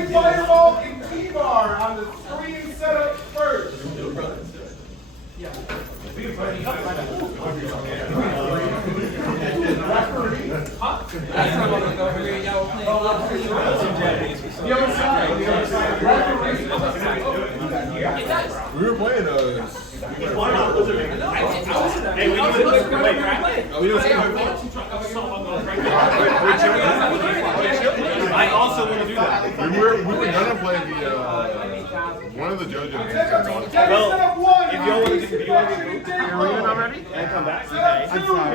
Johnny Fireball and T-Bar on the screen setup first. We were playing those. I also want to do that. We were gonna play the one of the JoJo games. Well, if y'all want to do, you're leaving already and come back. Okay.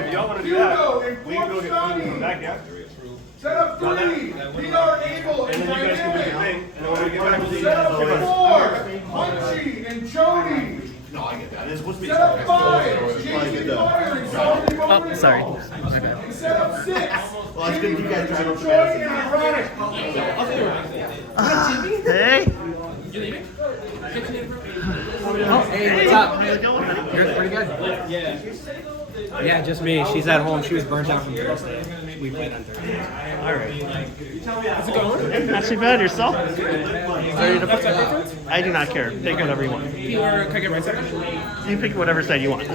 If y'all want to do that, we can go get food and come back after. Set up 3, PR Able And and then you guys can do your thing. And then when we get back to Set up 4, Punchy and Jody. No, I get that. It's supposed to be. Set up 5, Jason Fire and Salty Oh, sorry. And set up 6, Well, it's good you guys drive up to Troy and Ironic. Hey. Oh, hey, what's up? You're pretty good. Yeah, just me. She's at home. She was burnt out from Thursday. We played on Thursday. All right. How's it going? Not too bad. Yourself? What's that preference? I do not care. Pick whatever you want. Or can I get right side? You can pick whatever side you want.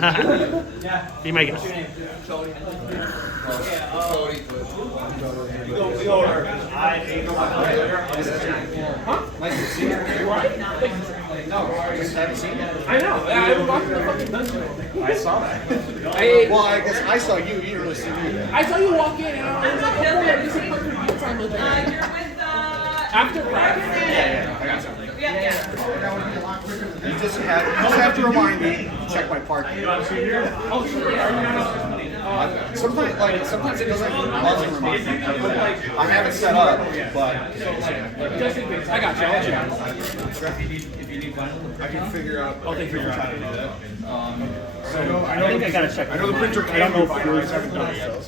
Be my guest. Nice to see you. You alright? No, just haven't seen you. I know. I haven't walked in the fucking dungeon. I saw that. Well, I guess I saw you. You didn't really see me. I saw you walk in and I was like, oh, boy, this is perfect view time. You're with After practice? Yeah, I got something. yeah. You just have to remind me to check my parking. Oh, sure. Sometimes it doesn't buzz remind me. I have it set up, but Just in case. I got you. I'll let you know. I can figure out. I'll take your time. I think I gotta check. I know the printer I don't can know do if it, yours- I haven't done it yet.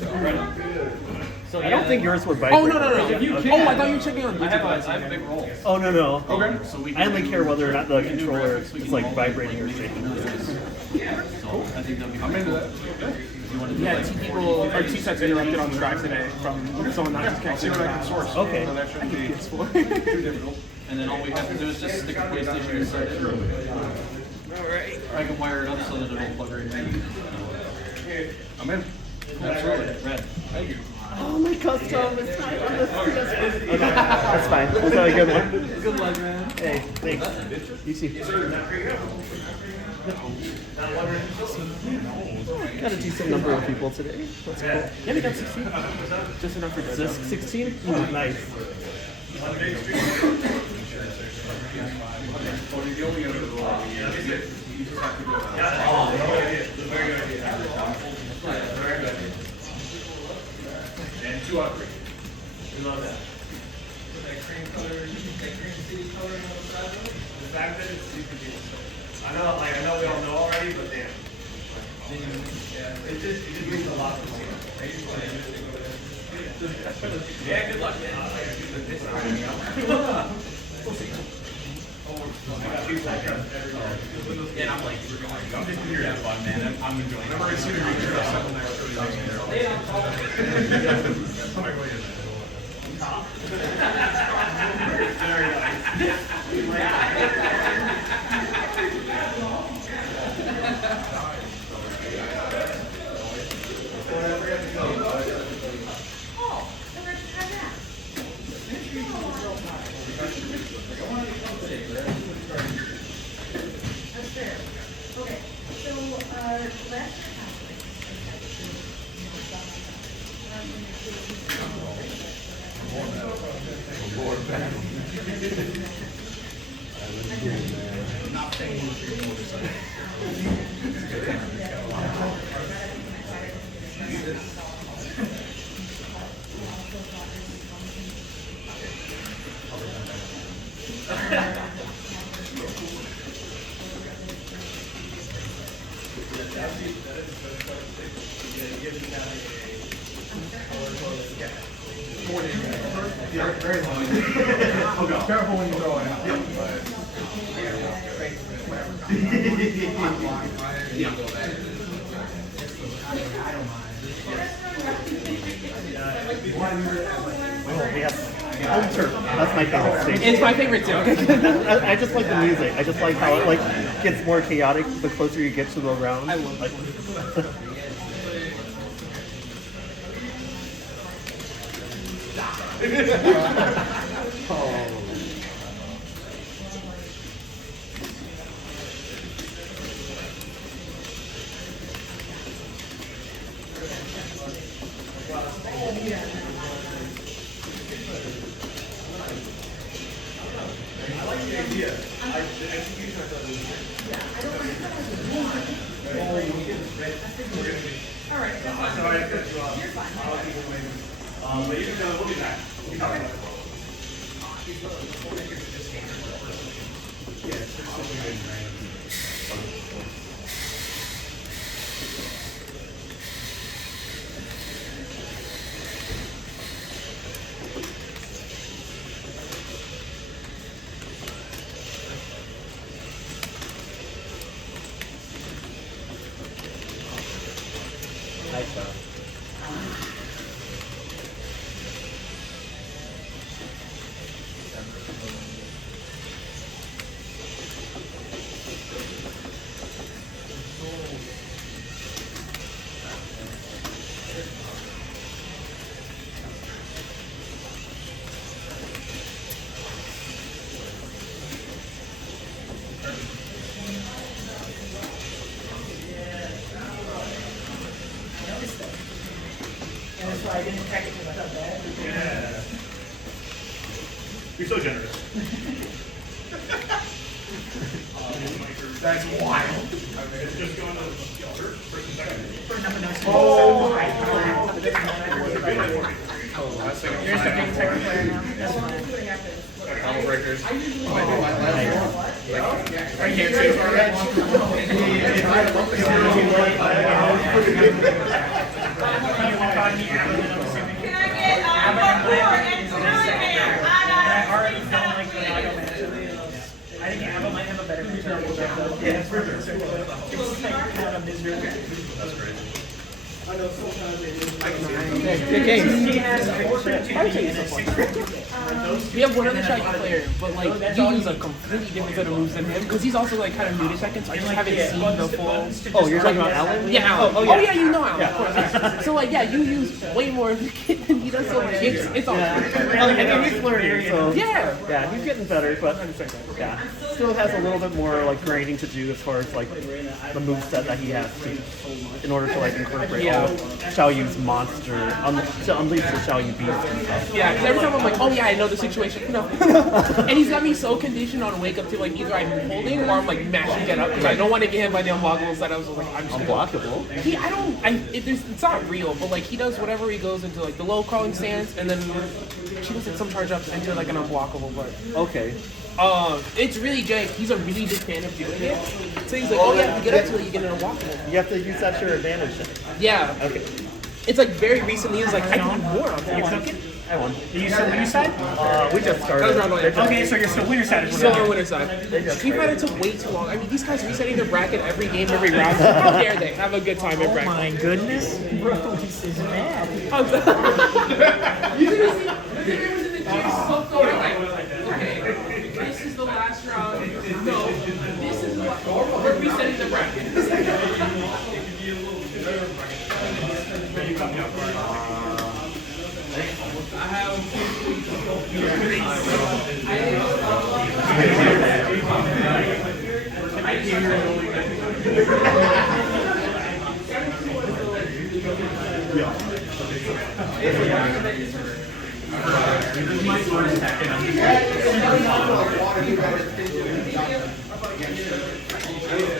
So I don't think yours would vibrate. Oh, no. Oh, I thought you were checking on YouTube. I have a big roll. Oh, no. Okay. I only care whether or not the controller is like vibrating or shaking. I'm into that. Yeah, two people, or two sets interrupted on the drive today from someone not just I'll see what I can source. Okay. So that shouldn't be too difficult. And then all we have to do is just stick a PlayStation inside it. Alright. I can wire it up so that it'll plug right in. I'm in. Absolutely. Red. Thank you. Oh, my custom is not on the PS4. Okay, that's fine. That's a good one. Good luck, man. Hey, thanks. You too. Got a decent number of people today. That's cool. Yeah, we got 16. Just enough for Is this 16? Nice. And 2 out of 3. We love that. That cream color, that cream city color on the side of it. The fact that it's super deep. I know we all know already, but damn. Yeah, it just means a lot to me. Yeah, good luck, man. We'll see. And I'm like, I'm just here to have fun, man. I'm enjoying it. Remember, I see the reader of 40. Yeah, very long. Careful when you throw it out. Oh, we have Home turf. That's my favorite stage. It's my favorite too. I just like the music. I just like how it like gets more chaotic the closer you get to the round. I love like. Oh. I like the idea. The execution I thought was all right, that's fine. Sorry to cut you off. You're fine. I'll keep it waiting. But you can we'll be back. We'll be back. Yeah, it's just something random. I didn't check it because I felt bad. Yeah. You're so generous. That's wild. It's just going to the first and second. For number 9. Oh, You're just a big second player now. That's fine. Double breakers. Are you here too? Can I get popcorn and curly hair? I already don't like the auto match. I think Abba might have a better control of that though. Yeah, it's further. It's like kind of miserable. That's great. Good game. He has a 4-2 and a 6-2. We have one other Shaggy player, but like you use a completely different set of moves than him because he's also like kind of new to Tekken, so I just haven't seen the full. Oh, you're talking about Alan? Yeah, Alan. Oh, Oh yeah, you know Alan, of course. Yeah. So like, yeah, you use way more of the kit than he does. So like, it's all. Yeah. I mean, he's learning, so Yeah. yeah, he's getting better, but yeah, still has a little bit more like grinding to do as far as like the moveset that he has to, in order to like incorporate all Xiao Yu's monster, to unleash the Xiao Yu beast and stuff. Yeah, because every time I'm like, oh yeah, I know the situation. No. And he's got me so conditioned on wake up to like either I'm holding or I'm like mashing get up because I don't want to get hit by the unblockables that I was like, I'm just Unblockable. it's not real, but like he does whatever he goes into like the low crawling stance and then she does like some charge ups into like an unblockable, but Okay. it's really jank. He's a really big fan of doing it. So he's like, oh yeah, if you get up to it, you get an unblockable. You have to use that to your advantage then. Yeah. Okay. It's like very recently, he was like, I can do more on that. I won. Are you still winner side? We just started. That was round one. Okay, so you're still winner side. Still on winner's side. We've had it took way too long. I mean, these guys resetting their bracket every game, every round. How dare they have a good time in bracket? My goodness. Bro, this is mad. You should have seen the game was in the gym so far. Like, okay, this is the last round. No, this is the last. We're resetting the bracket.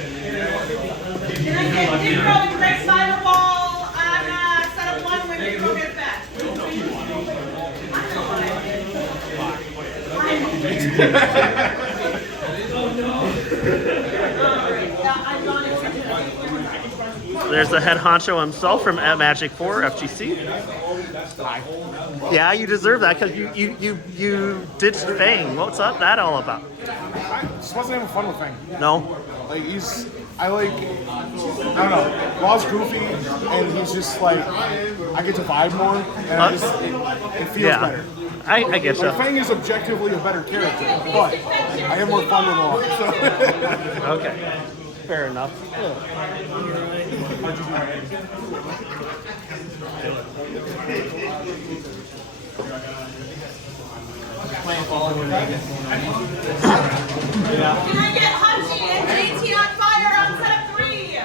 Can I get Dick Row and Greg Cyberball on setup 1 when Dick Row gets back? There's the head honcho himself from Magic 4 FGC. Yeah, you deserve that because you ditched Fang. What's that all about? I just wasn't having fun with Fang. No. Like I don't know. Law's goofy, and he's just like, I get to vibe more, and it feels better. I get you. Fang is objectively a better character, but I have more fun with all. So. Okay. Fair enough. Can I get Hunchy and JT on fire on setup 3?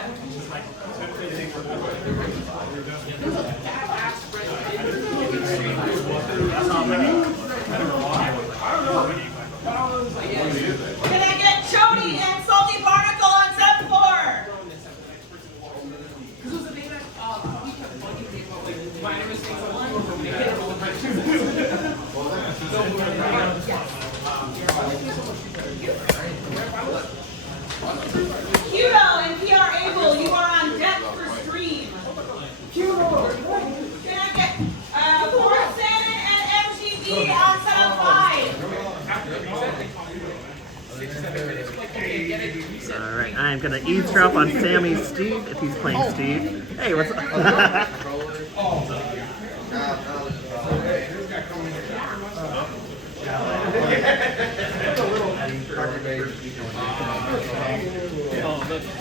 Can I get Chody and Salty Barnacle on setup 4? This was the thing that he kept bugging me about, like, minor mistakes on one, they hit it all the time. Hugo and PR Able, you are on deck for stream. Hugo. Can I get Forsen and MGD on setup 5? Alright, I'm gonna eavesdrop on Sammy's Steve if he's playing Steve. Hey, what's up?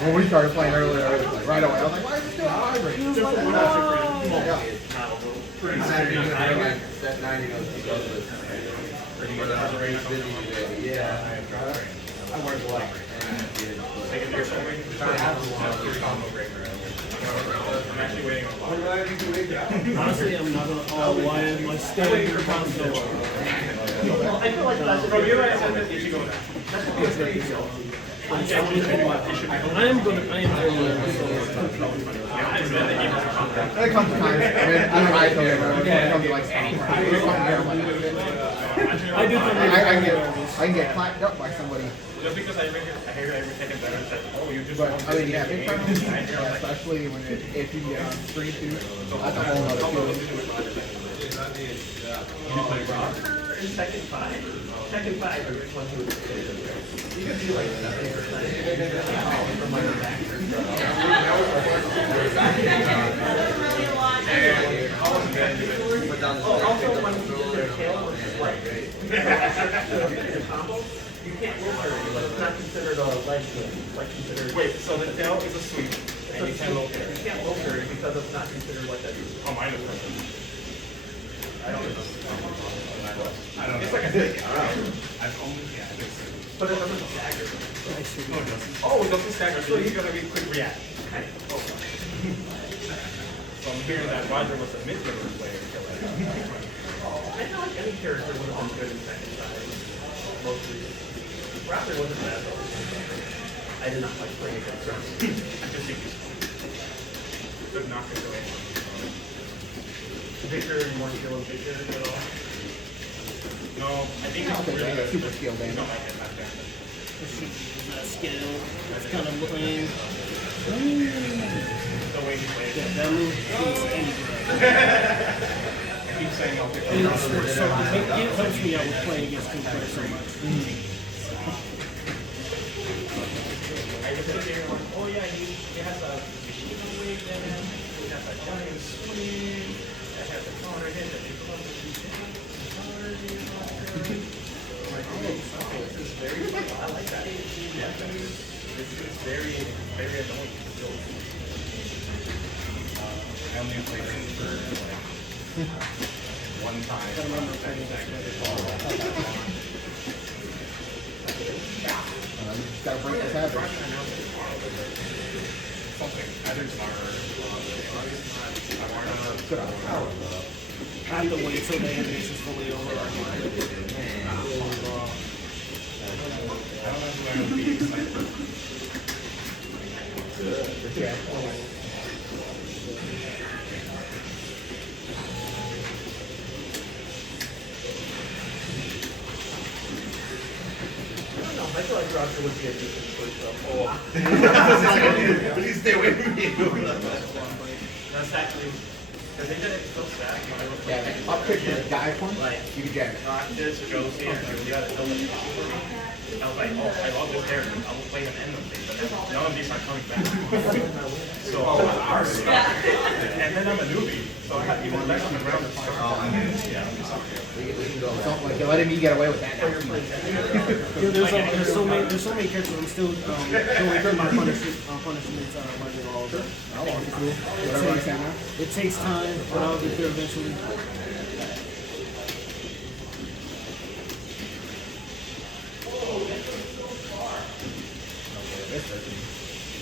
When we started playing earlier, right away, I was like, why is it still vibrating? Honestly, I'm not gonna. Oh, why am I staying here constantly? I feel like that's From you, I said you should go there. I am going to It comes times. I mean, I don't know. When it comes to like stuff, I do think I can get clapped up by somebody. Just because I hear every second better, it's like, oh, you just But I mean, yeah, big tournaments, especially when if you get on screen too, that's a whole other feeling. in Tekken 5. Tekken 5 are which one who was you can do like 70% from my back. Also, when you do their tail versus like the combo, you can't roll parry. Like, it's not considered a leg swing. Like considered. Wait, so the tail is a sweep, and you can't roll parry. You can't roll parry because it's not considered like that. Oh, mine is perfect. I don't know. It's like a thing. I've only, yeah, I guess. But it doesn't stagger. No, it doesn't. Oh, it doesn't stagger, so you're gonna be quick react. Kind of. Oh. So I'm hearing that Roger was a mid-range player. I feel like any character would have been good in Tekken 5. Mostly. Roger wasn't bad though. I did not like playing against him. I just think he's good knockers away. Victor, you weren't feeling Victor at all? No, I think I'll it's take really that good. super skill No, damage. I get that damage. Skill. That's kind of looking. The way he plays. Yeah, that move is anything. I keep saying I'll pick It up. helps me out with playing against two players so much. I just sit there like, oh yeah, he has a machine gun wave there, he has a giant swing, that has a counter hit that you come with these I'm like, oh, this is very cool. I like that. Yeah, this is very, very annoying. I only played it for like one time. I remember playing you just gotta break this habit. Something. Either tomorrow Good on power. I have to wait till the animation is fully over. I don't know who I would be excited for. I feel like Roger would be a decent choice though. Please stay away from me. That's actually Because they did it so sad. Yeah, up kick to the guy point, you can jab it. Practice goes here. You got to build a position for me. I was like, oh, I love this character. I will play them end of things. But then none of these are coming back. So I was stuck. And then I'm a newbie. So I had even less on the ground to start. Yeah. So, like, you're letting me get away with that now. Yeah, there's so many characters. I'm still going through my punishments. Learning all of them. It takes time, but I'll get there eventually.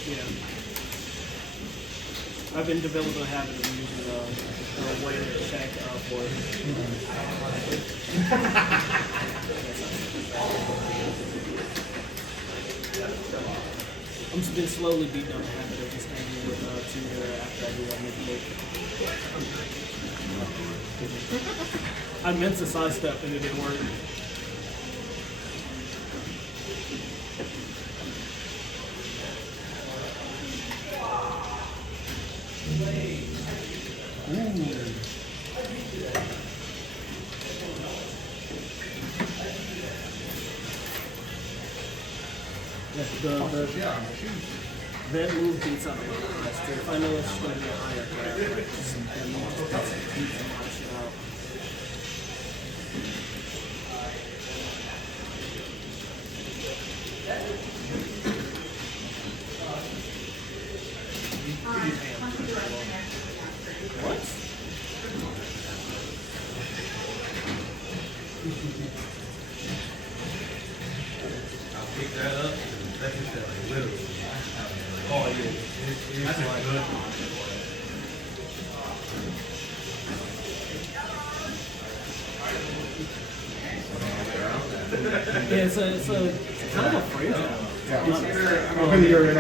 Yeah. I've been developing a habit of using way to check for I'm just been slowly beating up the habit of just hanging with tutor after I do that midfield. I meant to sidestep and it didn't work. That move beats up. That's true. If I know it's going to be a higher character, like just that move beats a lot of shit out. What? I'll pick that up. That's just literally. Oh yeah, that's a good one. Yeah, it's kind of a phrase. When you're in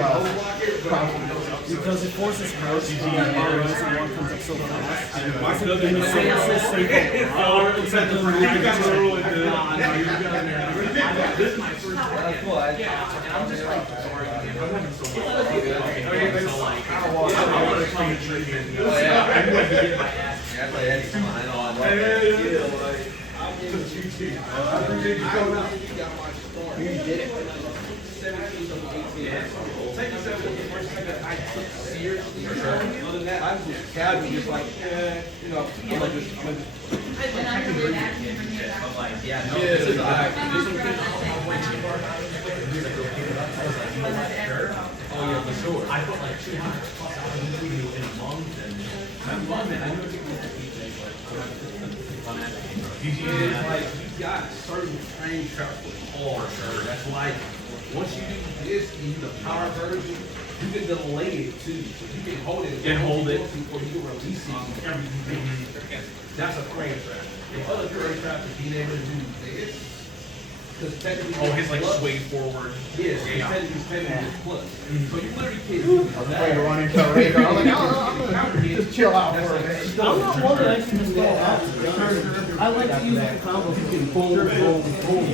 Because it forces crouch and one comes up so fast. And the same safe except the move This is my first one. That's cool. I'm just like, I want to come and treatment. I'm going to get my ass. Yeah, I know. I love that. You did it. 17 of 18. Taking 7 was the first thing that I took seriously. Other than that, I was just casual, just like, you know, I'm like just. Yeah, no, this is alright. Oh yeah, for sure. I put like 200 plus hours into it in a month, and I love it. I know people that he's like, he's got certain frame traps with hard, sir. That's like, once you do this, you do the power version, you can delay it too. So you can hold it and hold it before you can release it. That's a frame trap. The other frame trap is being able to do this. Because technically, his like sway forward. Yes, technically it's plus. So you literally can't do that. To run into a radar. I'm like, I'm gonna just chill out for a minute. I'm not one that actually just go out. I like to use the combos. You can boom, boom, boom.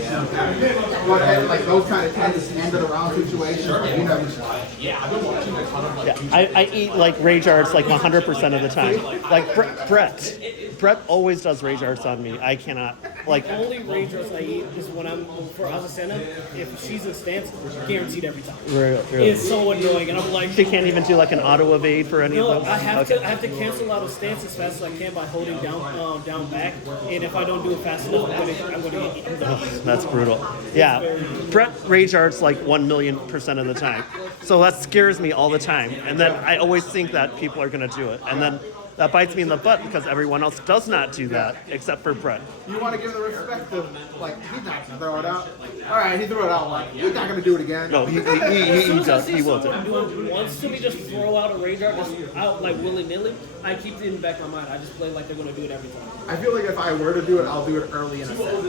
But like those kind of tense end of the round situations, you know. Yeah, I've been watching a ton of like Yeah, I eat like rage arts like 100% of the time. Like Brett always does rage arts on me. I cannot like. The only rage arts I eat is when I'm for Azucena. If she's in stance, guaranteed every time. Really? It's so annoying, and I'm like, She can't even do like an auto evade for any no, of them. I have to cancel out of stance as fast as I can by holding down back, and if I don't do it fast enough, I'm gonna get eaten down. That's brutal. Yeah, Brett rage arts like 1,000,000% of the time. So that scares me all the time. And then I always think that people are gonna do it, and then that bites me in the butt because everyone else does not do that except for Brett. You want to give the respect of, like, he's not going to throw it out. All right, he threw it out. Like, he's not going to do it again. No, he As soon as I does. see He will do someone it. do it once to me, just throw out a rage art just out like willy-nilly, I keep it in the back of my mind. I just play like they're gonna do it every time. I feel like if I were to do it, I'll do it early in a set.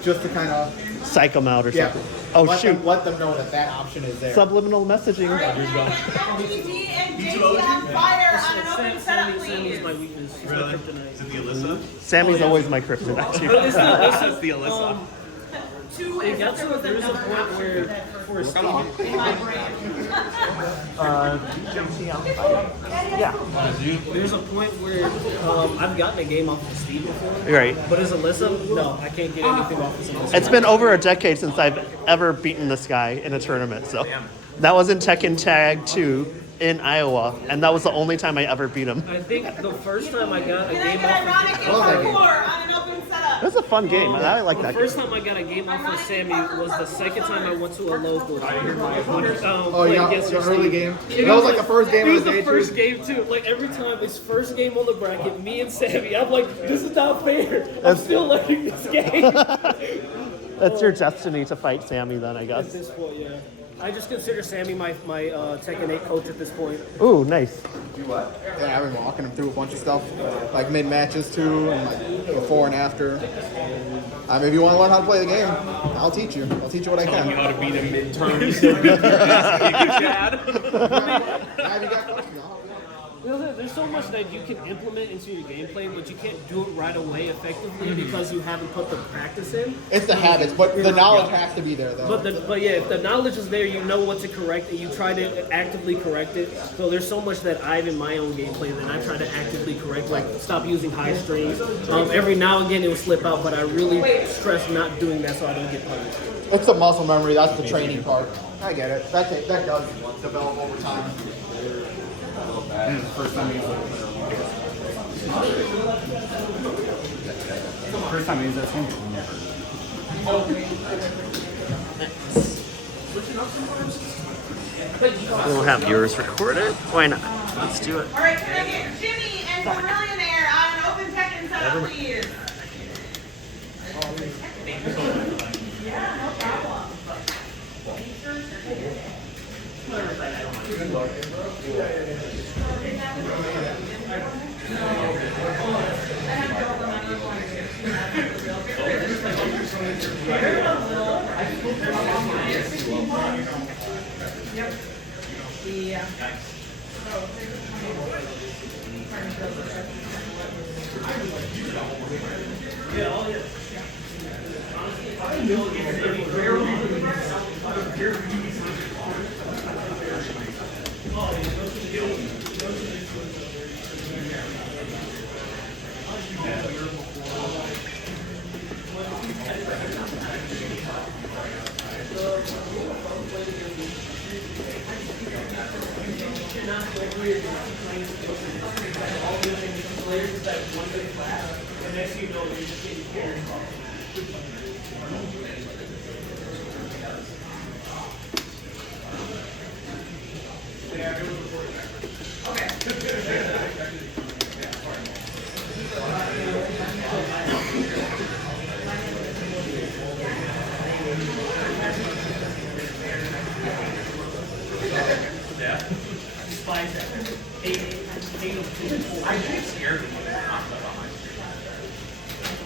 Just to kind of, Psych them out or yeah. something. Oh shoot! Let them know that option is there. Subliminal messaging. Alright, can I get LTD and JT on fire on an open setup, Sammy's please? my weakness. She's my kryptonite. Is it the Alyssa? Sammy's always my kryptonite too. But it's the the Alyssa. two It as got if there to was there's a another point option where for for that Steve, in my brain. Yeah. there's a point where I've gotten a game off of Steve before. Right. But as Alyssa, no, I can't get anything off of Alyssa. It's been over a decade since I've ever beaten this guy in a tournament. So that was in Tekken8 2 in Iowa, and that was the only time I ever beat him. I think the first time I got a Can I game get off ironic of in parkour on an open setup? It was a fun game, and I like the that first game. time I got a game off of Sammy was the second time I went to a local. Oh, yeah, the early game. That was like the first game It of was the the day, first too. game too. Like every time, it's first game on the bracket. Me and Sammy, I'm like, this is not fair. I'm still learning this game. It's your destiny to fight Sammy, then, I At guess. this point, yeah. I just consider Sammy my Tekken 8 coach at this point. Ooh, nice. Yeah, I've been walking him through a bunch of stuff, like mid matches too, and like before and after. If you want to learn how to play the game, I'll teach you. I'll teach you what I can. How to beat him midterm, still beat your dad. Yeah, if you got questions, I'll help you out. There's so much that you can implement into your gameplay, but you can't do it right away effectively because you haven't put the practice in. It's the habits, but the knowledge has to be there, though. But yeah, if the knowledge is there, you know what to correct, and you try to actively correct it. So there's so much that I've in my own gameplay that I try to actively correct, like stop using high strings. Every now and again it will slip out, but I really stress not doing that so I don't get punished. It's the muscle memory. That's the training part. I get it. That does develop over time. First time I used that song? Never. We'll have yours recorded. Why not? Let's do it. All right, can I get Jimmy and the Millionaire on an open Tekken setup, please? Yeah, no problem. Yeah.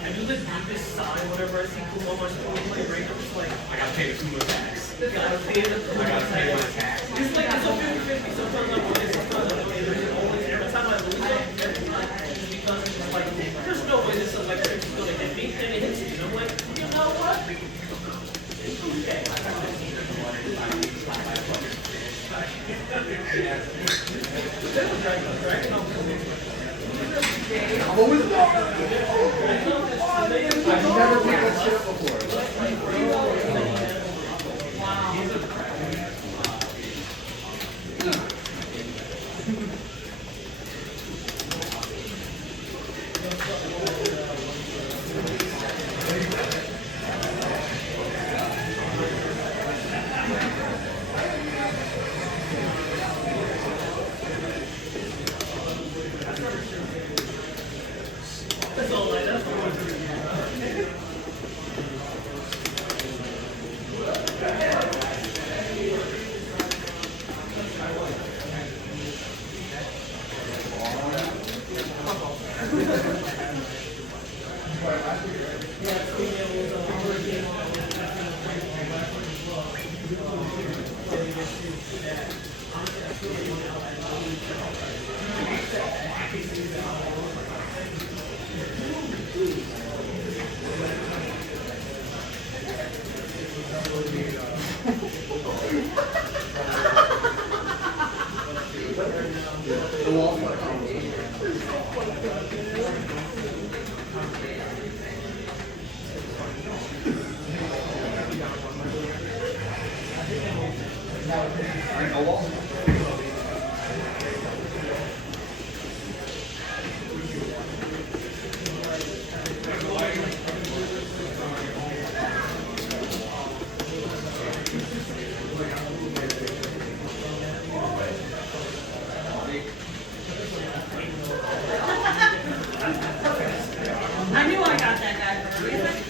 I do the deepest sigh whenever I see Kuma on my screen play break. I'm just like, I gotta pay the Kuma tax. Gotta pay the Kuma tax. It's like it's a 50-50. Sometimes I'm okay, sometimes I'm okay. There's always, every time I lose it, every time, it's because it's just like, there's no way this electric is gonna hit me. And it hits me. And I'm like, you know what? I've always I've never played that shit before. I knew I got that guy for a reason.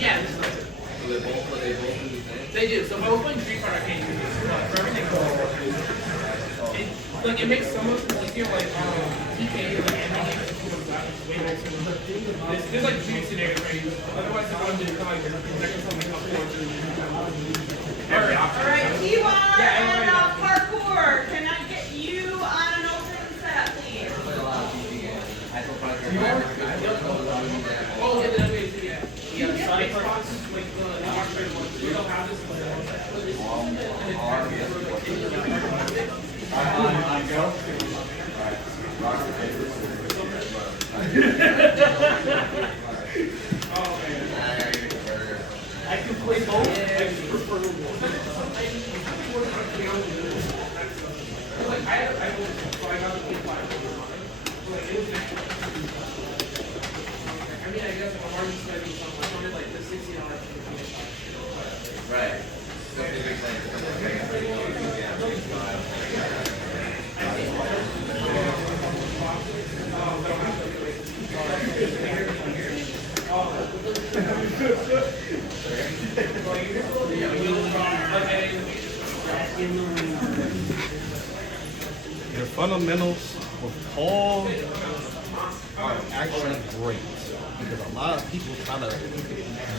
Yeah, this is nice. They do. So if I was playing Street Fighter, I can't use this. For everything like it makes some of like feel like TK like everything is cool with that. It's way nicer than this. There's like two scenarios where you otherwise if I'm just like second something up All right, T1 and parkour. Can I get you on an open set, please? Oh, yeah, that's what yeah. You get big spots like the archery ones. We don't have this one. I can play both. I just prefer one. Like I got the P5. Like it was. I mean, I guess if I'm already spending something, I wanted like the $60 for the PS5. Right. Your fundamentals with Paul are actually great because a lot of people try to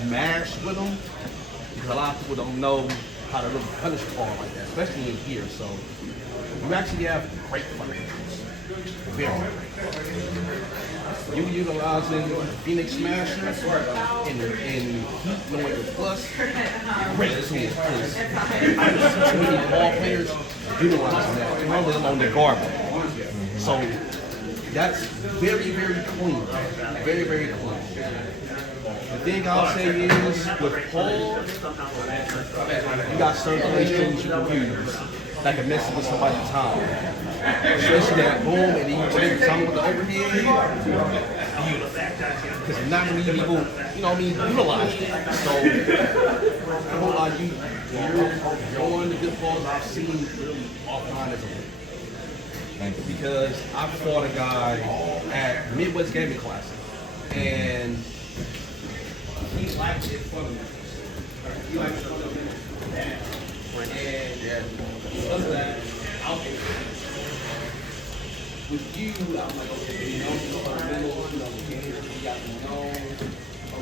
mash with them because a lot of people don't know how to really punish Paul like that, especially in here. So you actually have great fundamentals. Very great. you utilizing Phoenix Smashers and Heat knowing your plus, red tool. Because so many ball players utilizing that, throwing them on the guard. So that's very, very clean. Very, very clean. The thing I'll say is, with Paul, you got certain strings you can use that can mess with somebody's time. Especially that boom and then you take something with the overhead. Because not many people, you know what I mean, utilize it. So, I won't lie, you're one of the good balls I've seen really offline as a win. Because I fought a guy at Midwest Gaming Classic, and he liked it for me. He liked it for me. And because of that, I'll get it. With you, I'm like, okay, you know, the fundamentals, you know, the game, you got to know,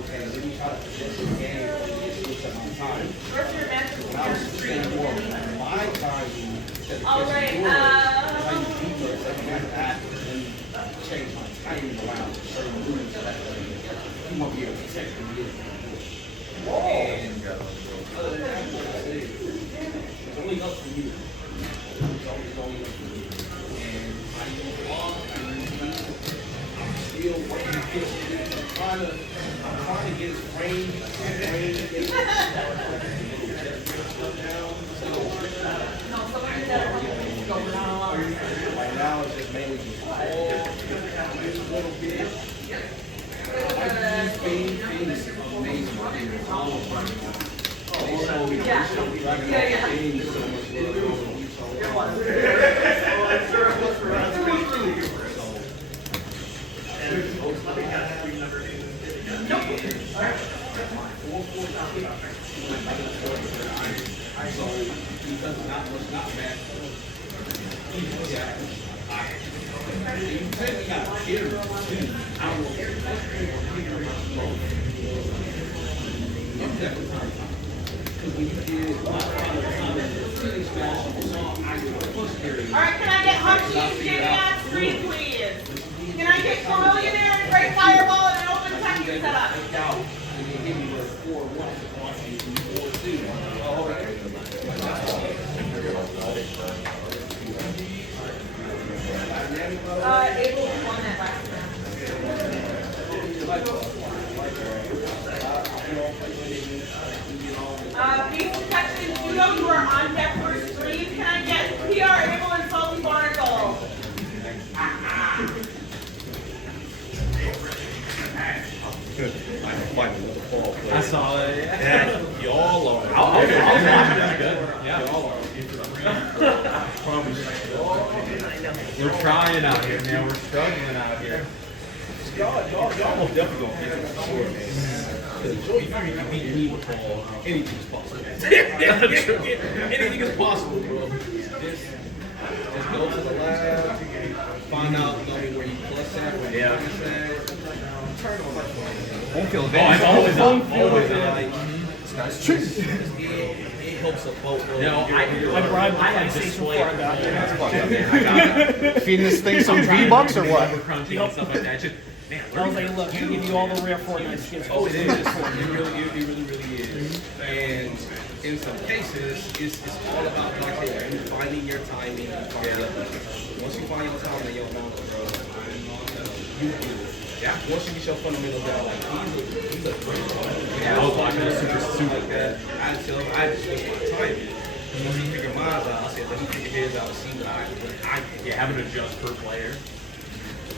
okay, let me try to adjust the game, it's at my time. When I was spending more of my time, All right, change my timing around certain moves that you won't be able to protect me. And other than that, it's only up for you. It's only up for you. And I use long and I'm still working to get it. I'm trying to get his brain right now it's just mainly just all a little bit. Spain is amazing. They showed me Spain so much So he does not bad. You said you got hitters too. I will because when you did all right, can I get Humpty and Jimmy on screen, please? Can I get Chameleon there and Great Fireball and an open Tekken setup? Able won that last round. Beast Detection Judo, you are on deck for stream. Can I get PR, Able, and Salty Barnacle? I saw it. Yeah, y'all are. That's good. Yeah. Y'all are. We're trying out here, man. We're struggling out here. Y'all most definitely gonna get it for sure, man. Because Joey Fury can beat me with Paul. Anything is possible. Anything is possible, bro. Just go to the lab, find out where you plus at, where you minus at. Turn on my phone. Home field advantage. Always on. Always It helps a boat. You know, I bribed the PlayStation before I got there. Feeding this thing some V-Bucks or what? Crunching and stuff like that. Just, man, I was like, look, we give you all the rare Fortnite skins. Oh, it is. It really is. And in some cases, it's all about like you finding your timing. Once you find your timing, your mountain, bro, you do it. Yeah. Once you get your fundamentals down, like he's a great player. Yeah, I was watching a super like that. I just switched my timing. Once he figured mine out, I said, let me figure his out and see what I can. Yeah, having to adjust per player.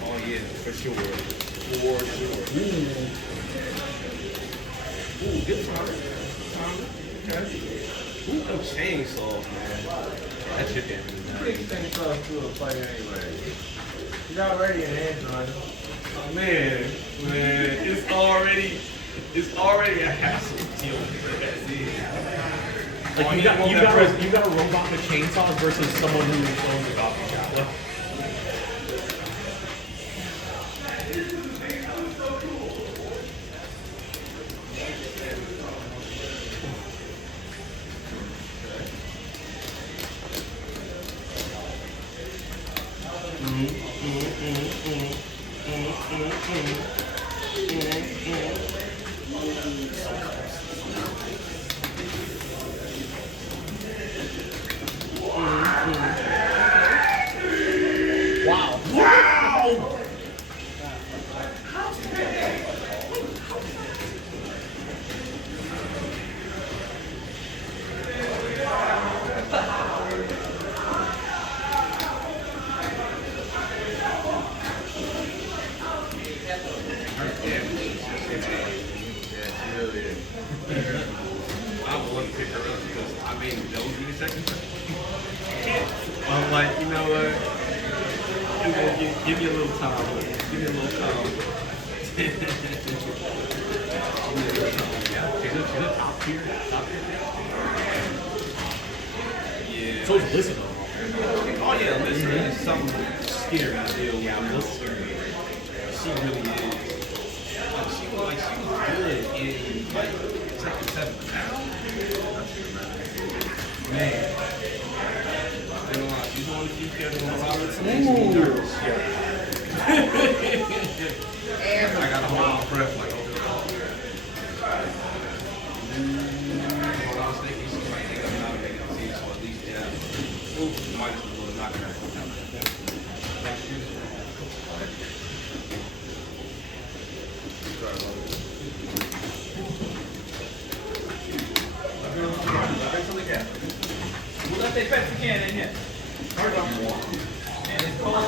Oh yeah, for sure. For sure. Ooh, good time. Okay. Ooh, no chainsaw, man. That shit definitely nice. Big thing close to a player anyway. He's already an Android. Man, it's already a hassle to deal with that. Like you got a robot with chainsaws versus someone who owns a coffee shop. I want to pick her up because I made those in the second. I'm like, you know what? Give me a little time. Give me a little time. Yeah, she's a top tier. Yeah. So it's Listen. Oh yeah, listen, it's something scary to deal with. She really is. Like she was good in like second, seventh. Man. She's one of the few kids in the Robertson. I got a wild breath like over there. What I was thinking, she might think I'm not making a team, so at least yeah. Might as well knock it out. We'll let they fetch the can in here. And it's cold too.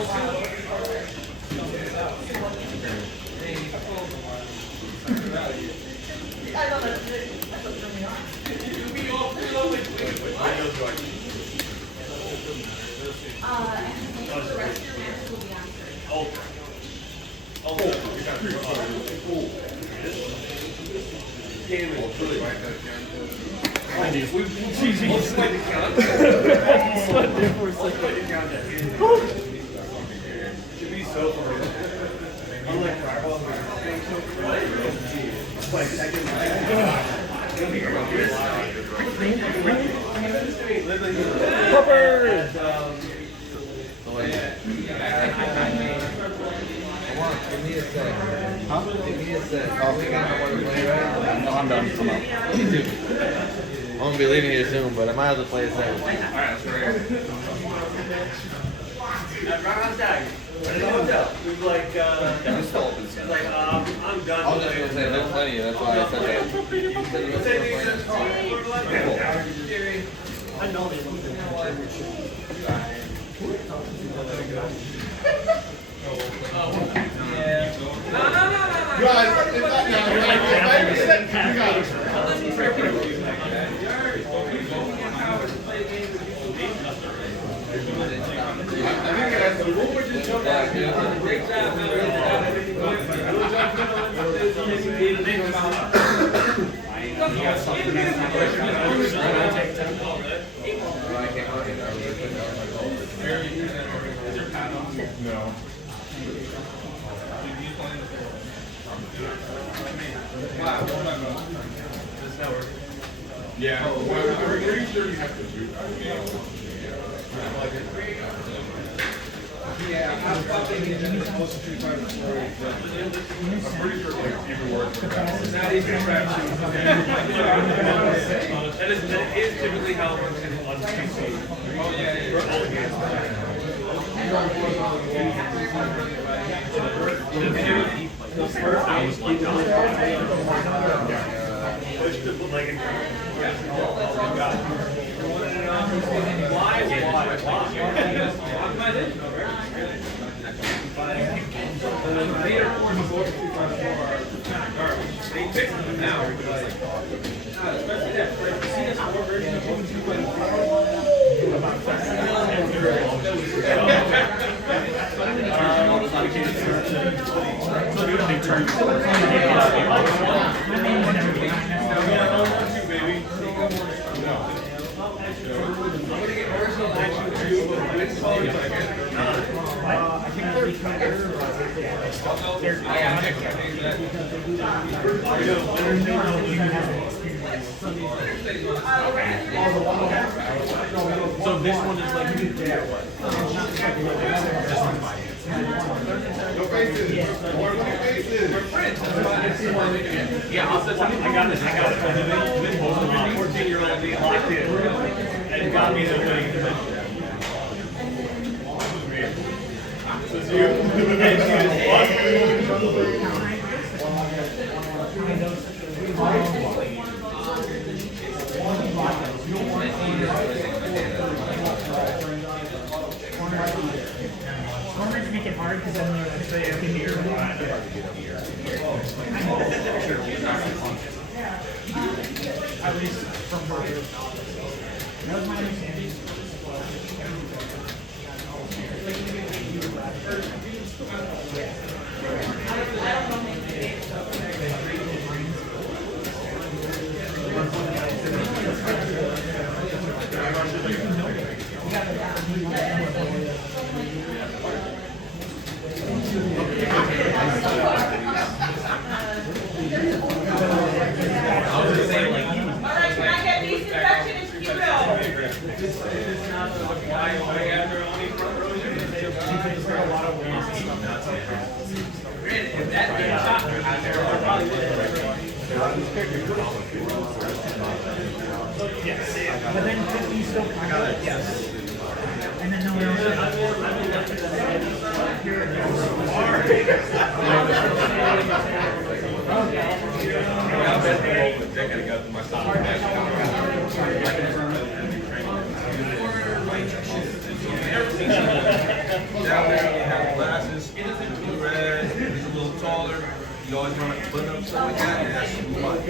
And the rest of your matches will be on I'm done. I'm out. I'm gonna be leaving here soon, but I might have to play a second. Alright, that's great. Roundhouse Dagger. We're in the hotel. It was like, I'm done. I was just gonna say, there's plenty, that's why I said that. I know they look No. Yeah, well, I'm pretty sure you have to do I'm pretty sure like even worse than that. That is typically how it works on PC. For all games. The first I was like, which could look like they fix them now. Especially that CS4 version of So this one is like, Yeah, I'll set something. I got this. 14-year-old being locked in. And got me the winning dimension. This is you. Corners make it hard because then they're say you can hear. At least from her. That was my understanding. Alright, can I get these inspection and Q-Bill? But then you still yes. And then no one else. Down there, you have glasses, blue red, he's a little taller. You always want to put up something like that, and that's too much.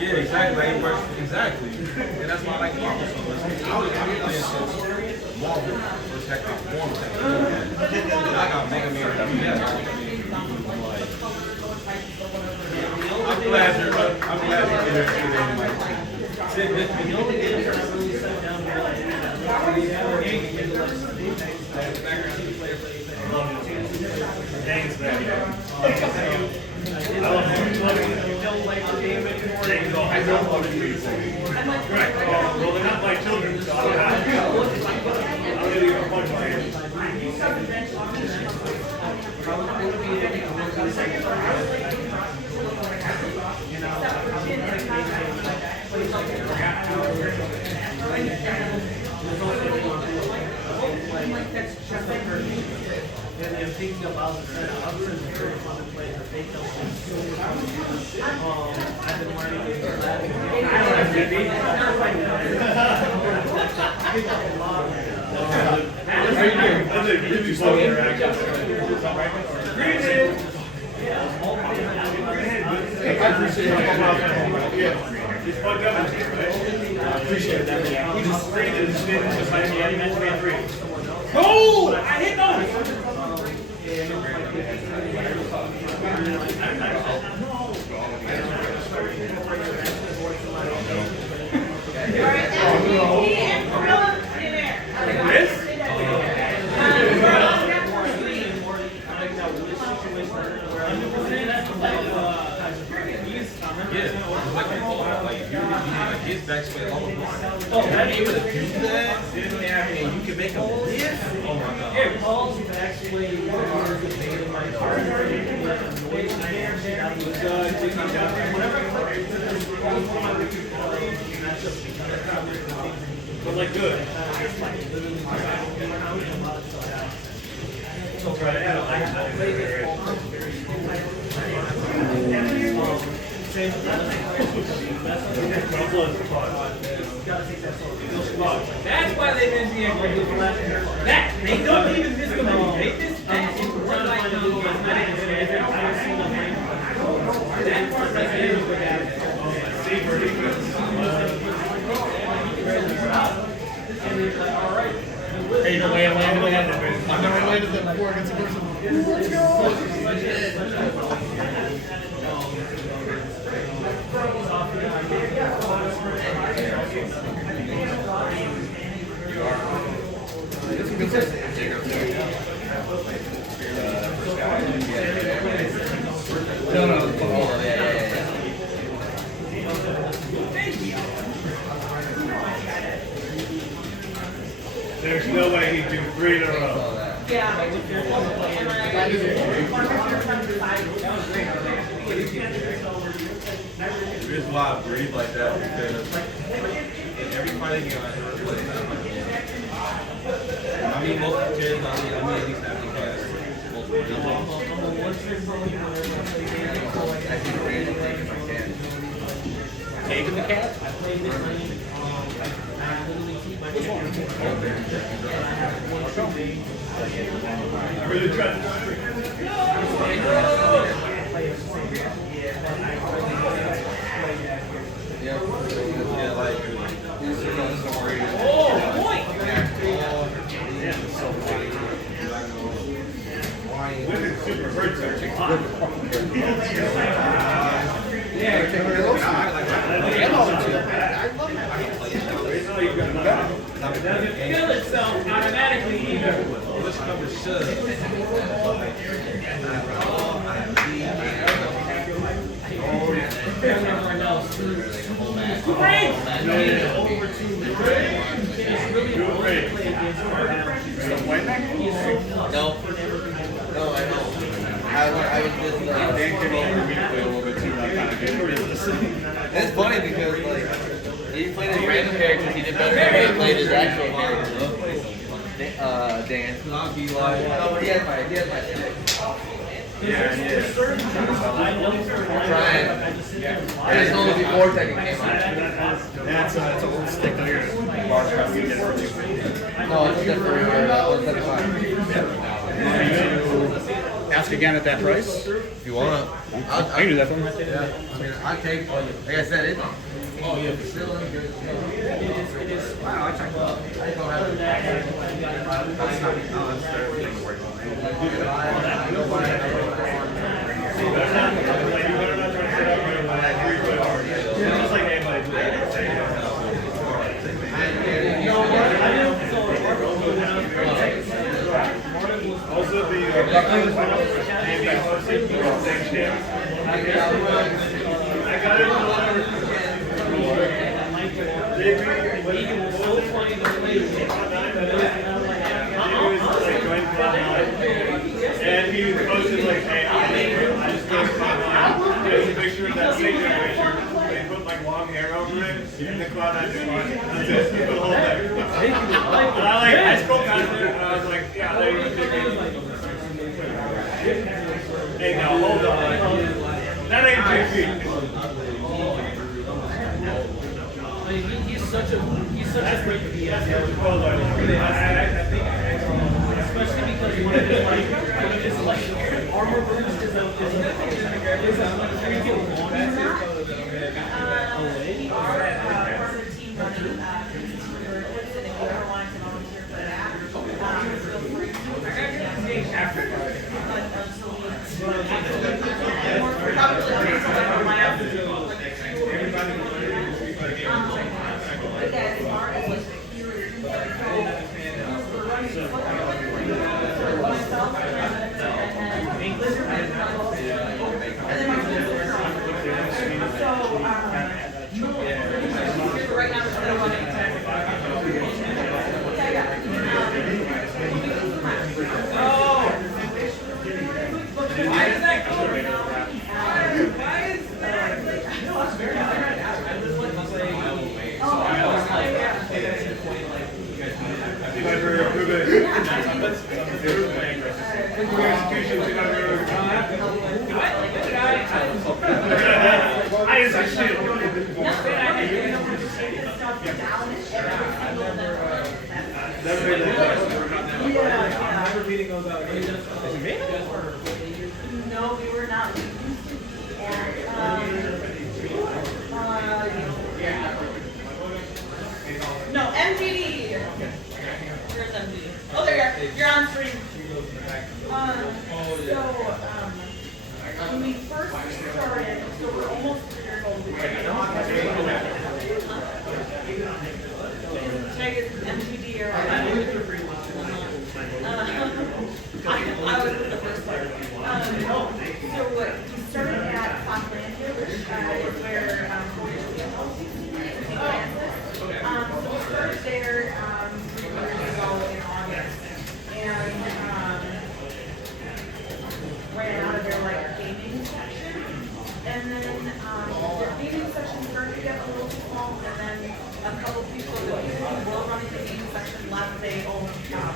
Yeah, exactly. Exactly. And that's why I like Marvel so much. I was playing since Marvel was hectic form. I got Mega Man and I'm glad you're here Thanks, man. I love it. You don't like the game anymore? I don't want to do it. Right. Well, they're not my children, so I'm going to give a bunch of hands. And I'm thinking about the setup and the first one to play the fake I've been learning it for that. That's a really slow interaction. I appreciate it. It's fucked up. I appreciate that. We just screened it and didn't just like match 3. Oh! I hit those! His backswing all the time. Oh, that able to do that? And you can make him live? Oh my god. Yeah, Paul's actually debating my car. But like good. So try it out. That's why they didn't see it. That they don't even miss the movie. They just run like the that part right there is Hey, the way I landed. I've never landed that before against a person. Let's go! There's no way he'd do 3 in a row. Here's why I breathe like that, because in every fighting game I ever played, I mean, most of the kids, I mean at least half the class. Taking the cat? I played this lane. I literally keep my I really tried. Yeah, like, oh point. Women's super hurt Doesn't feel itself automatically either. Which number should? no. No, I know. I was just it's funny because like he played his random characters, he did better than he played his actual character. Dan. No, but he has my Yeah, trying. I just know before Tekken came out. That's a little stick on your bar scrap. You get it for you. No, it's different. Ask again at that price? If you want. I can do that for him. Yeah. I mean, I take, like I said, it's still in good. Wow, I checked out. I don't have it. Just like anybody. Also, the I got it. And he posted like, hey, I just go to there's a picture of that same picture. They put like long hair over it, and the cloud had just on. That's it. The whole thing. I scrolled past it, and I was like, such a great BS. Especially because one of his like armor boost is a pretty good launch. We are part of the team running. If you ever want to volunteer for that, feel free to. But yeah, as far as like myself and then my sister. So, right now, we're still running. Why is that cool? Why is that? No, it's very hard. No, we were not. We used to be at, no, MGD. Where's MGD? Oh, there you are. You're on screen. When we first started, so we're almost 3 years old. Tag is MGD or I was the first player. So we started at Foxlandia, which is where so we started there 3 years ago in August, and ran out of their like gaming section, and then their gaming section started to get a little too small, and then a couple people who were running the gaming section left. They owned down.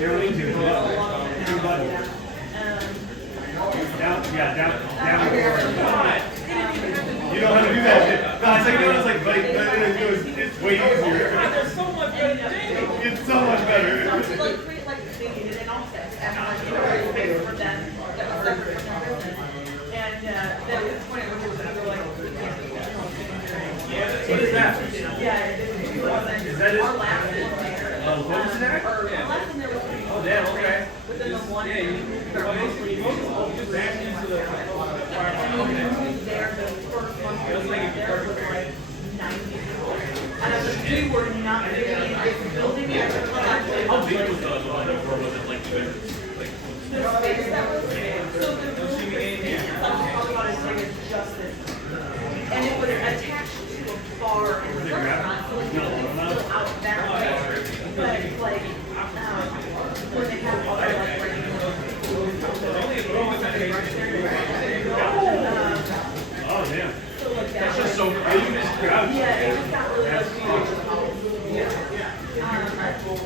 You know how to do that shit. No, it's like, it's it's way easier. There's so much better. It's so much better. So to like create like they needed an office and like space for them that was separate from their business. And then at this point we were like, we can't do that. What is that? Yeah, it wasn't. Is that it? Our last in there. What was that? Our last in there was. Oh, damn, okay. Within the one. Yeah, you just ran into the And when we moved there, the first month we were there was like 90 people. And I was like, we were not living in this building. How big was the one or was it like the space that was there. So the space itself was probably about as big as just this. And it was attached to a bar and a restaurant, so it was still out that way. But like, when they have other like regular oh, damn. so like That's just so crazy. yeah, it just got really like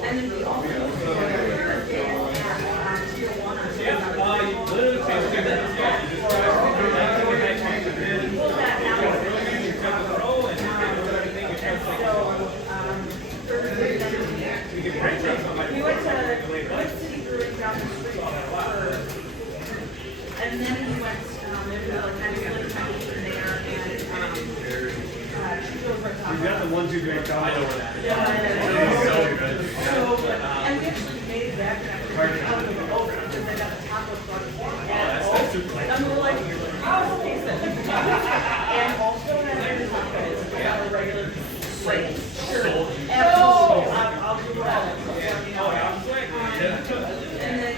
and then we also Thursday at Tier 1 on we went to City Brewing down the street and then we went maybe like kind of there and she goes right down. You got the 1-2 great guy. I know where that is. Yeah, So good. so and we actually made it back after because they got the taco truck and we're like, oh, decent. And also that tacos got a regular like sure. Absolutely. I'll do that. And then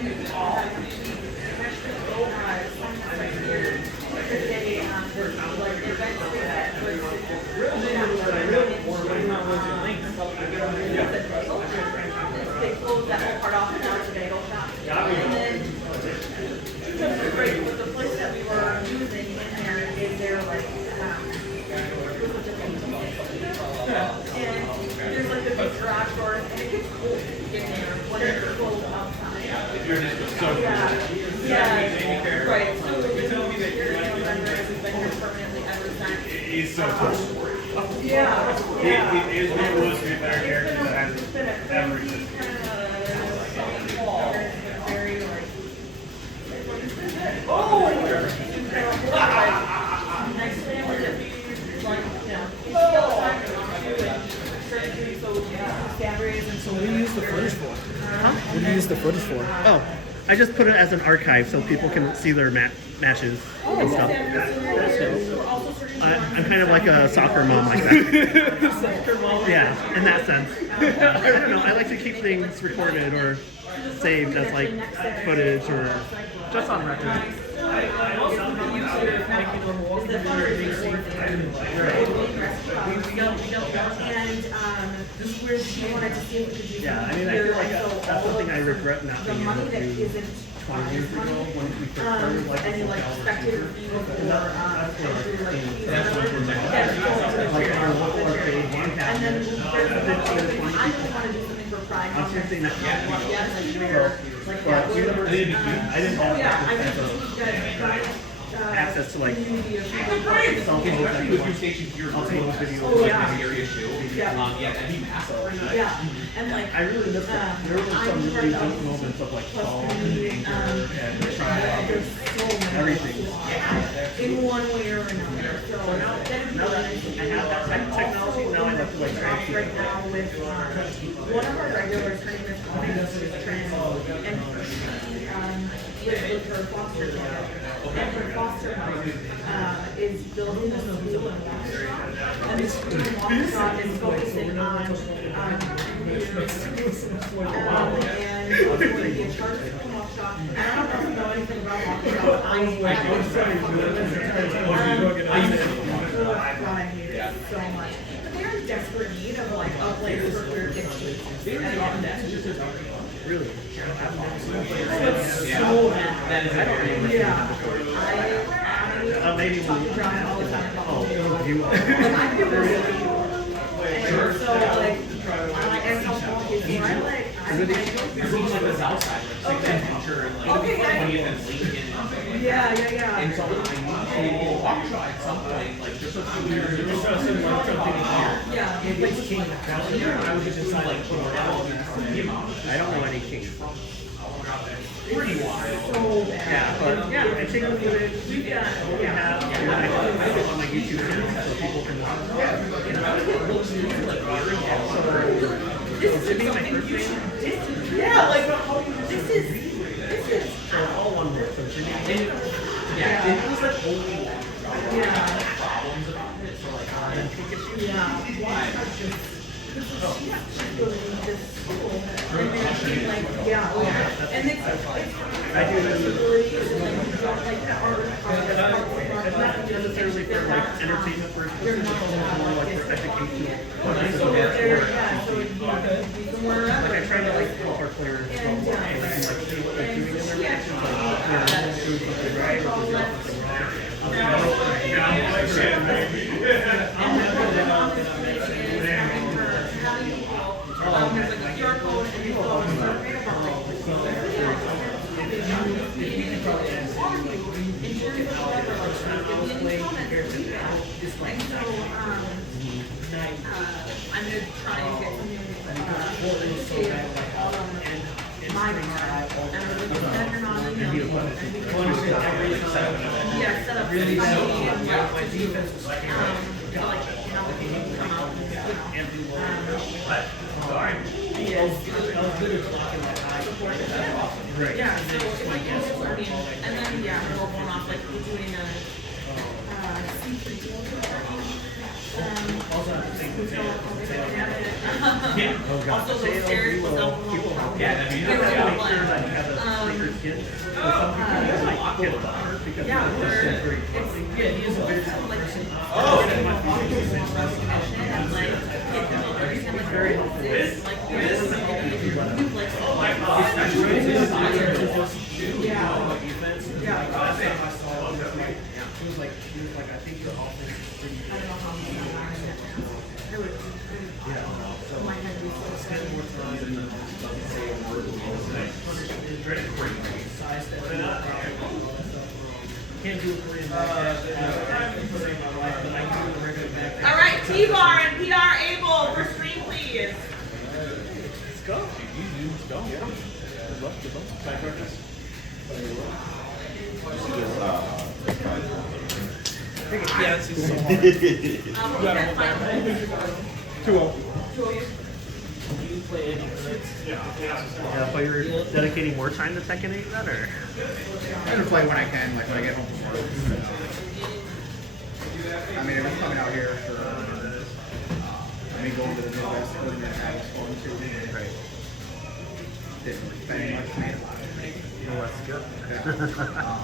they closed that whole part off and now it's a bagel shop. And then great with the place that we were using in there is their like and there's like the big garage doors and it gets cold in there when it's cold outside. You're just so good. Yeah, right. So we tell me that you're a vendor has been here permanently ever since. He's so tough. Yeah. Yeah. He is one of the most better characters that has ever existed. So what do you use the footage for? What do you use the footage for? Oh, I just put it as an archive so people can see their matches and stuff. I'm kind of like a soccer mom like that. Soccer mom? Yeah, in that sense. I don't know. I like to keep things recorded or saved as like footage or just on record. Yeah, I mean, I feel like that's something I regret not being able to do 20 years ago when we first started, like, any like spectator fee before like our local arcade one and cabinet. then there's I don't want to do something for Pride I'm Month. seriously not Like but that. I didn't Oh yeah, I have mean, access to like community of cell phones that could watch upload videos. Oh, yeah. Yeah, that'd be massive. Yeah, and like I really miss that. There were some really deep moments of like fall and anger and pride, there's so many everything. in one way or another. So that'd be Now that I have that type of technology, now I like to like try to right now with one of our regulars, her name is Trent, and she lives with her foster mother. And her foster mother is building a school in Waukesha, and this school in Waukesha is focusing on and it's going to be a charter school in Waukesha. And I don't know if you know anything about Waukesha, but I hate it so much. But they're in desperate need of like a place for their kids to really. so bad. Yeah. Maybe when you Drive all the time about you I feel and so like and how small his I like outside, like temperature and like yeah. And so I need to walk try at some point, like just a few years. Yeah. I would just like I don't know any kings. pretty wild. So bad. Yeah, but yeah, I think we have I put on my YouTube channel so people can This is something you should do. Yeah, like this is all one word. So it's It was like only yeah. then Pikachu. Yeah. She's going to this school. And then she's like, yeah. And it's I do disabilities and like art. it's not necessarily for like entertainment purposes, it's also more like for education. So Like I try to like help our players so and like see what they're doing in their matches, like they're doing something right or they're doing something there's like a QR code and you go on a survey I'm going to try and get something my card. And I'm going to send her on email. Yeah, set up really my defense was like, how it can come out and yeah, so if I can just, I mean, and then, yeah, we'll go off, like, we're doing a, also those stairs was up a little problem. Yeah, I mean, They were I all make sure that you have a sneaker skin. So some people like get buffer because yeah, it's just very close. yeah, he is a very and like every time like Very helpful. this, like He was like, I think your offense is pretty I don't know how many I would so my head was so spend more time and doesn't say a word. It's very crazy. Size that can't do it for my life, but I can do it regular T-Bar and PR Able for stream, please. Let's go. Let's go. Yeah. Good luck. Good luck. Back practice. Yeah, it's so hard. You gotta hold back. 2-0. Yeah, but you're dedicating more time to Tekken 8 then, or? I just play when I can, like when I get home from work. I mean, if it's coming out here for, I mean, going to the Midwest, doesn't that have fun too? Right. Didn't spend much money about it. Well, that's good. Yeah.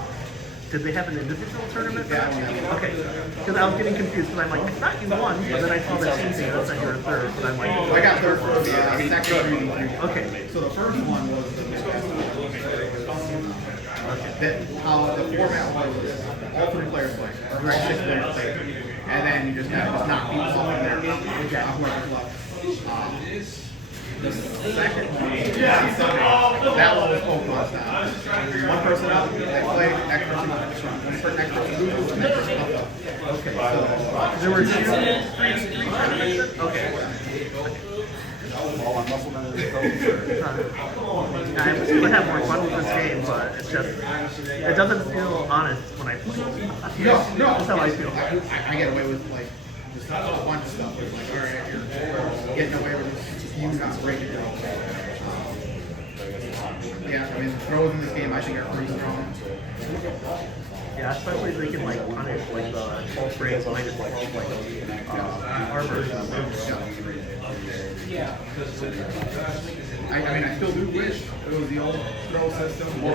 Did they have an individual tournament? Yeah, I won. Okay. Because I was getting confused, because I'm like, I thought you won, but then I saw the team thing, and I thought you were third, but I'm like, I got third for the second. okay. So the first one was the Midwest. That how the format was all 3 players play, or 6 players play, and then you just have to knock people off in there. Whoever's left. The second one, that one was Pokemon style. One person out, they play, next person loses, and next person comes up. Okay, so there were 3 tournaments? Okay. All on muscle memory. I would have more fun with this game, but it's just, it doesn't feel honest when I play. No. That's how I feel. I get away with like just a bunch of stuff. It's like, all right, you're getting away with this. You not breaking it. Yeah, I mean, the throws in this game I think are pretty strong. Yeah, especially if they can like punish like the pulse rate minus like armor. Yeah. I mean, I still do wish it was the old throw system. I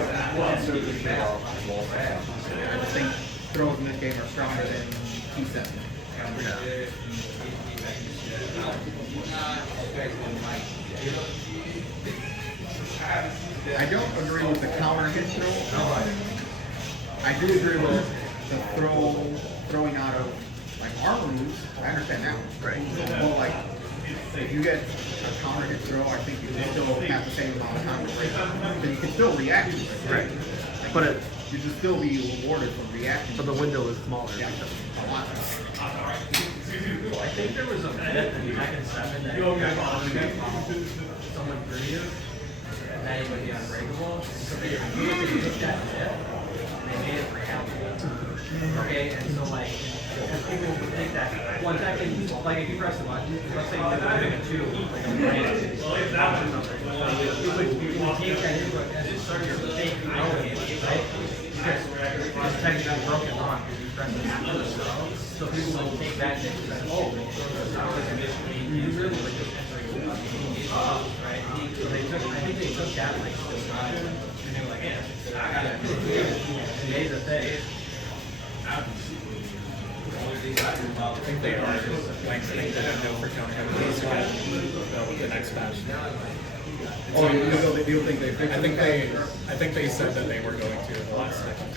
just think throws in this game are stronger than T7. Yeah. I don't agree with the counter hit throw. I do agree with the throwing out of like armor moves. I understand that one. Right. But like, if you get a counter hit throw, I think you still have the same amount of time to break. But you can still react to it. Right. But it, you should still be rewarded for reacting. but the window is smaller. Yeah. A lot. I think there was a bet in Tekken 7 that someone threw you, and that it would be unbreakable. So they took that tip, and they made it reality. Okay, and so like, people would think that one second, like if you press the button, let's say you're doing a 2, like a brand, you would take that input as a sort of your fake relevant, right? Because this Tekken got broken on because you press the button. So people will take that and say, oh, user, like just entering right? So they took, I think they took that like and they were like, yeah, today's a thing. I think they are just like saying that I know for counting with the next match. Oh, you think they fixed I think they said that they were going to in the last second.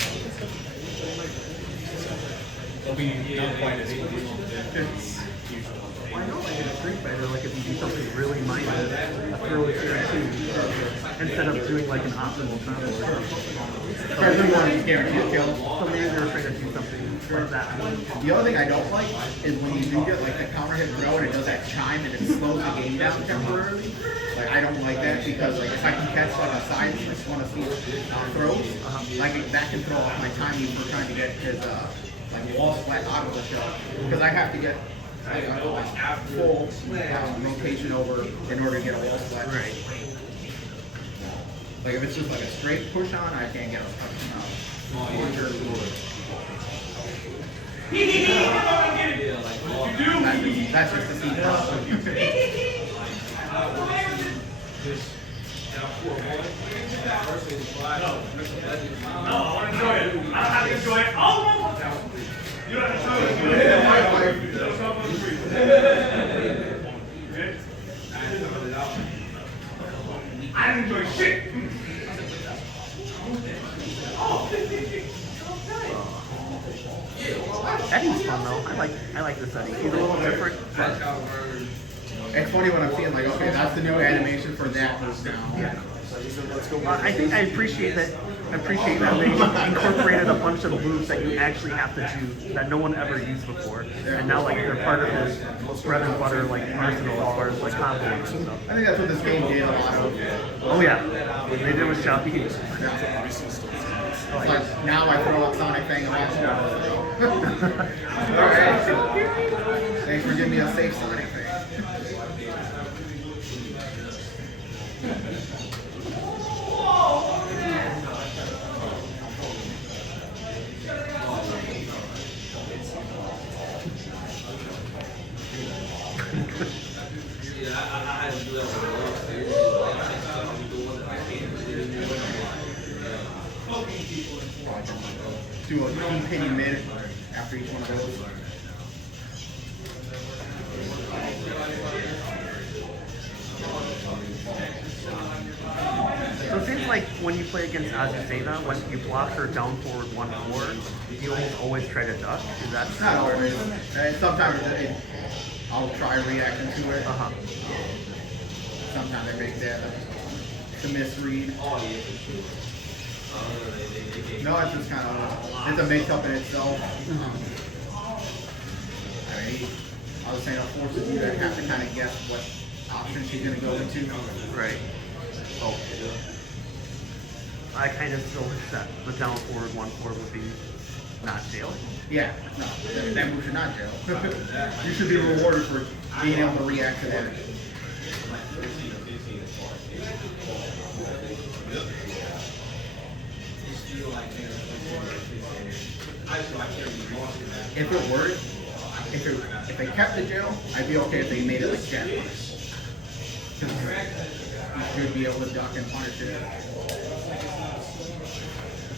They'll be not quite as easy as usual. Well, I know like in a Street Fighter, like if you do something really minor, a throw is there too, instead of doing like an optimal combo or something. So maybe they're trying to do something like that. The other thing I don't like is when you do get like the counter hit throw and it does that chime and it slows the game down temporarily. Like I don't like that because like if I can catch like a side switch one of these throws, like that can throw off my timing for trying to get his like wall splat out of the shell because I have to get like a full rotation over in order to get a wall splat. Right. Like if it's just like a straight push on, I can't get a touch out. That's just the scene. No, I want to enjoy it. I don't have to enjoy it. Oh, you don't have to enjoy it. I didn't enjoy shit. Eddie's fun though. I like this Eddie. He's a little different. It's funny when I'm seeing like, okay, that's the new animation for that move now. Yeah. He said, let's go. I think I appreciate that. I appreciate that they incorporated a bunch of moves that you actually have to do that no one ever used before, and now like they're part of his bread and butter like arsenal as far as like combos and stuff. I think that's what this game did a lot of. Oh yeah, they did with Shoppy. It's like now I throw up Sonic Fang and Alright. Thanks for giving me a safe Sonic Fang. Do a team penny minute after each one of those. So it seems like when you play against Azucena, when you block her down forward 1-4, you always try to duck. Is that Not always. And sometimes I'll try reacting to it. Sometimes I make that to misread. No, it's just kind of it's a mix-up in itself. I mean, I was saying, it forces you to have to kind of guess what option she's going to go into. right? Oh, I kind of still set the down forward 1-4 would be not jail. Yeah, no, that move should not jail. You should be rewarded for being able to react to that. If it worked, if they kept the jail, I'd be okay if they made it like Jack. You should be able to duck and punish it.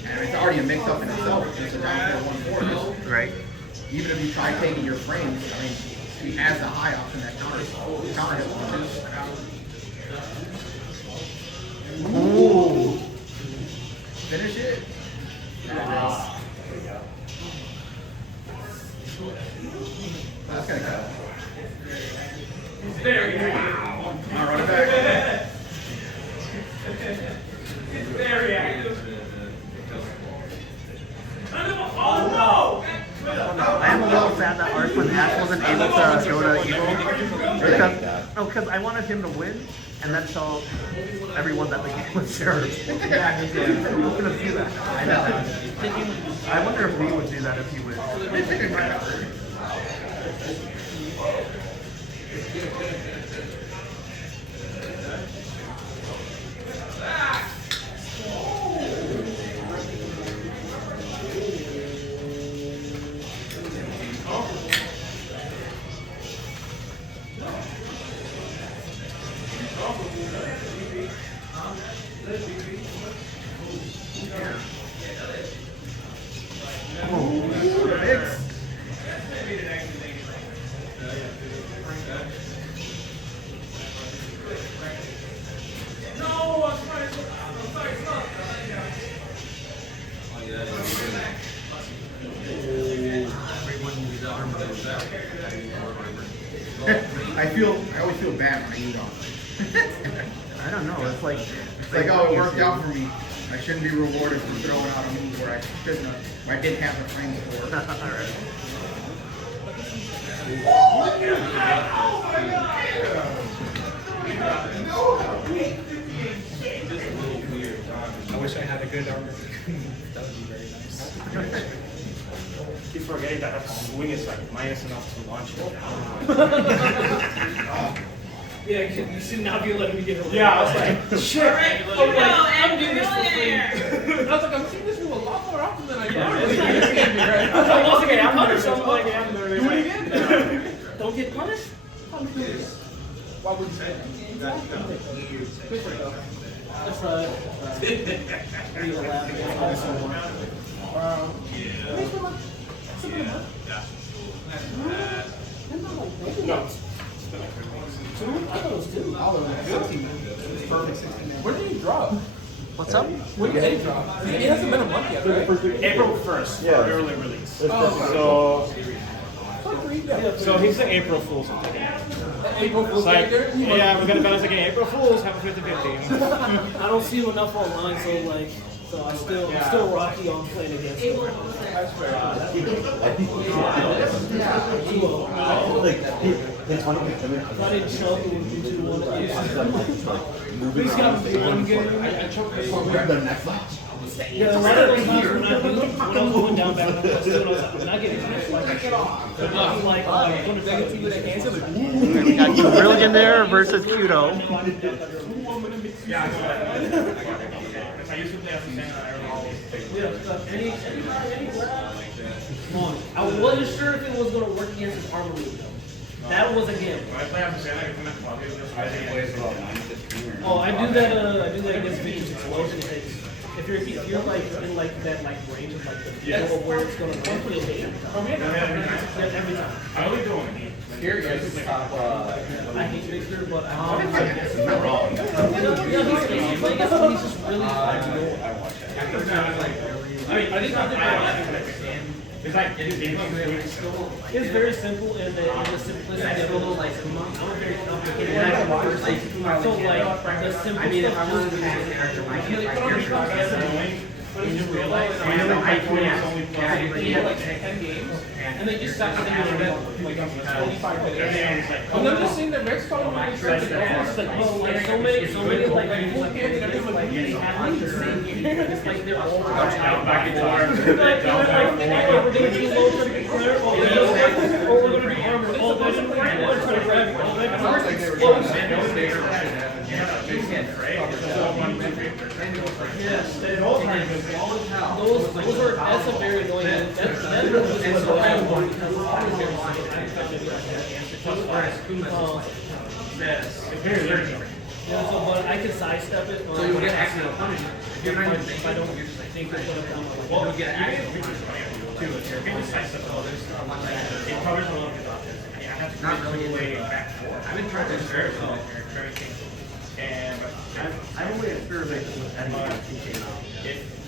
And it's already a mix up in itself. It's just a down 1-4. Right. Even if you try taking your frames, I mean, he has the high option that counter hit punches. Ooh. Finish it. That's gonna go. There you go. I'll run it back. Very active. I am a little sad that Arslan Ash wasn't able to go to Evil because I wanted him to win and then tell everyone that the game was terrible. Yeah, he's gonna do that. I know. I wonder if Lee would do that if he would. I always feel bad when I eat off. I don't know. It's like Oh, it worked out for me. I shouldn't be rewarded for throwing out a move where I shouldn't have. I didn't have the frames for it. all right. I wish I had a good armor. That would be very nice. Keep forgetting that that swing is like minus enough to launch it down. Yeah, you should not be letting me get away. Yeah, I was like, shit. I'm doing this for free. I was like, I'm seeing this move a lot more often than I thought. I was like, I'm punished. I'm like, I'm doing it again. Don't get punished? Why would you say that? That's right. No. Perfect 16 minutes. When did you drop? What's up? When did you drop? It hasn't been a month yet, right? April 1st, for early release. So he's the April Fool's of Tekken 8. April Fool's It's like, character. yeah, we're gonna balance again. April Fools have a 50-50. I don't see him enough online, so like, so I'm still rocky on playing against him. If I didn't chunk, it would be 2-1. Please get up one game. I choked this one. Yeah, a lot of those times when I was going down back when I was doing, I was like, I'm not getting this. Like, I'm like, when the second team with their hands, I'm like, We got Brilliant there versus Kudo. Yeah, I used to play as a center. I wasn't sure if it was going to work against his armor move, though. That was a game. When I play as a center, I come in Oh, I do that against Vintage Explosion. If you're like in like that like range of like the middle of where it's gonna go, you'll hit it. Every time. I only do them. Here, guys, top, I hate Victor, but Not wrong. he's just really I think not it's like it's very simple and the simplicity of it. Like I'm very complicated. So like the simple But you realize I know I played like 10 games, and they just sat there and like 25 minutes. And I'm just seeing the Rex calling my friends like, oh, like so many like people like they have the same game. It's like they're all back and forth. We're gonna do low trying to get clear, or we're gonna be armored. Oh, that's trying to grab you. Oh, yes, those are that's a very annoying. That really is what I want because it's always very yeah, so but I can sidestep it. So you get accidental punishment. If I don't think it's gonna come. Well, you get accidental too. If you're getting sidestep, it covers a lot of his options. Not really way back forward. I've been trying to very well. Very and I've only experimented with editing on TK now.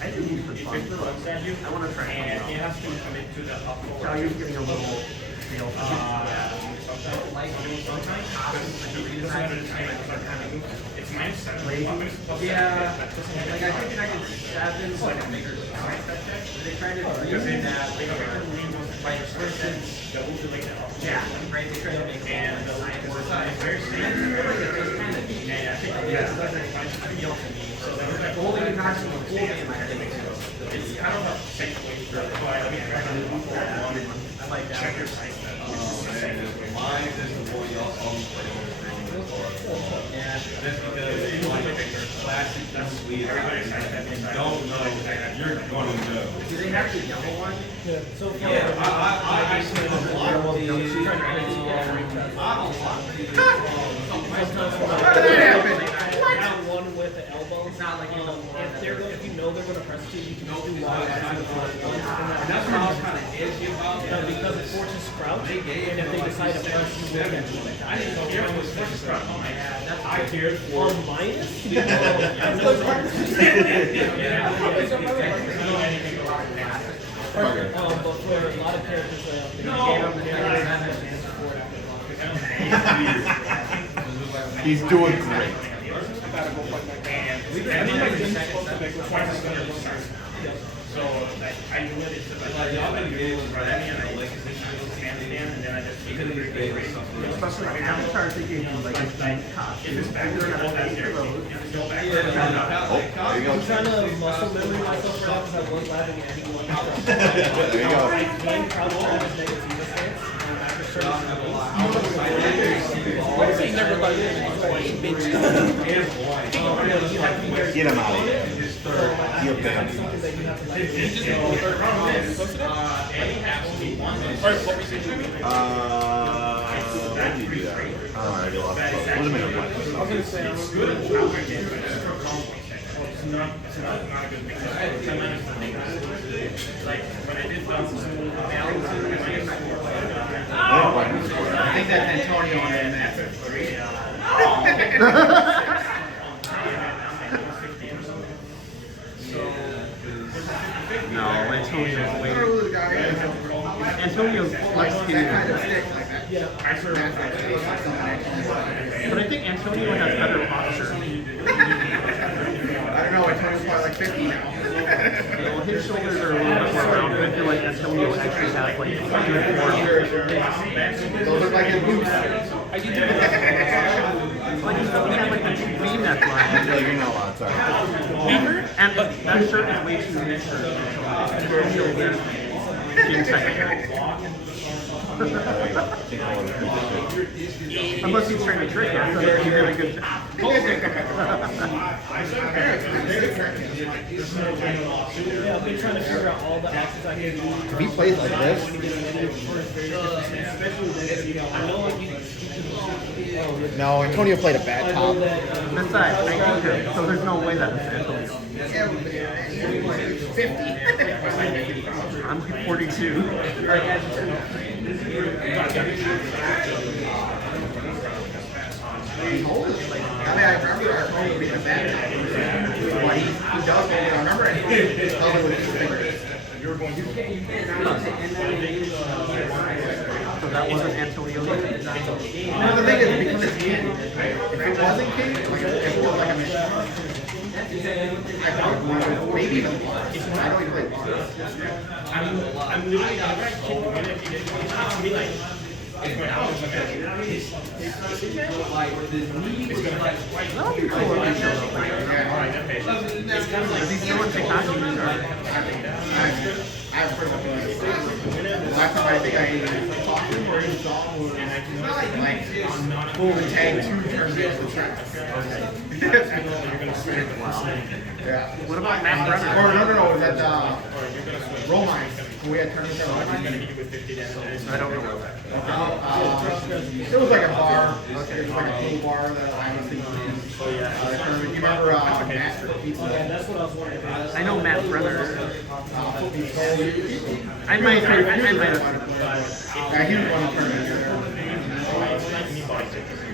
I think he's pretty fun. I want to try it. and he has to commit to the up forward. Shao Yu's getting a little fail. It's -7. Yeah, like I think I could 7, so I can make her they try to do that. Yeah, right. They try to make And the line is very safe. And I think so only in passing the full game, I think. it's kind of a safe way to I like that. Check your sight. Mine is the one y'all saw me play on the screen before. Yeah, that's because you like a classic, that's sweet. Everybody's like that. Don't know, you're gonna know. Do they have the yellow one? So Yeah, I actually unlocked the. Round one with the elbow. It's not like if you know they're gonna press two, you can just do wide as and That's what I was kind of edgy about. because it forces crouch, and if they decide to press, you will get I didn't know here was first scrub. I cared for. on minus. But for a lot of characters, He's doing great. So I do it. It's like y'all been good for that, and I like again, and then I just because of Especially like Avatar, they gave you like a giant costume. if it's back there, all that there. If it's go back There you I'm trying to muscle memory myself right now because I was laughing at anyone. There you go. I can crouch around his negative stance after certain Get him out of here. He'll ban you. When did you do that? I already lost it. What was it? I was gonna say I'm good. It's not a good mix. Like when I did the I think that's Antonio on that map. No, Antonio's way. Antonio's flex That kind of stick like that. But I think Antonio has better posture. I don't know, Antonio's probably like 50 now. Well, his shoulders are a little bit more rounded. I feel like Antonio actually has like good form. Those look like his boots. Like he doesn't have like the V-neck line. You're not allowed, sorry. And that shirt is way too big for his shoulders. Being tight. Unless he's trying to trick us, so that'd be really good. Yeah, I've been trying to figure out all the actions I can do. If he plays like this, no, Antonio played a bad top. This side, I think so there's no way that it's Antonio. 50. I'm 42. I mean, I remember our Antonio being a bad top. But he does, I remember Antonio with his fingers. So that wasn't Antonio. No, the thing is, because it's King. If it wasn't King, it feels like a machine. I probably won, maybe even Bars. I don't even play Bars. I'm literally not right. To me, like, it's my house. That would be cool if he showed up like that. Is he still in Takashi? I have heard about it. Last time I think I talked to him or even saw him was like fully tagged 2 turns into the track. Yeah. What about Matt Brenner? Or no, was that Rollmine? We had tournaments at Rollmine. I don't know what that. It was like a bar. It was like a pool bar that I was thinking. You remember Matt Pizza? I know Matt Brenner. I might have. Yeah, he was one of the tournaments.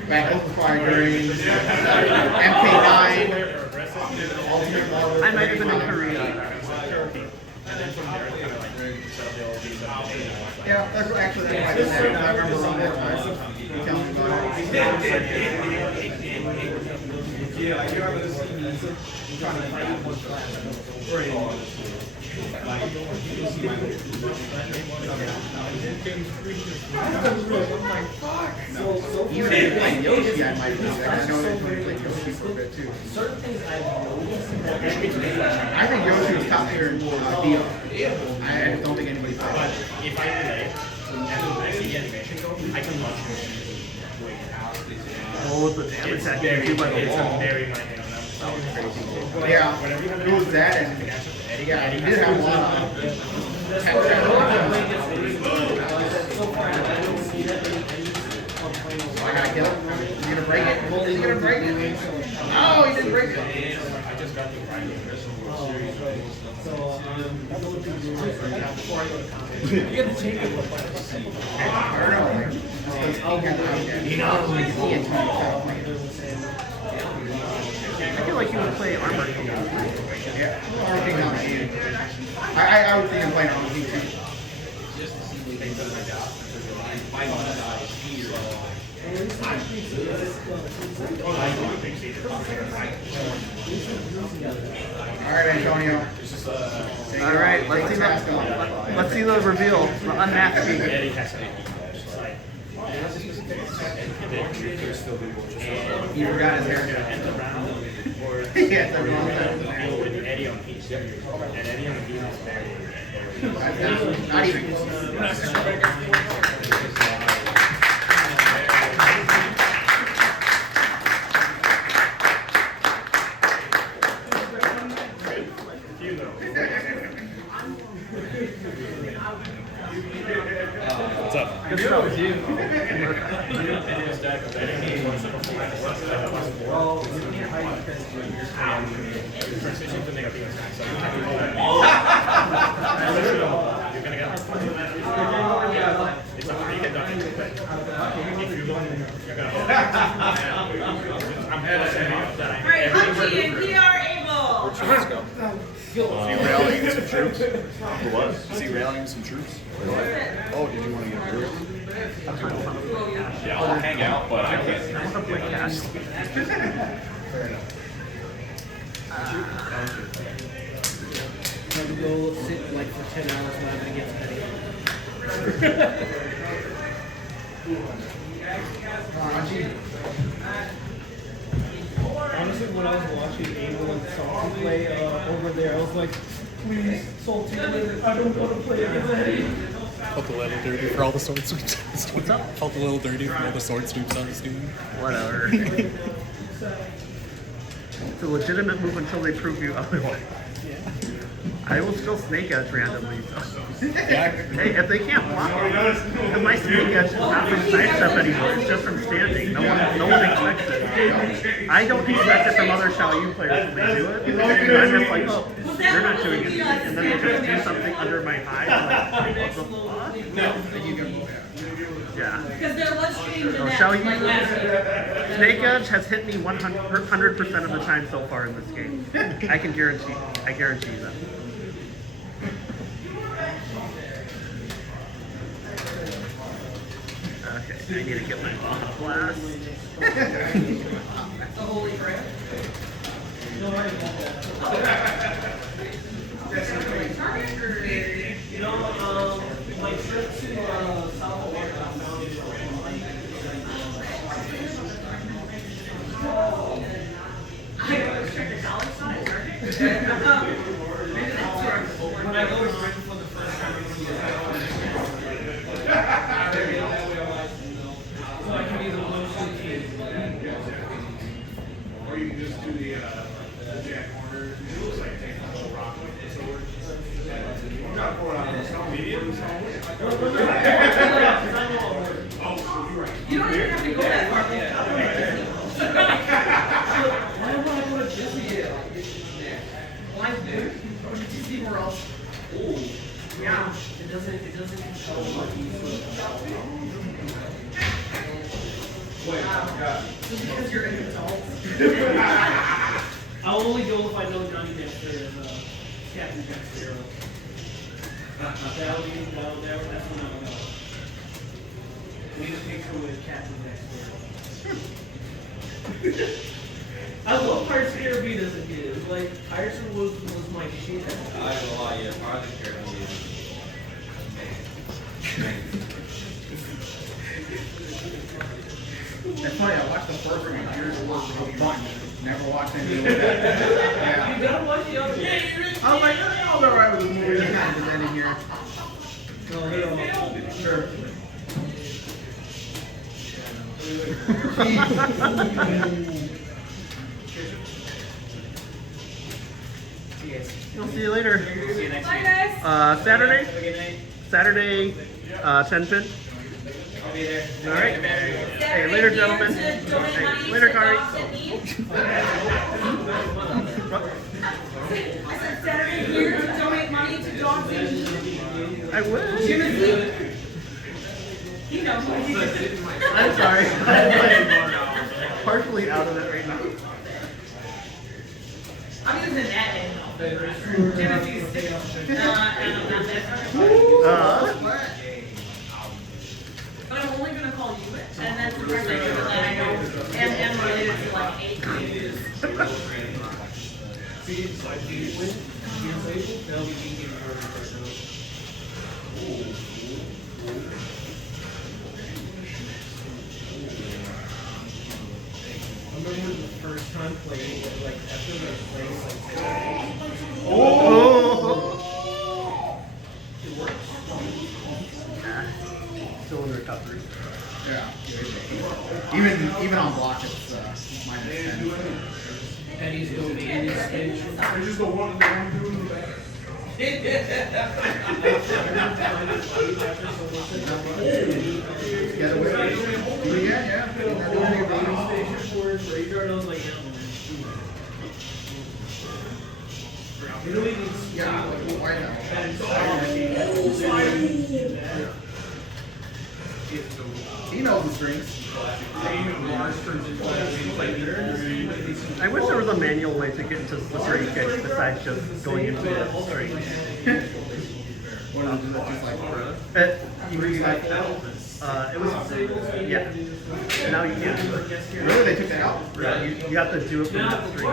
Back Open during MK9, Ultimate Marvel. I might have been in Korea. Yeah, that's actually that's why I did that. I remember around that time. He telling me about it. Yeah, I remember this trying to fight even if you play Yoshi, I might do that. I know that you played Yoshi for a bit too. Certain things I've noticed. I think Yoshi was top tier in Dio. I don't think anybody played. But if I play, and I see the animation go, I can launch Yoshi. Oh, with the damage that he can do by the It's wall. very my hand. That was crazy. Yeah, it was that, and yeah, he did have a lot of tap. I gotta kill him. He's gonna break it. He's gonna break it. Oh, he didn't break it. I just got the right. You get to take it. I don't know. I feel like he would play Armor King. Yeah, Armor King on you. I would think I'm playing Armor King too. Alright, Antonio. Alright, let's see the reveal, the unmatched King. He forgot his haircut. Yeah, it's everyone says Eddie on Heat. And Eddie on Heat is very, not even. What's up? Good stuff. Alright, Hunchy and PR able. Let's go. Is he rallying some troops? What? Is he rallying some troops? Oh, did you want to get a group? Yeah, I'll hang out, but I can't. I want to play cash. Have to go sit like for 10 hours when I'm gonna get Honestly, when I was watching Abel and Salty play over there, I was like, please, Salty, I don't want to play again. Felt a little dirty for all the sword sweeps I was doing. What's up? Felt a little dirty for all the sword sweeps I was doing. Whatever. It's a legitimate move until they prove you otherwise. I will still snake edge randomly. So. Hey, if they can't block it, because my snake edge is not from sidestep anymore, it's just from standing. No one expects it. I don't expect it from other Xiao Yu players when they do it. And I'm just like, oh, they're not doing it. And then they just do something under my eye. I'm like, what the fuck? Yeah. Because there was change in So that. Xiao Yu, like last year. Snake Edge has hit me 100% of the time so far in this game. I can guarantee. I guarantee you that. Okay, I need to get my blast. The Holy Grail. You know, my trip to South America, I found it when I go to Britain for the first time, so I can be the one Or you can just do the jack corner. It looks like taking a little rock with the sword. I'm not pouring out the stone. Medium stone. Oh, you're right. You don't even have to go that far. Why do I go to Disney? Why do? Or Disney World. Yeah. It doesn't show what he's Just because you're an adult. I'll only go if I know Johnny Dexter is Captain Jack Sparrow. That's when I'll go. We need a picture with Captain Jack Sparrow. I love Pirates of the Caribbean as a kid. Like, Pirates was my shit. I ain't gonna lie, yeah, Pirates of the Caribbean. That's funny, I watched the first one years ago, a bunch. Never watched any of that. You Yeah. gotta watch the other one. I was like, I'll be alright with this movie. Just kind of just in here. Sure. I'll see you later. Bye, guys. Saturday, 10 pin. I'll be there. All right. Hey, later, gentlemen. Hey, later, Kari. I said Saturday here to donate money to dogs in need. I will. Jimothy. He knows what he's doing. I'm sorry. I'm partially out of it right now. I'm using that name though. Timothy's still. Not that. But I'm only gonna call you it, and that's the person that I know and related to like 8 years. See, so I do win. They'll be eating for I remember when the first time playing, like after the place, like it works. Still in recovery. Yeah. Even on block, it's -10. And he's going to end his stage. They just go one and one, two in the back. Get away. Do it again, yeah. Yeah, like, why not? He knows the strings. I wish there was a manual way to get into slippery kicks besides just going into the string. What is it, just like, You really like It was, yeah. Now you can't do it. Really? They took that out? Yeah, you have to do it from that screen.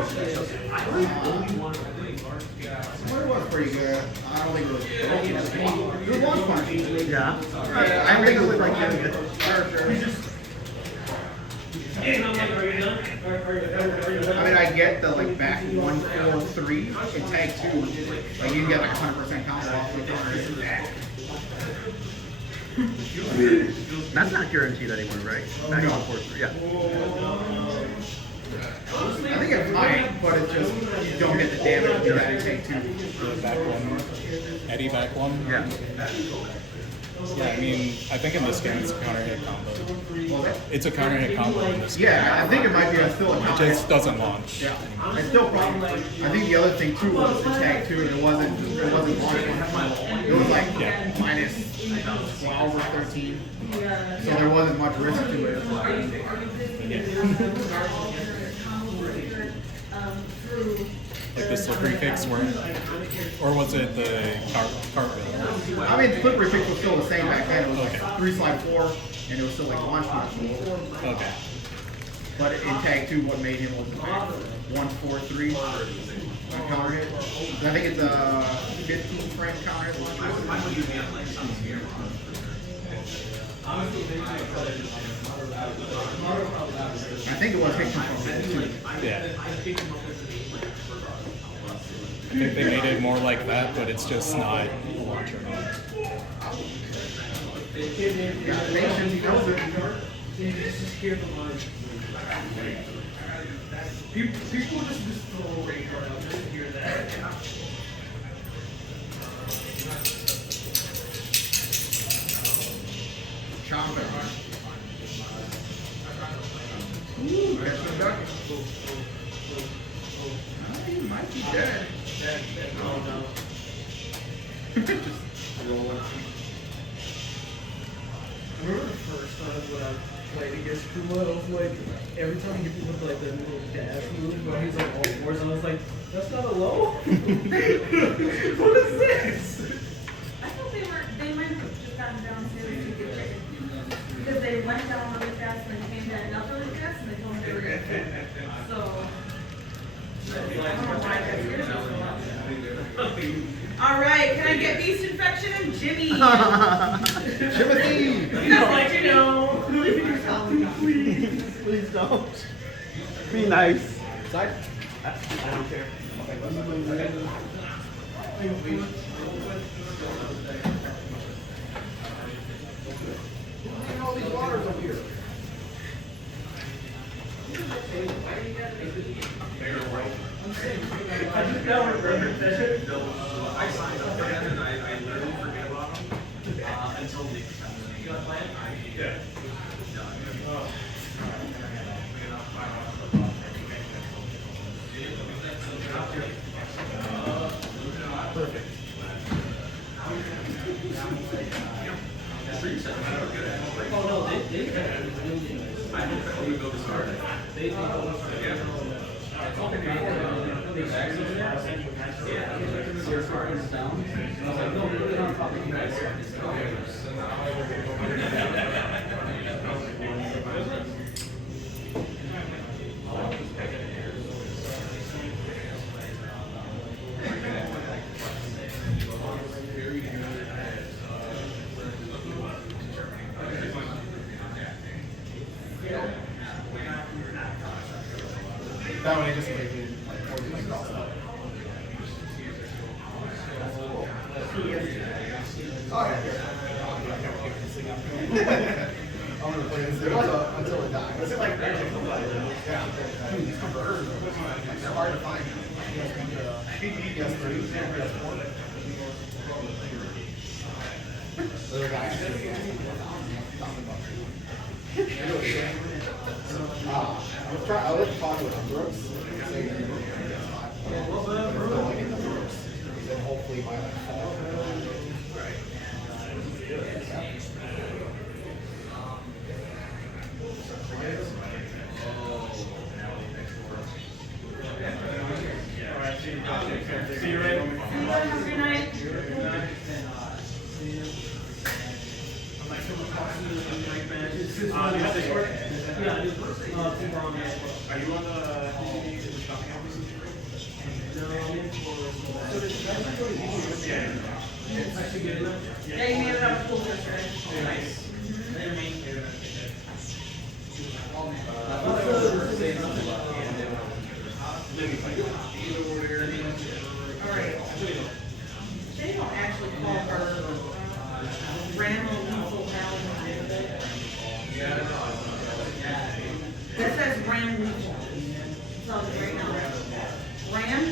Well, it was pretty good. I don't think it was. It was fun. Yeah. I think it was like getting it. I mean, I get the like back 1, 4, 3 in tag 2. Like you can get like 100% counter off with this back. That's not guaranteed anymore, right? Back No. 1, 4, 3, yeah. I think it might, but it's just you don't get the damage you get in tag 2. The back one. Eddie back one? Yeah. Yeah, I mean, I think in this game it's a counter hit combo. Well, that- It's a counter hit combo in this game. Yeah, I think it might be still a It counter. just doesn't launch. Yeah, it's still probably. I think the other thing too was the tag 2. It wasn't launch one. It was like minus 12 or 13. So there wasn't much risk to it. Like the slippery kicks were, or was it the cartwheel? I mean, slippery kick was still the same back then. It was Okay. like 3 slide 4, and it was still like launch punch. Okay. But in tag 2, what made him was the 1, 4, 3 counter hit. I think it's a 15 frame counter hit launch. I think it was hit from Yeah. I think they made it more like that, but it's just not a launcher. Yeah, patience, he knows it. People just throw rage out just to hear that. Chomp it. Ooh, catch him back. He might be dead. Just rolling. I remember the first time when I played against Kuma, I was like, every time he would like the little dash move where he's like all fours, and I was like, that's not a low? What is this? I thought they might have just gotten downstairs to get chicken. Because they went down really fast and then came back up really fast and they told me they were going to So, I don't know why that scares me so much. All right, can I get Beast Infection and Jimmy? Timothy! Just let you know. Please, please don't. Be nice. Side? I don't care. All these waters over here. I just now remember that. I signed up for them and I literally forget about them until the plan. Yeah. Perfect. Oh no, they I don't know go to start. They That way, just make it like cross up. I'm gonna play this until it dies. Is it like yeah. Dude, these converters they're hard to find. PS3, PS4. The other guy I was talking with Brooks, saying that we're going in the works. He said hopefully by like fall. See you later. Have a good night. I'm not sure what's possible. You have Discord? Yeah, I do. People on there. Are you on the shopping app? No, I'm in for Yeah. actually good enough. Yeah, you made it out of pool yesterday. Nice. They're main. Alright. They don't actually call her Ram Lethal Allen. It says Ram Lethal. It's on it right now. Ram?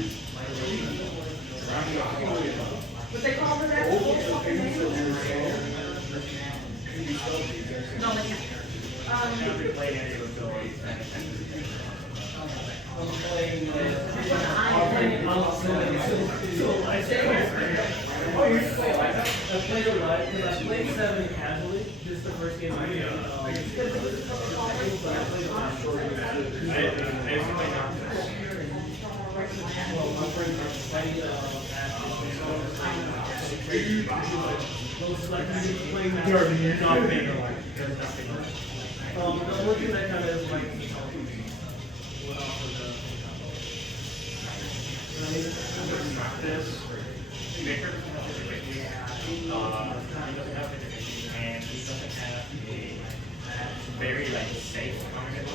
But they call her that whole fucking name? No, they can't. I played it live because I played 7 casually. This is the first game I played. Well, my friend played playing that. You're nothing. There's nothing. The only thing that kind of is like, what else was This maker he doesn't have and he doesn't have a very like safe target.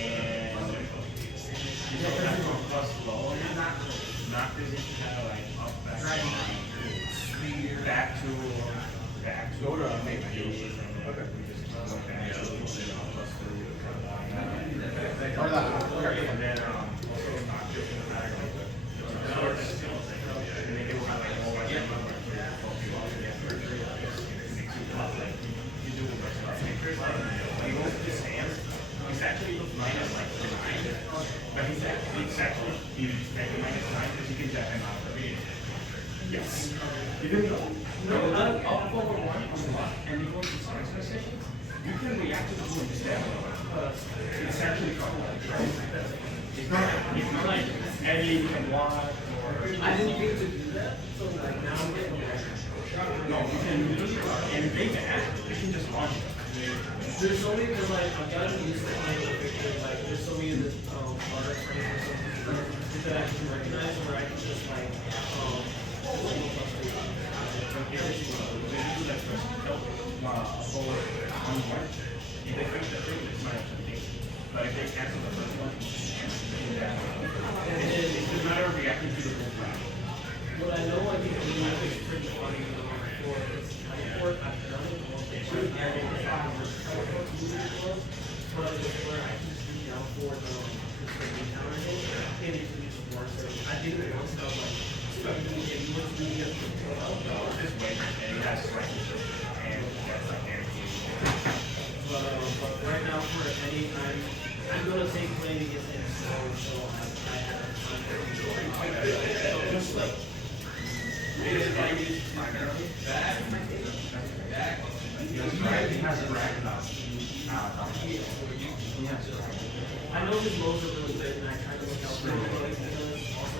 And he doesn't have to plus low and not this kind of like up back to go to maybe and then he's actually minus like 9, but he's actually minus 9 because you can jet him out of the meeting. Yes. You didn't know? No, up forward 1 on the left, and you go to science sessions, you can react to the movement step. It's actually it's not like any you can walk or I didn't get to do that, so like now I'm getting no, you can and they can you can just launch it. There's so many, because like I've gotten used to playing with pictures, like there's so many of the other frames or something that I can recognize where I can just like but if they cancel the first one, it's a matter of reacting to the whole round. what I know I can do is pretty funny for this teleport. I've done it but it's where I can see down for the counter hit, and it's just worse. I did it once, and I was like, it looks really good. This way, and he has like, and that's like guaranteed. But right now, for any time, I'm going to take playing against him so I have time to just like, I know his lows are really good, and I try to look out for him, but also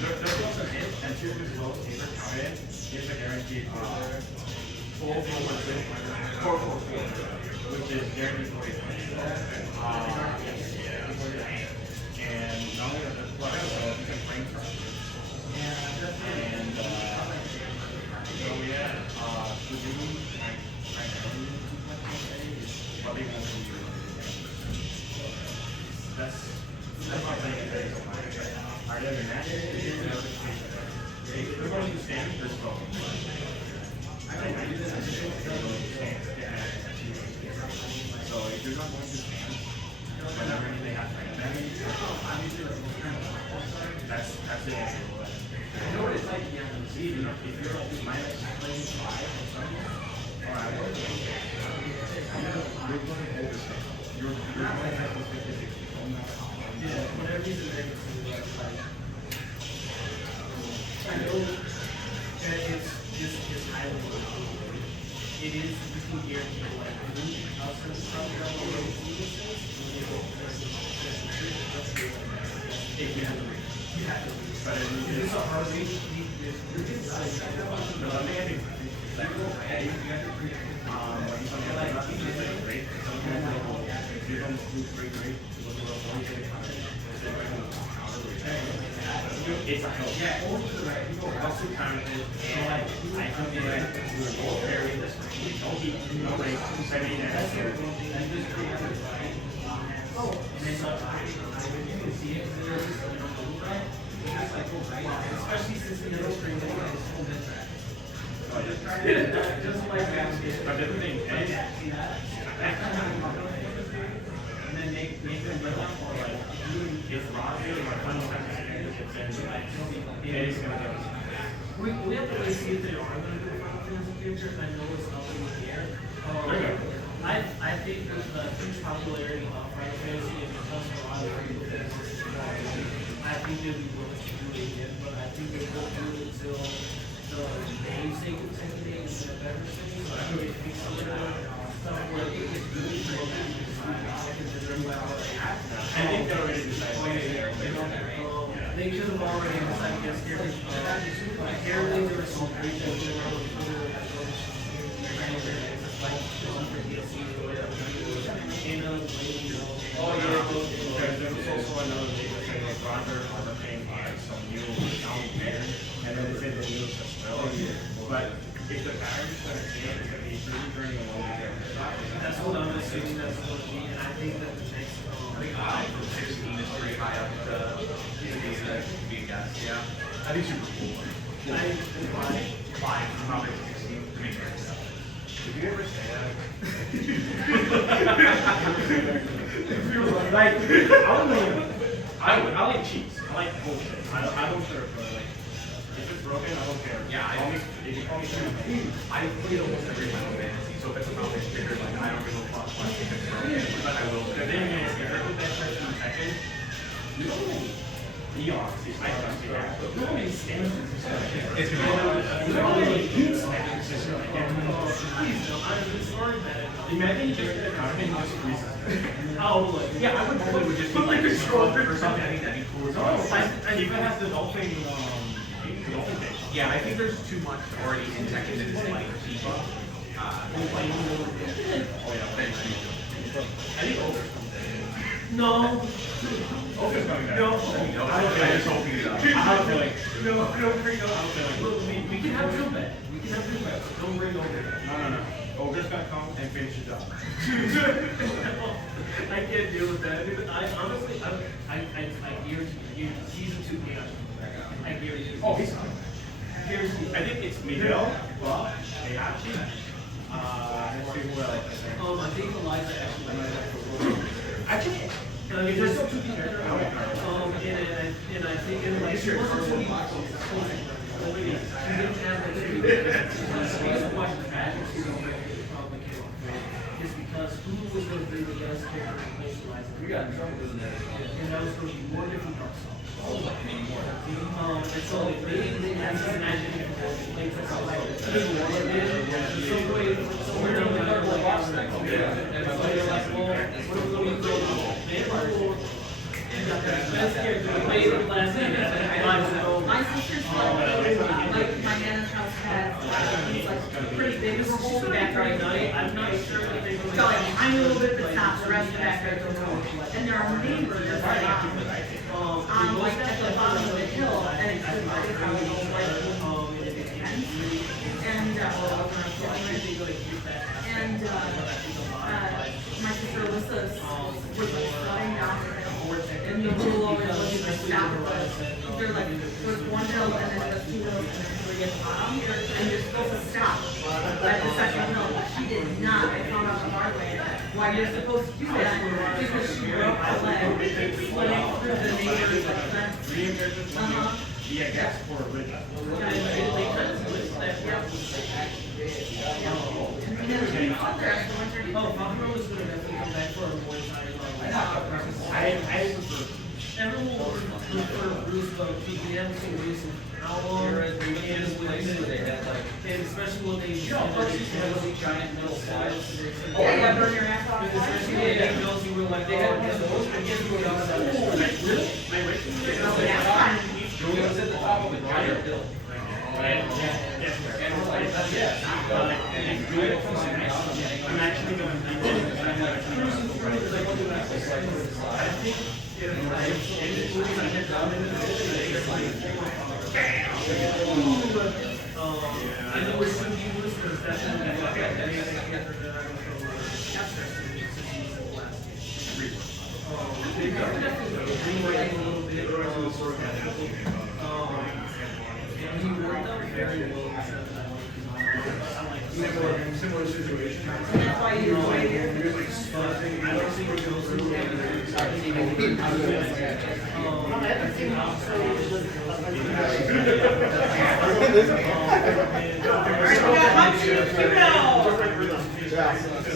There's also an hit, and 2 of his lows, he's a count in, he's a guaranteed 4-4, which is guaranteed 40 points. And not only that, there's plus, so you can frame trust. And so yeah, to do primarily probably won't be that's my thing. Other than that, we're going to stand for slow. So if you're not going to stand, whenever they have that's the answer. You know what it's like? See, if you're minus 5 or something, or I would, you're going to overstand. You're not going to have to fit it. yeah, whatever he's in there, I know that it's highly it is you can guarantee like outside the property on the road if you have to read. But it's a hard read. No, I mean, It's like, yeah, also kind of I come in and do a goal carry this range. Don't be no range, 70 and that's here. And just and then you can see it especially since the middle screen is so mid track. Just like everything. And then make them live up or like if Roger or Final Fantasy it's gonna go. We have to wait to see if they are going to do a Final Fantasy future, and I know it's up in the air. I think with the huge popularity of Final Fantasy and because of a lot of people that I think they'll be willing to do it again, but I think they won't do it until the namesake of Tekken8 is in a better city. So I really think some of the stuff where it gets really great. I think they already decided. They could have already decided yes, apparently there was some great things around the Twitter as well as like DLC or whatever. Oh yeah, there was also another thing that said like Roger overcame some new sound there, and then they said the news as well. But if the parents gonna see it, it's gonna be pretty turning along there. That's what I'm assuming that's going to be, and I think that the next I think 5 from 16 is pretty high up to be a guess. Yeah, I think super cool. I think 5 probably 16 to make it. Did you ever say that? Like, I like cheese. I like bullshit. I don't care, but like, if it's broken, I don't care. Yeah, if you call me I play almost every Final Fantasy, so if it's a Final Fantasy figure, like I don't give a fuck if it's broken, but I will. the thing is, if I put that person in second, you don't really eons. I trust you. You don't really stand for this. It's gonna You don't really need standards. It's just like, imagine you just get a card and you just freeze it. oh, look. yeah, I would probably just put like a shoulder or something. I think that'd be cool. And even has the dolphin thing. Yeah, I think there's too much already in Tekken that is like cheap. I think Ogre's coming in. No. Ogre's coming back. No. I just hoping it up. I have a feeling. Look, we can have two bet. We can have two bets. Don't bring over. No. Ogre's gonna come and finish the job. I can't deal with that. I honestly, I guarantee you, season 2 came out. I guarantee you. Oh, he's coming. I think it's Miguel, Buff, Heihachi. Let's see who else. I think Eliza Actually, there's still 2 people that are out. and I think in like she wasn't too much. She didn't have like she didn't watch the magic. She probably came off great. Is because who was going to be the best character to replace Eliza? We got in trouble doing that. And that was going to be more different Dark Souls. And so they had this magic for like for some way somewhere down the line like and so they're like, well, what are we going to do? Best character to play the last game. My sister's like my nana's house has these like pretty big holes back right now. I'm not sure if they So like tiny little bit at the top, the rest of the back right there. And there are neighbors on like at the bottom of the hill, and it's just like my sister Alyssa was like sliding down the hill, and the rule always was to stop. They're like, there's one hill, and then there's 2 hills, and then 3 at the bottom, and you're supposed to stop at the second hill. She did not. I found out the hard way why you're supposed to do that, because she broke her leg, sliding through the neighbor's like fence. Yeah, I guess for a rig. Oh, Buffalo is going to definitely come back for a more time. I prefer. Everyone will prefer Bruce, but we haven't seen Bruce in how long? And especially when they giant metal slides. Yeah, burn your ass off. Especially when they knows you were like, they had those, I guess you were It was at the top of a giant hill. Yeah. And we're like, yeah. I know it's some people listeners that Similar situation. That's why you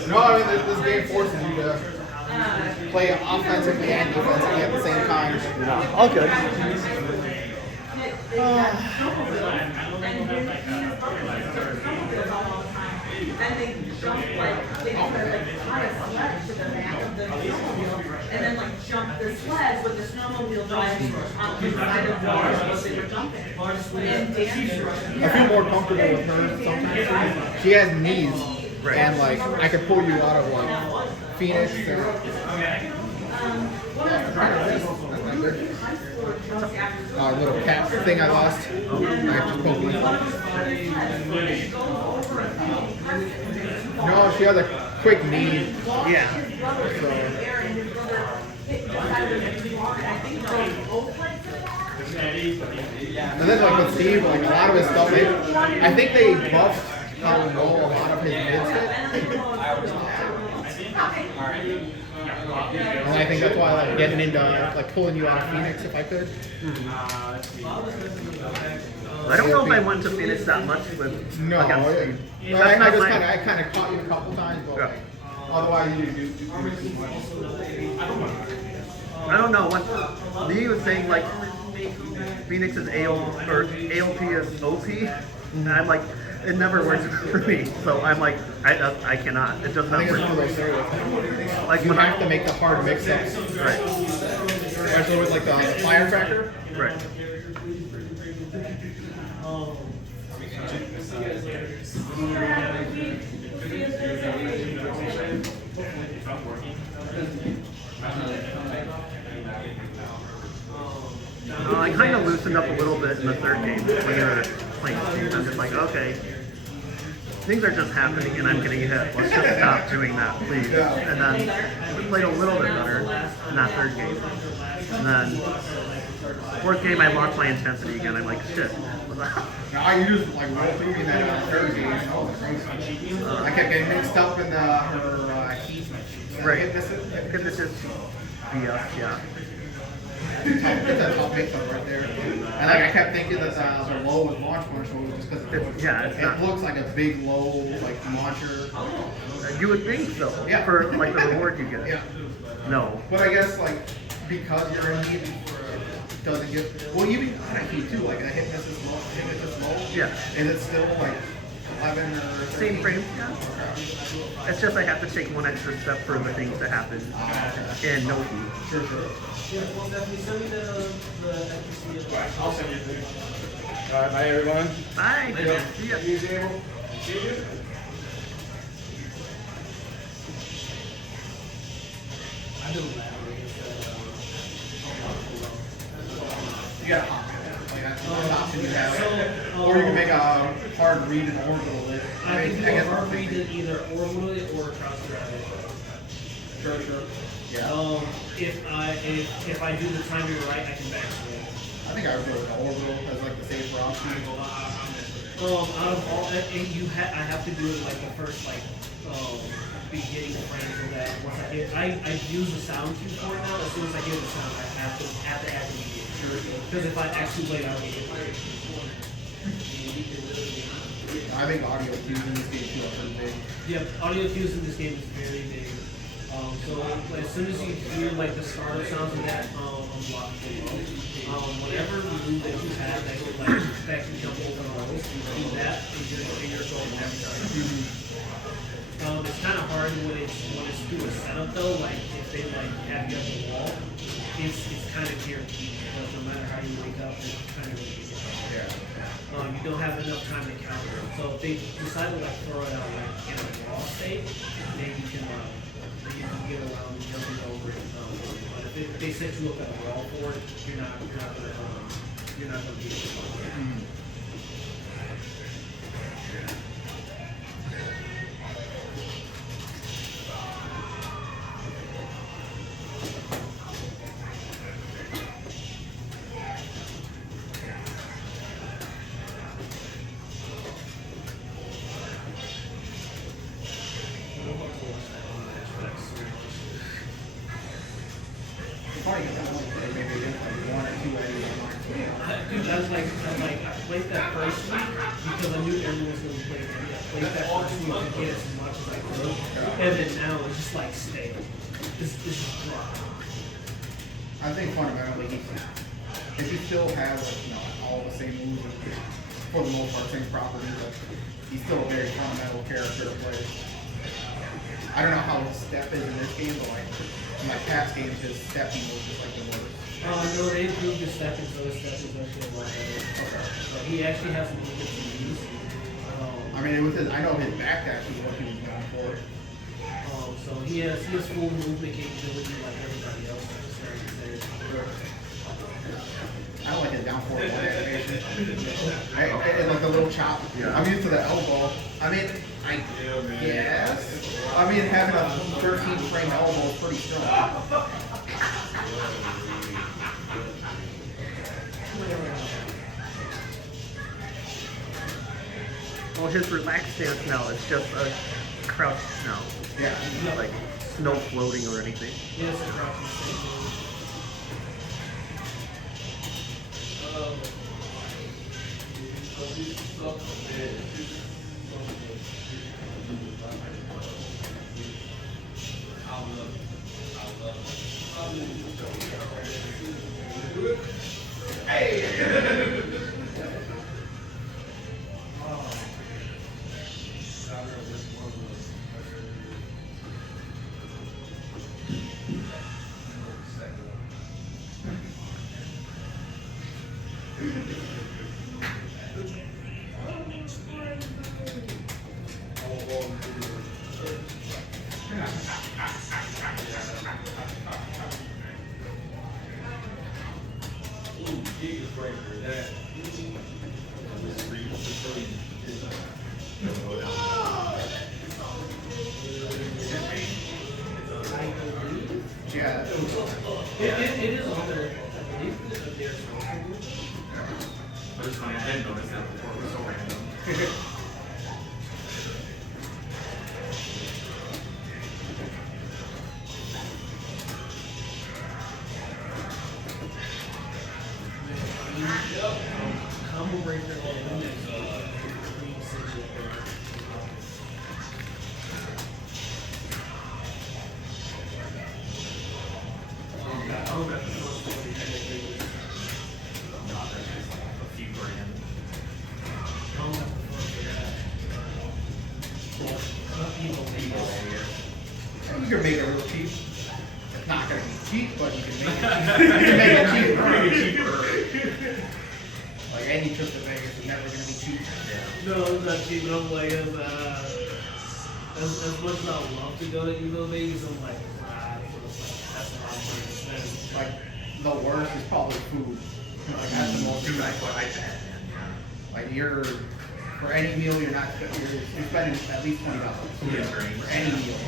No, I mean this game forces you to play offensively and defensively at the same time. No, all good. Then they jump like they put like tie a sled to the back of the snowmobile and then like jump the sled with the snowmobile driving on the side of the wall as they were jumping. And dancing. I feel more comfortable with her sometimes. She has knees, and like I could pull you out of like Phoenix. Little cat thing I lost. I just poked me. No, she has a quick knee. Yeah. And then like with Steve, like a lot of his stuff, I think they buffed how low a lot of his mids hit. And I think that's why I like getting into like pulling you out of Phoenix if I could. I don't know if I went to Phoenix that much with No, against Steve. I kind of caught you a couple times, but like, otherwise you do. I don't know. When Lee was saying like Phoenix is AOP or AOP is OP, and I'm like, it never works for me. So I'm like, I cannot. It does I not think it's work. for those stereotypes. Like You when have to make the hard mix-ups. Right. Especially with like the firecracker. Right. I kind of loosened up a little bit in the third game when you were playing Steve. I'm just like, okay, things are just happening and I'm getting hit. Let's just stop doing that, please. And then we played a little bit better in that third game. And then fourth game, I lost my intensity again. I'm like, shit. I used like roll through in that third game. I kept getting mixed up in her heat. Right. Hypnosis. Hypnosis BS, yeah. It's a tough mix-up right there. And like I kept thinking that the low was launch commercial just because it looks like a big low like launcher. You would think so. Yeah. For like the reward you get. Yeah. No. But I guess like because you're in heat, it doesn't get even on heat too. Like a hypnosis low. Yeah. And it's still like 11 or 13. Same frame. Yeah. It's just I have to take one extra step for the things to happen. And no heat. Sure. Well, definitely send me the I'll send you the. Bye, everyone. Bye. See ya. See you. I do that. You got a hop. Like that's an option you have. Or you can make a hard read and orbital it. I can do a hard read in either orbital it or cross grab it. Sure. Yeah. If I do the timing right, I can back swing. I think I would go with orbital as like the safer option. Out of all, and I have to do it like the first beginning frame so that once I get, I use the sound cue for it now. As soon as I hear the sound, I have to add the immediate. Because if I actually wait, I'll get it. I think audio cues in this game too are pretty big. Yeah, audio cues in this game is very big. So as soon as you hear like the starter sounds of that unlocked below, whatever move that you have that could like that can jump over walls, you do that and you're going every time. It's kind of hard when it's through a setup though. Like if they like have you up the wall, it's kind of guaranteed because no matter how you wake up, it's kind of going to get you don't have enough time to counter. So if they decide to like throw it out like in a raw state, then you can get around and jump it over it. But if if they set you up at a wall for it, you're not gonna be able to. Funny, because I'm like, maybe against like 1 or 2 eddies on mine. Dude, I played that first week because I knew everyone was going to play it. I played that first week to get as much as I could. And then now it's just like stale. It's just dry. I think fundamentally, if he still has like, you know, all the same moves, for the most part, same properties, like, he's still a very fundamental character to play. I don't know how his step is in this game, but like in my past games, his stepping was just like the worst. No, they improved his stepping, so his step is actually a lot better. Okay. So he actually has some really good moves. I mean, with his, I know his back dash is what he was going for. So he has full movement capability like everybody else. I don't like his down forward one animation. And like the little chop. I'm used to the elbow. I mean, I guess. I mean, having a 13 frame elbow is pretty strong. Well, his relaxed stance now is just a crouch now. Yeah. Like, no floating or anything. Yes, it's crouching stance. Yeah. It is on there. I believe there's But it's funny, I didn't notice that before, it was so random. combo breaker on the index. You can make it real cheap. It's not going to be cheap, but you can make it cheap. You can make it cheaper. Like any trip to Vegas is never going to be cheap. No, it's not cheap. I'm like, as much as I would love to go to Evo Vegas, I'm like, that's a lot of money to spend. Like the worst is probably food. Like that's the most expensive. Like you're for any meal you're spending at least $20 for any meal.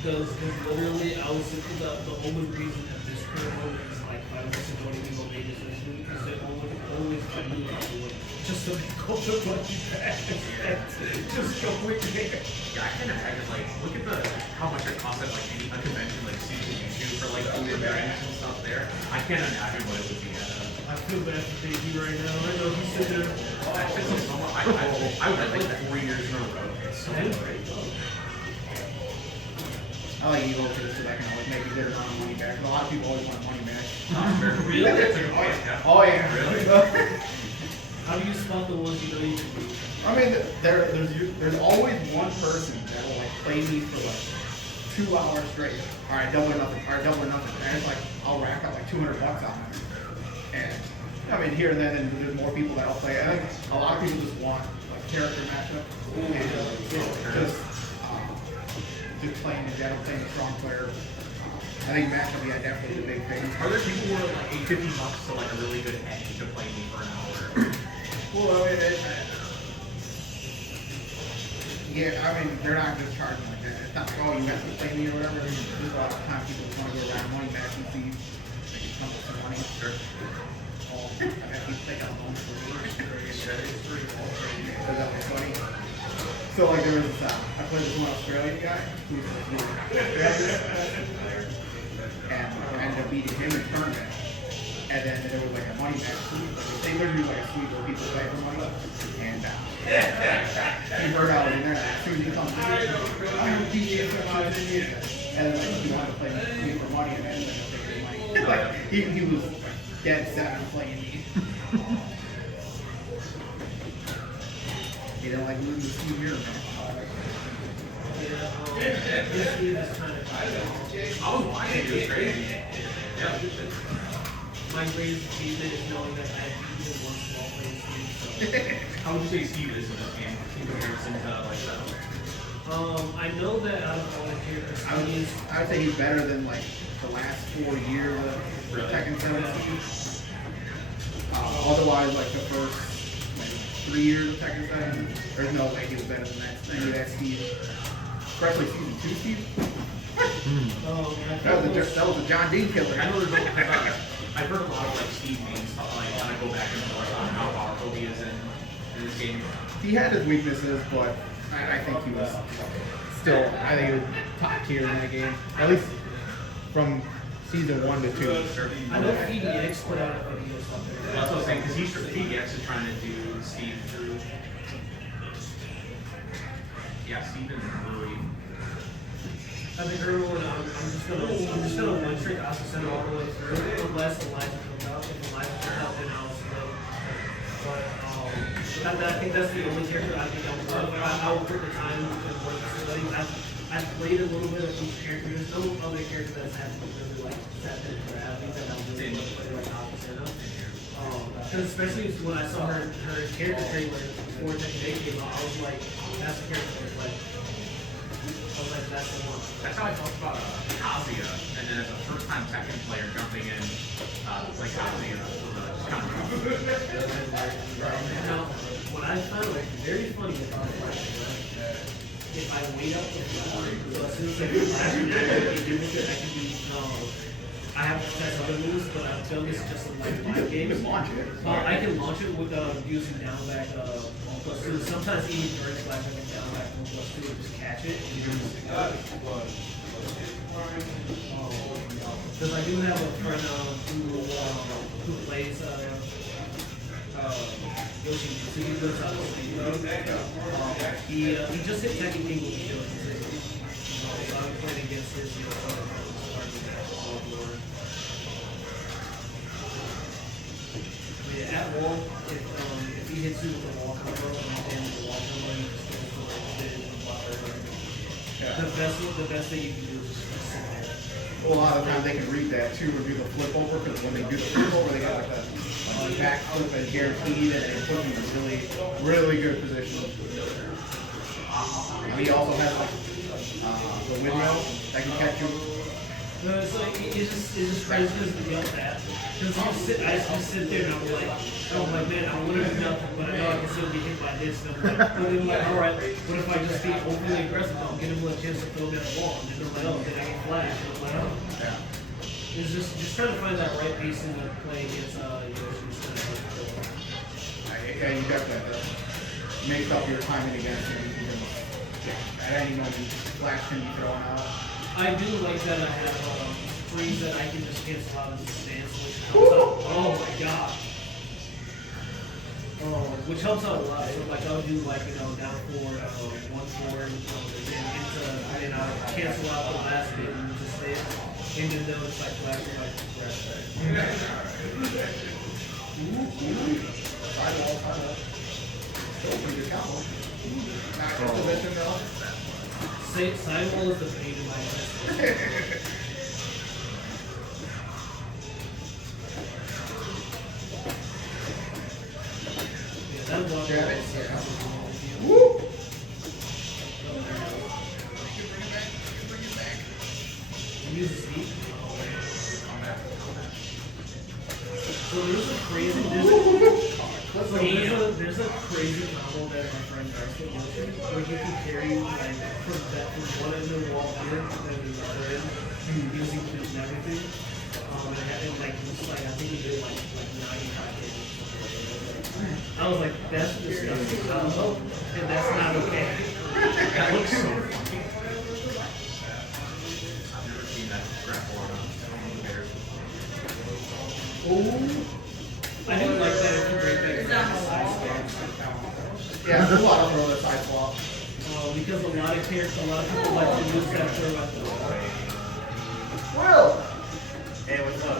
Because literally, I was thinking that the only reason that this program is like I wasn't going to Evo Vegas this week because they always try to do it just to go to money back. Just go with it. Yeah, I can't imagine, like, look at how much it costs at, like, a convention, like, YouTube for, like, food and drinks and stuff there. I can't imagine what it would be at. I feel bad for Davey right now. I know he's sitting there. That shit's so much. I went, like, 4 years in a row. It's so great. I like Evo for this because I can always make a good amount of money back. A lot of people always want money back. Really? Oh yeah. Really? How do you spot the ones you know you can do? I mean, there's always one person that will like play me for like 2 hours straight. All right, double or nothing. All right, double or nothing. And it's like I'll rack up like $200 on it. And I mean, here and then, and there's more people that'll play. I think a lot of people just want like character matchup and just playing in general, playing a strong player. I think matchup, yeah, definitely the big thing. Are there people who are like $50 to like a really good edge to play me for an hour? Well, yeah, I mean, they're not just charging like that. It's not like, oh, you have to play me or whatever. There's a lot of times people just want to go around money back and see if they can come with some money. Sure. I mean, they got home for me. Because that was funny. So, like, there was this, I played with one Australian guy who's and I ended up beating him in tournament. And then there was like a money match. They literally like a sweep where people play for money. And he heard I was in there. As soon as he comes in, I'm beat you for money. And then like, he wanted to play me for money and then like, take his money. Like, he was dead set on playing me. He didn't like lose the Steve Mirror match. I was watching it, it was crazy. Yeah. My greatest achievement is knowing that I beat him one small playing team. So. How would you say Steve is in this game in comparison to like that? I know that out of all the characters, I would say he's better than like the last 4 years of Tekken 7. Otherwise, like the first like, 3 years of Tekken 7, there's no way he was better than that. Maybe that's Steve. Especially season 2 Steve. That was a John Dean killer. I know there's no, I've heard a lot of like Steve names stuff like when I go back and forth on how powerful he is in this game. He had his weaknesses, but I think he was still, I think he was top tier in that game. At least from season 1 to 2. I know PDX put out a video or something. That's what I was saying, because PDX is trying to do Steve through. Yeah, Steve is really. I think everyone, I'm just gonna one trick Asa all the way through. Unless Elijah comes out. If Elijah comes out, then I'll split. But I think that's the only character I think I will put the time and work to study. I've played a little bit of each character. There's no other character that's had really like set in for athletes that I'm really going to play like Asa. Because especially when I saw her character trailer before Tekken 8 came out, I was like, that's the character to play. I was like, that's the one. That's how I felt about Kazuya, and then as a first-time Tekken player jumping in, like Kazuya was kind of Now, what I found very funny about it, if I wait up to so as soon as I do flash, I can do, I have to test other moves, but I've done this just in like 5 games. You can launch it. I can launch it with using down back 1+2. Sometimes even during flash, I can down back 1+2 and just catch it. Because I do have a friend who plays Yoshi, so he lives out of State. He just hit Tekken King with the shield. So I'm playing against his at wall, if he hits you with the wall combo and the wall combo, you just go for it. The best thing you can do is just sit there. Well, a lot of times they can read that too, or do the flip over, because when they do the flip over, they got like a back flip and guaranteed, and they put them in a really good position. He also has like the window that can catch you. No, it's like, it's just crazy because the yell that. Because I just sit there and I'm like, man, I want to do nothing, but I know I can still be hit by this. And I'm like, alright, what if I just be overly aggressive? I'll give him a chance to throw that ball. And then I'm like, oh, then I get flashed. And I'm like, oh. Yeah. It's just trying to find that right pacing to play against Yoshi. Yeah, you definitely have to make up your timing against him. At any moment, flash can be thrown out. I do like that I have freeze that I can just cancel out of the stance, which helps out. Oh my god. Which helps out a lot. So like I'll do like, down 4, 1-4, and then I'll cancel out the last bit and just stay in the zone. It's like flashing like Sidewall is the pain in my head. That one. Woo! Use the speed. So there's a crazy combo that my friend Darcy goes to, where you can carry like from one end of the wall here and then the other end, using keys and everything. And like just like I think he did like 95 damage. I was like, that's disgusting. And that's not okay. That looks so funny. I've never seen that grapple on bears. Oh, I didn't like that. If you break that side swap. Yeah, there's a lot of roller side swap. Because a lot of characters, a lot of people like to use that throw at the Well. Hey, what's up?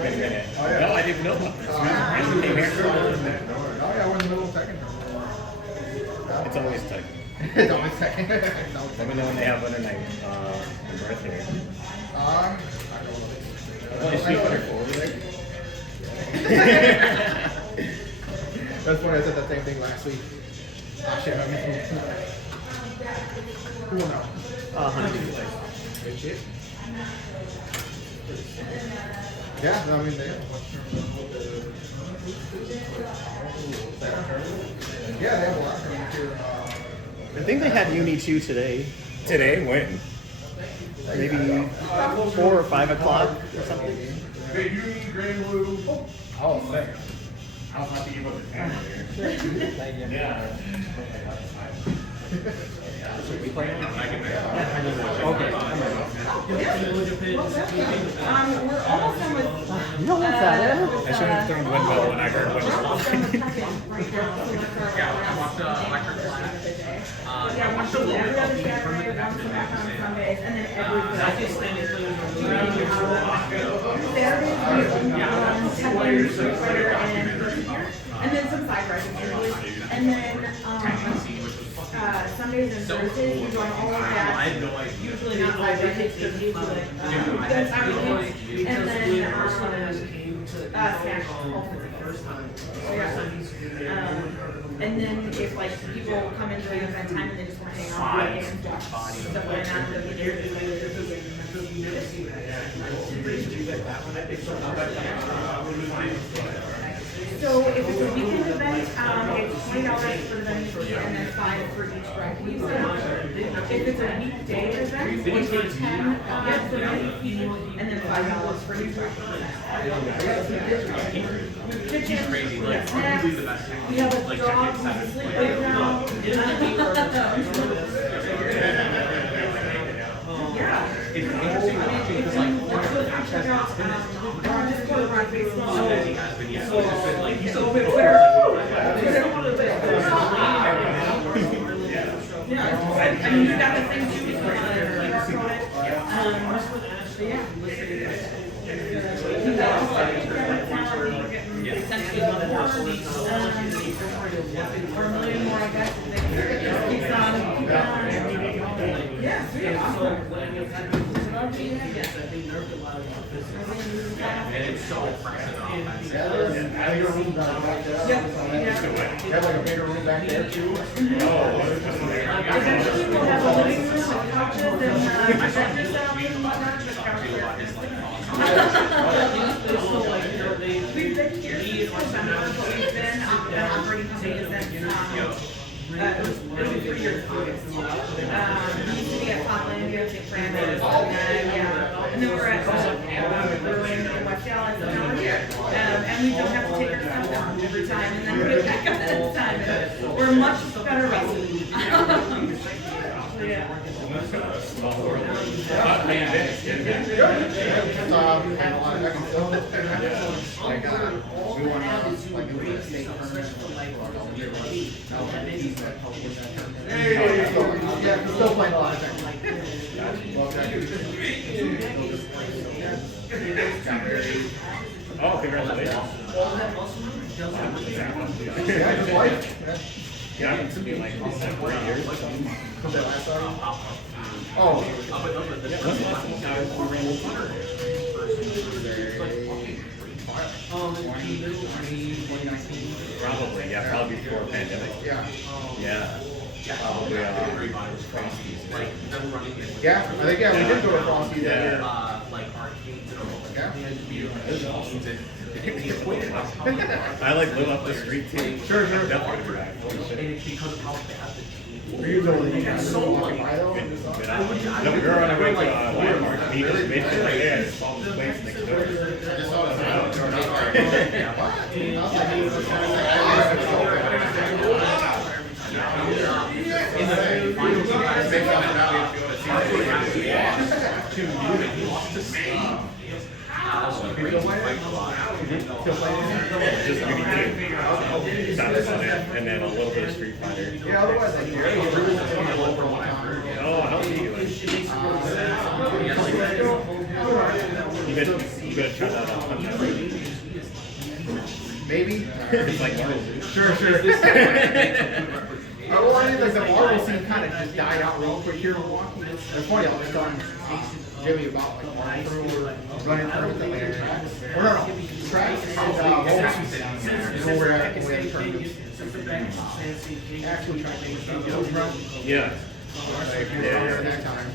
Wait a minute. Oh, yeah. No, I didn't know about this. Oh, yeah, we're in the middle of second. It's always Tekken. It's always second. Let me know when they have winter night birthday. I Is she winter forward there? That's funny, I said the same thing last week. Oh, shit, I mean, who will know? 100. Good shit. Yeah, I mean, yeah, they have a lot coming here. I think they had Uni 2 today. Today? When? Maybe 4 or 5 o'clock or something. Hey, you need Grand Blue. Oh, thanks. I'll have to give up the camera here. Yeah. We're almost done with. You don't have that, I should have thrown windmill when I heard We're windmill. almost done with Tekken right now. So that's our Yeah, I watched Electric Flag. Yeah, we do every other Saturday, once a month on Sundays, and then every Saturdays we only Tekken, Fighter, and then some side projects usually. And then Sundays and Thursdays we join all of that. Usually not side projects because it's usually that's everything. And then Smash Ultimate. So, yeah. And then if like people come in during event time and they just want to hang out and watch stuff like that, they'll be there. So if it's a weekend event, it's $20 for the venue fee and then $5 for each bracket you set up. If it's a weekday event, it's $10 for the venue fee and then $5 for each bracket. He's crazy. Like, arguably the best thing. We have a Like, dog, Tekken 7 sleep players. playground. Yeah. It's interesting watching because, like, one of the matches has not been as he has been yet. So it's just been, like, he's so big. Yeah, I mean, you got the thing too. Or a million more, I guess. Keeps on. Yeah, And it's so impressive on offense. Yeah, bigger room down back there. Yep. You have like a bigger room back there too. Eventually we'll have a living room with couches and projector sound and whatnot. We've been here for summer, but we've been operating company since it'll be 3 years. We used to be at Toplandia, Big Francis, yeah. And then we're at Berlin in West Dallas, and now we're here. And we don't have to take our stuff down every time and then put it back up at this time. We're much better rested. Yeah. We won like a state tournament. Yeah, we're still playing a lot of things. Oh, congratulations. Yeah, his wife. Yeah, it's been like 4 years or something. Was that last time? Oh. Probably, yeah, probably before pandemic. Yeah. Yeah. Probably, like them running it. Yeah, I think we did go to Frosty that year. Like arcades and all that. Yeah. I like live up the street too. Sure. Definitely do that. Holy And shit. it's because of how bad the team. Were you going to So walking by though? No, we were on our way to Landmark. He just made sure like, yeah, it's all this place next door. Just BB2. Sounds on it, and then a little bit of Street Fighter. Yeah, otherwise like Jerry really was going over one time. Oh, how do you like? You better try that out. Maybe. It's like Marvel. Sure. Well, I mean, like the Marvel scene kind of just died out real quick here in Milwaukee. It's funny, I was telling Jimmy about like Marvel running through the later tracks. Or no, tracks and where we're at when we have tournaments. Actually trying to make those run. Yeah. At that time.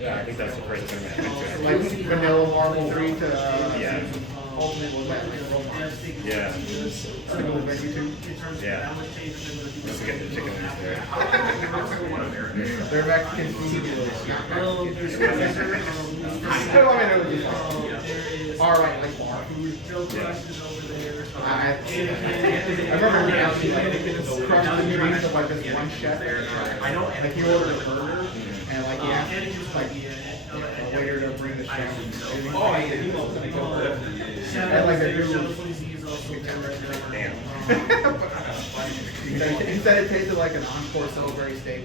Yeah, I think that's the first tournament I went to. Like vanilla Marvel 3 to Yeah. Ultimate was that like Roblox. Yeah. Single venue too. Yeah. Just to get the chicken wings there. They're Mexican food. Not Mexican. Still, I mean, it would be fun. Alright, like bar food. I remember we actually like crushed the dreams of like this one chef. Like he ordered a burger and like he asked like a waiter to bring the chef. Oh, yeah, he loves it. And like the dude was damn. He said it tasted like an encore Celebrity steak.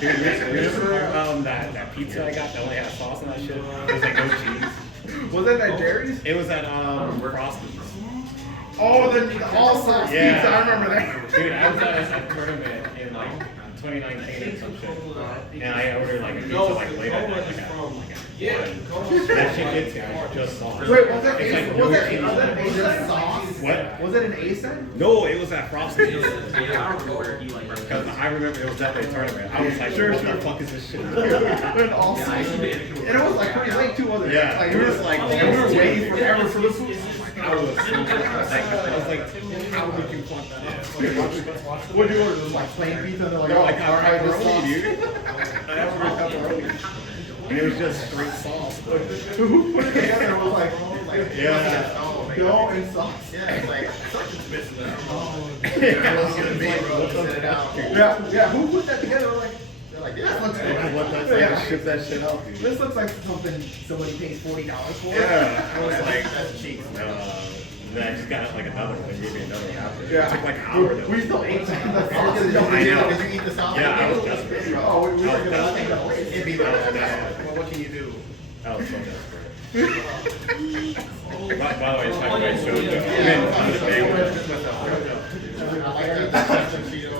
Dude, remember that pizza I got that only had sauce and that shit? It was like no cheese. Was that at Jerry's? It was at Frosties. Oh, the all sauce pizza. I remember that. Dude, I was at a tournament in like 2019 or some shit, and I ordered like a pizza like late at night, like at 1. That shit gets just sauce. Wait, was that It's like was no that cheese. was that sauce? What? Was it an ASIN? No, it was at Frosties. Because I remember it was definitely a tournament. I was like, what the fuck is this shit? And all sauce. And it was like pretty late too, wasn't it? Yeah, Like, it was like, we were waiting forever for the food. I was like, how would you fuck that up? What did you order? Just like plain pizza? And they're like, No, like all right, this sauce. pepperoni, dude. I ordered pepperoni. And it was just straight sauce. Who put it together was like, Yeah. dough and sauce. Yeah, it's like something's missing there. Yeah. Who put that together? We're like, they're like, yeah, this looks good. What that Yeah. ship that shit out, dude. This looks like something somebody pays $40 for. Yeah, I was like, that's cheap. Then I just got like another one. They gave me another one after. Yeah. It took like an hour though. We still ate the sauce. I know. Did you eat the sauce? Yeah, I was desperate. Oh, we were gonna take that away. It'd be I was that. desperate. Well, what can you do? I was so desperate. By the way, it's my great show. I'm the big one. I like that.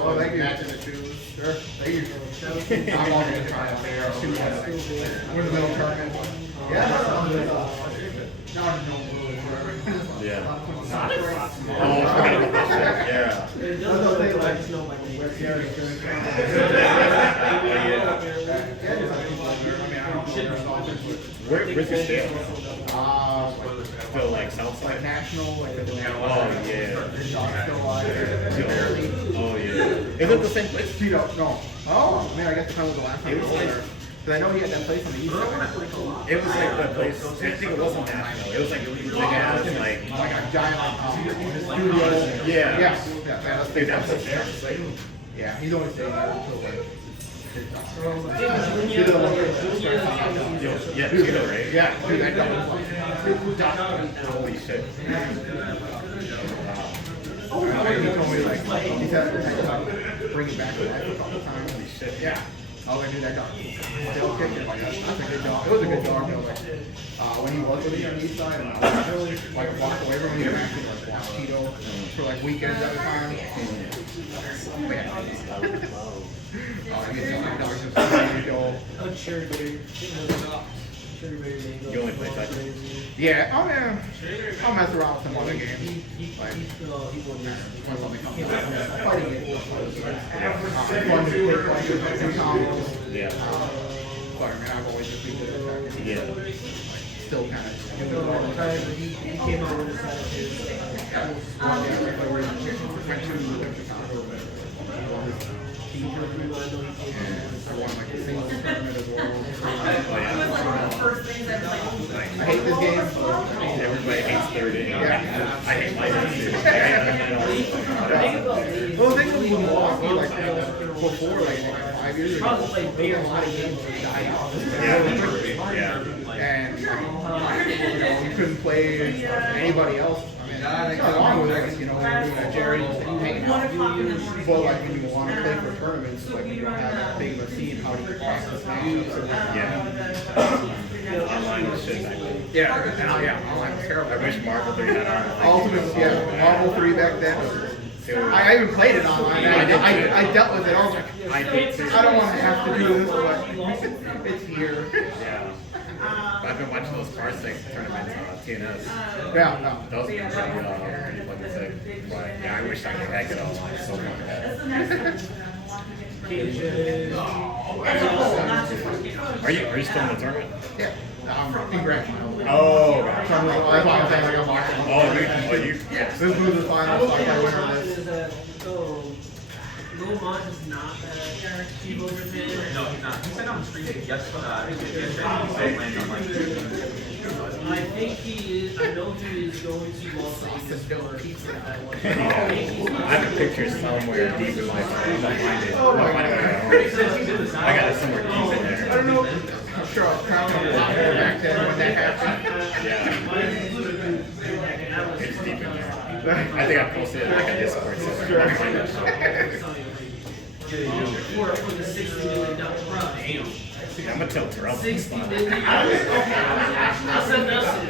Oh, thank you. Matching the shoes. Sure. Thank you. I'm all gonna try out there. We're in the middle tournament. Yeah. Yeah. Oh, I forgot about that shit. Yeah. Where's your state? Still like south side? National, like Oh yeah. Oh yeah. Is it the same place? Tito, no. Oh, man, I guess the time was the last time It was like- there. Because I know he had that place on the east side. It was like the place. I think it wasn't national. It was like big ass like. Like a giant studio. Yeah. Yeah. That's Dude, that was there. Yeah, he's only staying there until like. Yeah, Tito, right? Yeah, dude, that guy was Holy shit. He told me like he's had to bring it back to life a couple times. Holy shit. Yeah. I was like, dude, that dog still kicking. Like, that's a good dog. It was a good dog. Though, like, when he was living on the east side, and I was really like a block away from him, he would actually like watch Tito for like weekends at a time. Man. Oh, I mean, my dog just Tito. You only play Tekken? Yeah, oh yeah. I'll mess around with some other games. Like, when something comes up. Fighting games. Fun to play some combos. Yeah. But I mean, I've always just been good at Tekken. Yeah. Still kind of. He came out with a side of his. I won like a singles tournament as well. It was like one of the first things I was like, I hate this game. Everybody hates 30. Yeah. I hate my Well, the thing with Milwaukee, like before, like 5 years ago, a lot of games died off. Yeah. And you couldn't play anybody else. I mean, along with it, Jerry and Payne. But like when you want to play for tournaments, like when you don't have that big of a team, how do you practice matchups? Yeah. Online was shit back then. Yeah, online was terrible. I wish Marvel 3 had online. Ultimate, Marvel 3 back then. I even played it online. I dealt with it. I was like, I don't want to have to do this, but it's here. Yeah. I've been watching those Card Stick tournaments on TNS. Yeah, no. Those are pretty fucking sick. But yeah, I wish I could hack it all. So fucking bad. Are you still in the tournament? Yeah. In grand finals. Oh, That's why I'm saying like I'm watching. you Yes. This was the final, so I winner this. No Mod is not a Evo fan. No, he's not. He said on the stream yesterday, he's still playing on like. I think he is. I know he is going to Los Angeles for that one. I have a picture somewhere deep in my phone. I'll find it. Oh my God. I got it somewhere deep in there. I don't know. I'm sure I was proud of a lot more back then when that happened. Yeah. It's deep in there. I think I posted it like a Discord somewhere. I'll find it. For the $60 million prize. I'm gonna tell Terrell. 60 million. I said nothing.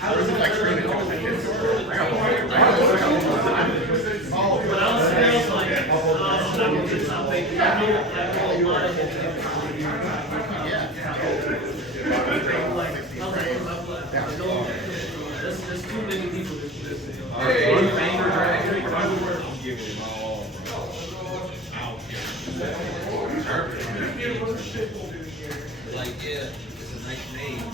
I was like screaming on my Discord. But I was like, I'm gonna get something. I know a lot of it. There's too many people that do this. One finger drag. Like, yeah, it's a nice name.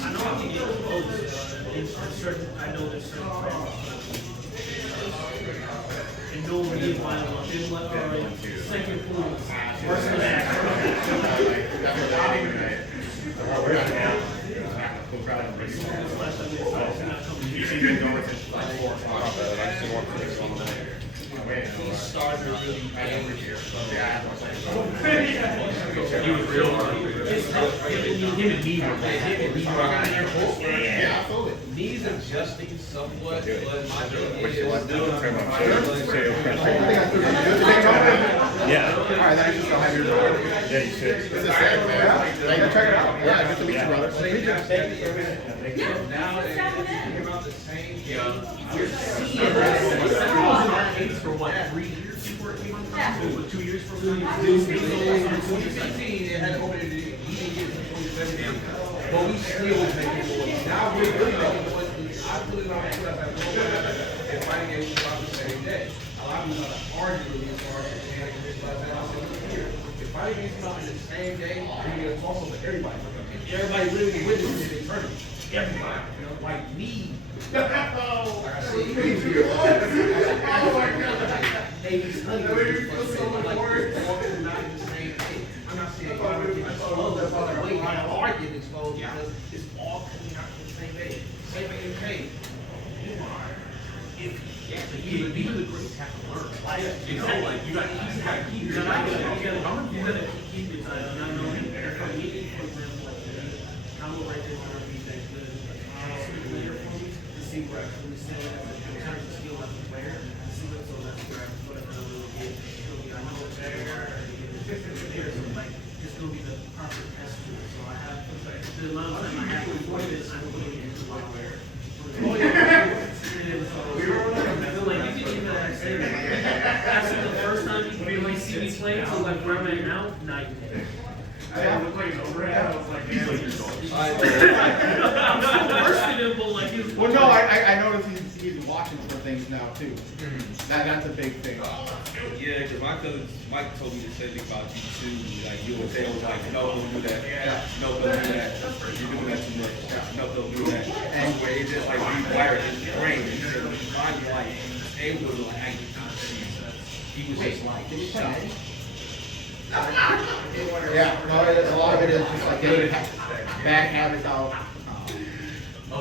I know I can get close in certain, I know there's certain friends. And no reason why I want them left or second pool. First He started really angry here. He was real hard. Him and me were Yeah, absolutely. Knees adjusting somewhat, but my What you want to do? Turn my show I think I threw some good things on it. Yeah. Alright, then I should still have your brother. Yeah, you should. It's the same, man. Yeah, check it out. Yeah, good to meet you, brother. now they're about the same. You're seeing for what, 3 years before it came on? 2 years for 2 years. 2016, they had opened it, he didn't get it in 2017. But we still was making noise. Now we're really making noise. I put it on Twitter, I was like, and fighting games was about the same day. A lot of people are arguing with me as far as the mechanics and this, but I said, here, if fighting games come out in the same day, we get a toss over everybody. Everybody really witnesses the tournament. Everybody. You know, like me. Like I said, hey, he's honey. Like, not in the same day. I'm not saying y'all are getting exposed, but wait, y'all are getting exposed because it's all coming out in the same day. Same thing in pain. Even the greats have to learn. You know, like, you gotta keep your You gotta keep it tight. And I know for me, for example, combo right there is gonna be that good. Later for me to see where I really say in terms of skill as a player. See what so that's where I put up a little bit. I know it's there. So like it's gonna be the proper test tool. So I have the amount of time I have before this, I'm putting it into my wear. Oh yeah. And so I feel like you can even say that. After the first time you really see he played to like where I'm at now, night and day. I looked like he's overhead. I was like, man, like, I'm still worse than him, but like he was. Well, no, I noticed he's watching for things now too. That's a big thing. Yeah, because my cousin Mike told me the same thing about you too. Like you would say, like, no, don't do that. No, don't do that. You're doing that too much. No, don't do that. And where it just like rewired his brain. And he said when he finally like able to like actually he was just like shocked. Yeah, no, a lot of it is just like getting bad habits out. So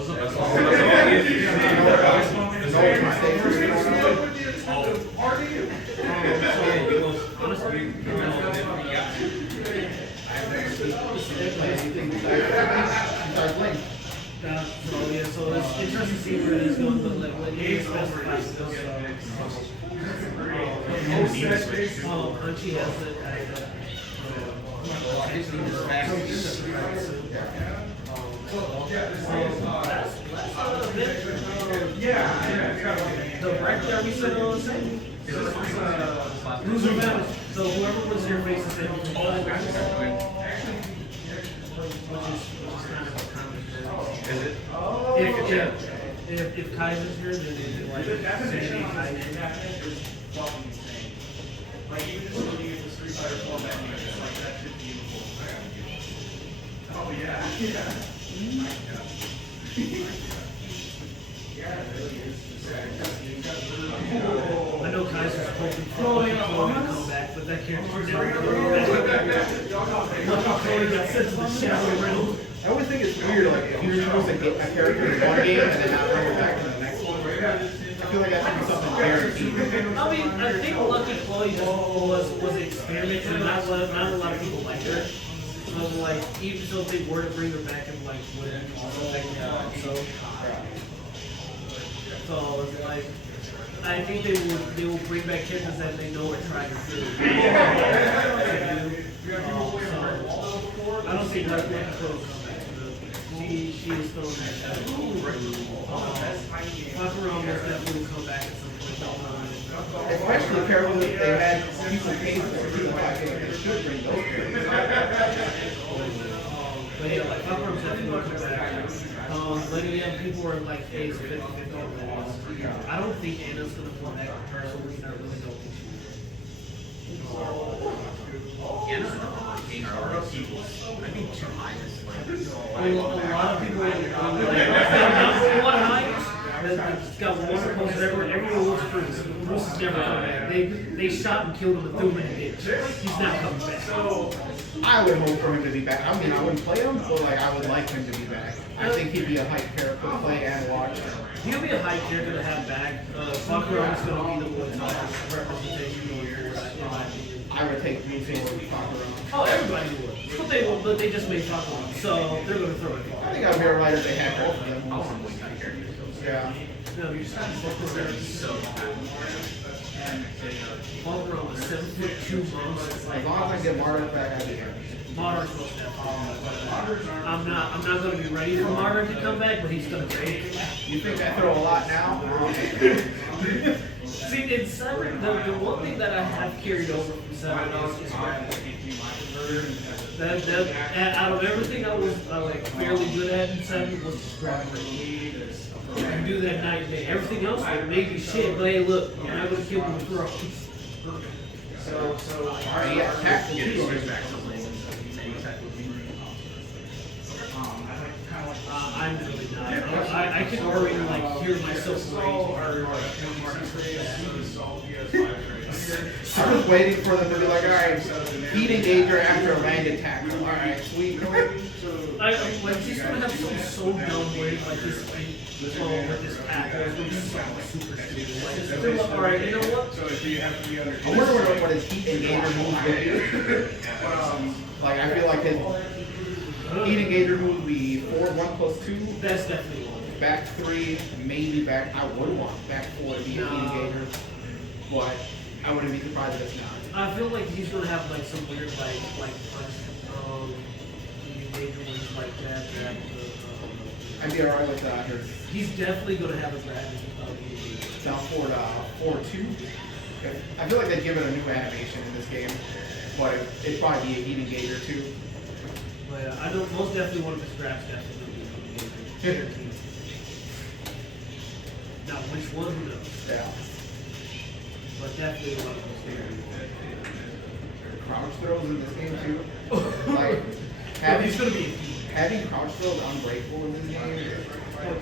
it's interesting to see where he's going, but like what he expects from us. Punchy has it. The wreck that we said on the same. Who's your man? So whoever was your face is saying, if Kaiser's here, then they like saying Kaiser. like even just looking at the Street Fighter format, it's like that should be beautiful. Oh yeah, yeah. Yeah, it really is. I know Kaiser's hoping for Chloe to come back, but that character's never coming back. Chloe got sent to the shadow realm. I always think it's weird, like, if you're supposed to get a character in one game and then not bring it back in the next one. I feel like that should be something guaranteed. I mean, I think Lucky Chloe was experimenting, and not a lot of people like her. So, like, even so, if they were to bring her back and, like, would also like so it's like, I think they will bring back characters that they know are trying to do. I don't think Lucky Chloe will come back. She is still in that shadow. Paparon most definitely will come back at some point. Especially characters that they had people pay for too. I think they should bring those characters. But yeah, like Paparon's definitely will come back. Letting young people are like phase 50-50 on that. I don't think Anna's gonna come back personally. I really don't think she will. Anna's not being our people. I think too high is like. A lot of people number one highest that's got one post everyone looks for Bruce is never coming back. They shot and killed him and threw him in the ditch. He's not coming back. I would hope for him to be back. I mean, I wouldn't play him, but like I would like him to be back. I think he'd be a hype character to play and watch. He'll be a hype character to have back. Paparon's going to be the representation going forward, in my opinion. I would take Bruce over Paparon. Oh, everybody would. But they just made Paparon, so they're going to throw it. I think I'd be alright if they had both of them. Yeah. No, you're so Paparon was 7'2" months. As long as I get Martin back, I'd be happy. Martyr's supposed to have I'm not going to be ready for Martyr to come back, but he's going to take it. You think I throw a lot now? See, in 7, the one thing that I have carried over from 7 is grappling. Out of everything I was like fairly good at in 7 was just grappling. You can do that night and day. Everything else would make you shit, but hey, look, you're not going to kill me with throws. Alright, yeah, attack the two. I'm really not. I can already like hear myself rage. I was waiting for them to be like, alright, heat engager after a land attack. Alright, sweet. Like, he's gonna have something so dumb where like this with this tackle is gonna be super stupid. Like, still, alright, you know what? So do you have to be under? I wonder what his heat engager move would be. Like, I feel like his heat engager move would be 4-1+2. That's definitely one. Back 3, maybe back. I would want back 4 to be a heat engager, but I wouldn't be surprised if it's not. I feel like he's gonna have like some weird like punch engager moves like that. I'd be alright with that. He's definitely gonna have a grab. Down 4 to 4-2. I feel like they'd give it a new animation in this game, but it'd probably be a heating gauge or two. But I know most definitely one of the scraps definitely be guaranteed. Now which one who knows? Yeah. But definitely one of those guaranteed. Crouch throws in this game too. Like He's gonna be having crouch throws unbreakable in this game. I don't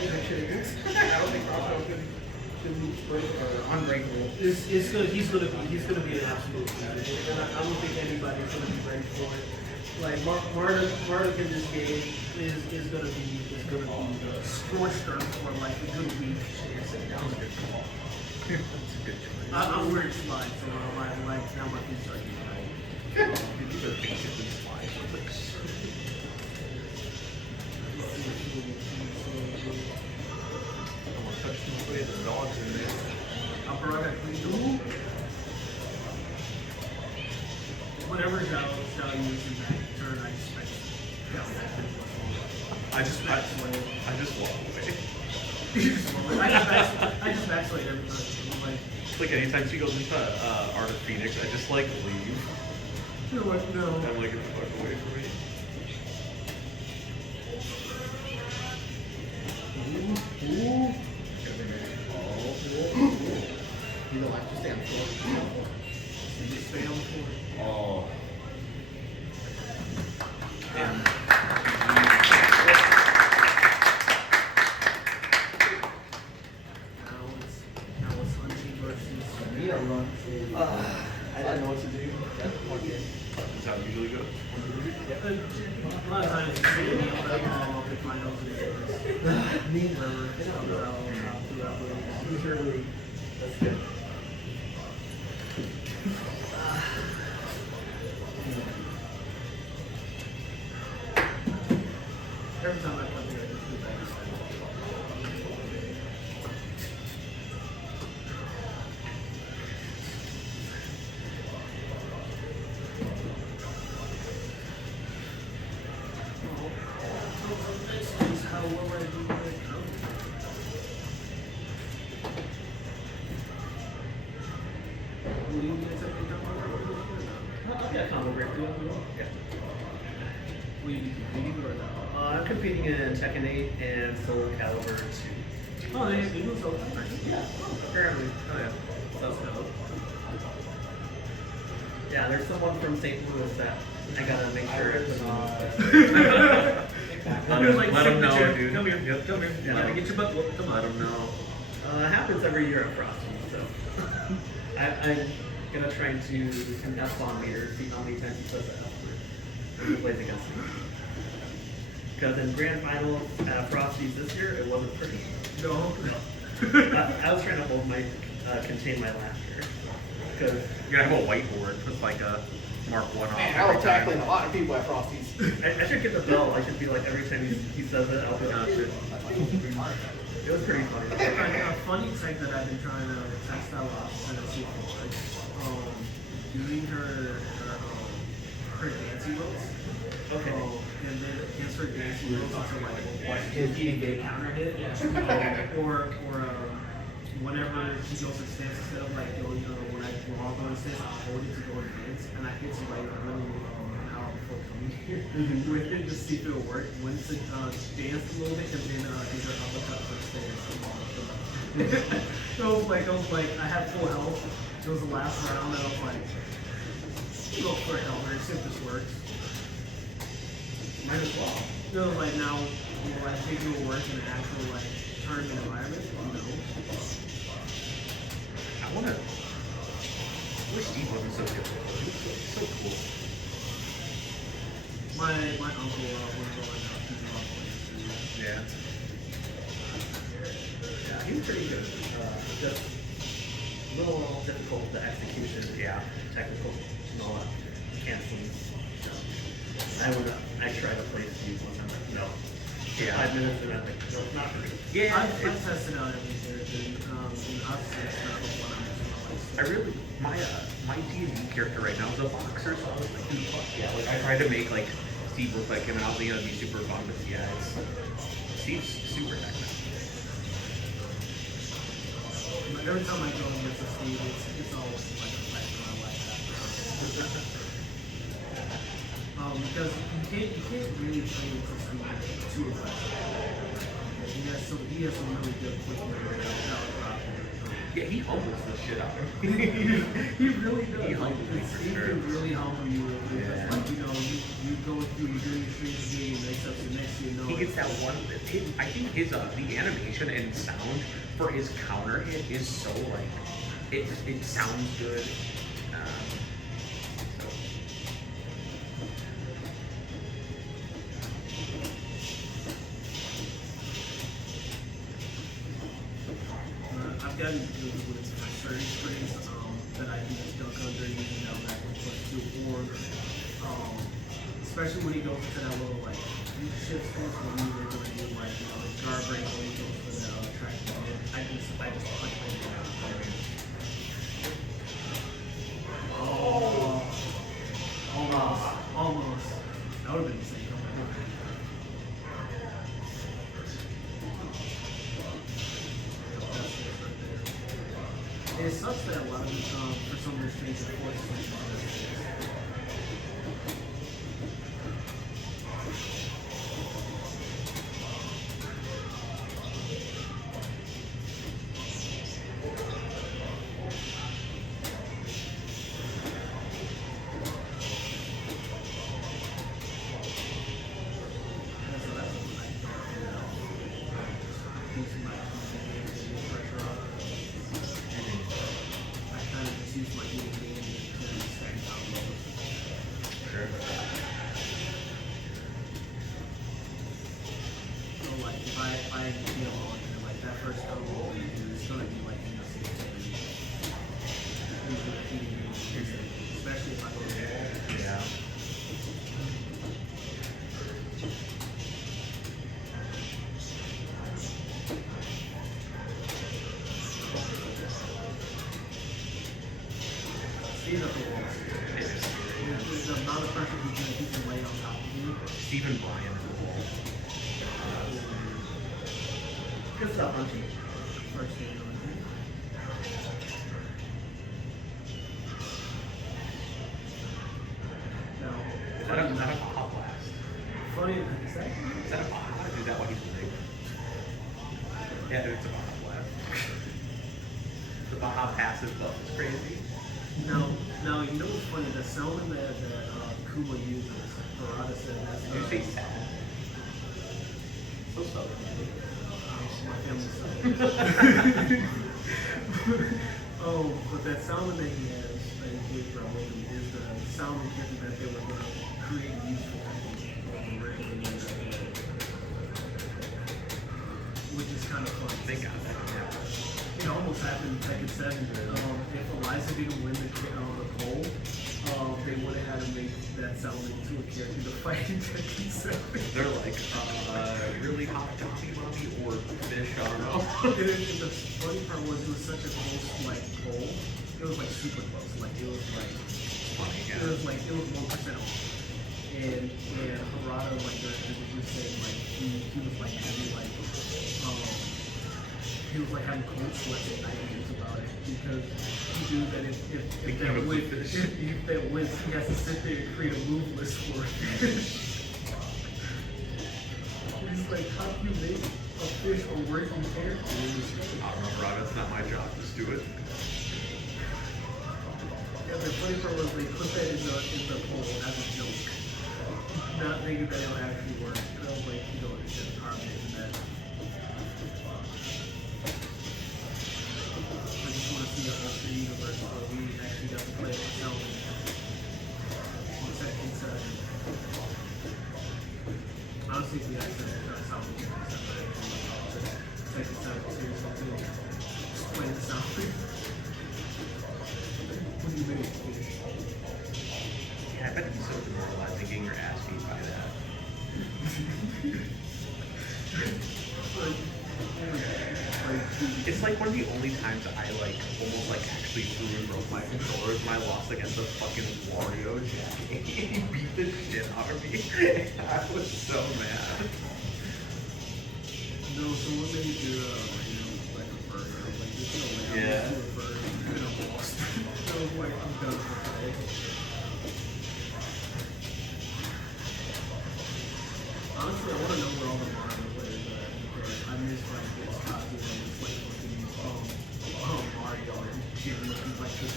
think it should exist. I don't think crouch throws should be unbreakable. he's gonna be an absolute leader. And I don't think anybody's gonna be ready for it. Like Marduk in this game is gonna be the scorched earth for like a good week. I'm wearing slides, so like now my feet start getting tight. Whatever Zhao uses that turn, I expect. I just walk away. I just backslide every time. Like, It's like anytime she goes into Art of Phoenix, I just like leave. you know what? No. I'm like, get the fuck away from me. You know, like just stay on the floor. Just stay on the floor. Oh. Now it's Hunty versus. I didn't know what to do. Is that usually good? A lot of times it's city, I'll pick my nose in it. Me, That's good. every time I come here, I just do that. Yeah, combo breakthrough. Yeah. I'm competing in Tekken8 and Soul Calibur 2. Oh, they do so. Yeah. Apparently. Oh yeah. So no. Yeah, there's someone from St. Louis that I gotta make sure I put on. Let him know, dude. Come here, Yep. come here. You gotta get your butt whooped. Come Let on. him know. It happens every year at Frosty, so I'm gonna try to an F-bomb meter, see how many times he says that when he plays against me. Because in grand finals at Frosty's this year, it wasn't pretty. No. I was trying to hold my, contain my laughter. Because You gotta have a whiteboard with like a Mark 1 off. Man, I was tackling a lot of people at Frosty's. I should get the bell. I should be like, every time he says it, I'll be on it. It was pretty funny. A funny trick that I've been trying to test out and see if it works. Doing her dancing moves. Okay. And then against her dancing moves, so like hit a counter hit, or whenever she goes to stance, instead of like going, when we're all going to stance, I hold it to go to dance, and I hit somebody really an hour before coming here with it, just see if it'll work. When to dance a little bit, and then do her uppercut for the stance. So I was like, I had full health. It was the last round, and I was like, go for it, Elmer, see if this works. Might as well. No, like now, will I think it will work in an actual like tournament environment? No. I wish Steve wasn't so good. He's so cool. My uncle was going out to Yeah. Yeah, he was pretty good. Just a little difficult, the execution, yeah, technical and all that. Canceling. I tried to play Steve one time, like, no. Yeah. 5 minutes and I'm like, no, not for me. Yeah. I've tested out every character. I've tested out what I'm My D&D character right now is a boxer, so I was like, dude, fuck yeah. Like, I tried to make, like, Steve look like him, and I was gonna be super fun, but yeah, Steve's super technical. every time I go and get to Steve, it's always like a flash in my life after. Because you can't really play with Steve too aggressive. He has some really good quick moves. Yeah, he humbles the shit out of me. He really does. He humbles me for He sure. can really humble you. Yeah. Like, you know, you go through, you do your streams, you do your mix-ups, and next thing you know. He gets that one. I think his the animation and sound for his counter hit is so like it sounds good. So. I've gotten good with certain strings that I can just dunk under using down back and push to, or especially when he goes into that little like shift force when we were going to do like guard break when he goes for the track. I just punch right down. Oh, almost. That would have been the same comeback. It sucks that a lot of for some of the strings are forced. The amount of pressure he can lay on top of you. Stephen Bryan is the wall. Good stuff, Hunty. First game on here. Now, Is that a Baja Blast? funny, is that? Is that a Baja? Is that what he's doing? Yeah, it's a Baja Blast. The Baja passive buff is crazy. Now, you know what's funny? The sound that Kuma uses, Parada said that's Did you say sound? So southern. my family's Oh, but that sound that he has, that he gave for Awakening, is the sound that they were going to create and use for which is kind of fun. They got that. Yeah. It almost happened in Tekken 7. If Eliza didn't win the poll, they would have had to make that sound into a character to fight in Tekken 7. They're like, really hot Johnny Mommy or fish, I don't know. And the funny part was it was such a close like poll. It was like super close. Like it was like Funny, yeah. it was 1% off. And Harada like the was saying like he was like having like he was like having cold sweats at night about it because he knew that if that wins, he has to sit there and create a move list for it. He's like, how do you make a fish a working character in this game? I don't know, Rob, it's not my job, just do it. Yeah, the funny part was they put that in the poll as a joke, not thinking that it'll actually work. And I was like, you know, it's just carbon in that. I just want to see a whole universe where we actually got to play ourselves. What's that inside? Honestly, if we actually got to sound take the sound seriously too. Just play the sound. What do you mean? Yeah, I bet he's so demoralizing getting your ass beat by that. It's like one of the only times I like almost like actually threw and broke my controllers when I lost against the fucking Wario Jack. He beat the shit out of me. I was so mad. No, so what made you like a burger? Like this Yeah. Honestly, I want to know where all the Mario players are because I miss like this costume and it's like looking Mario and Jimmy looking like this.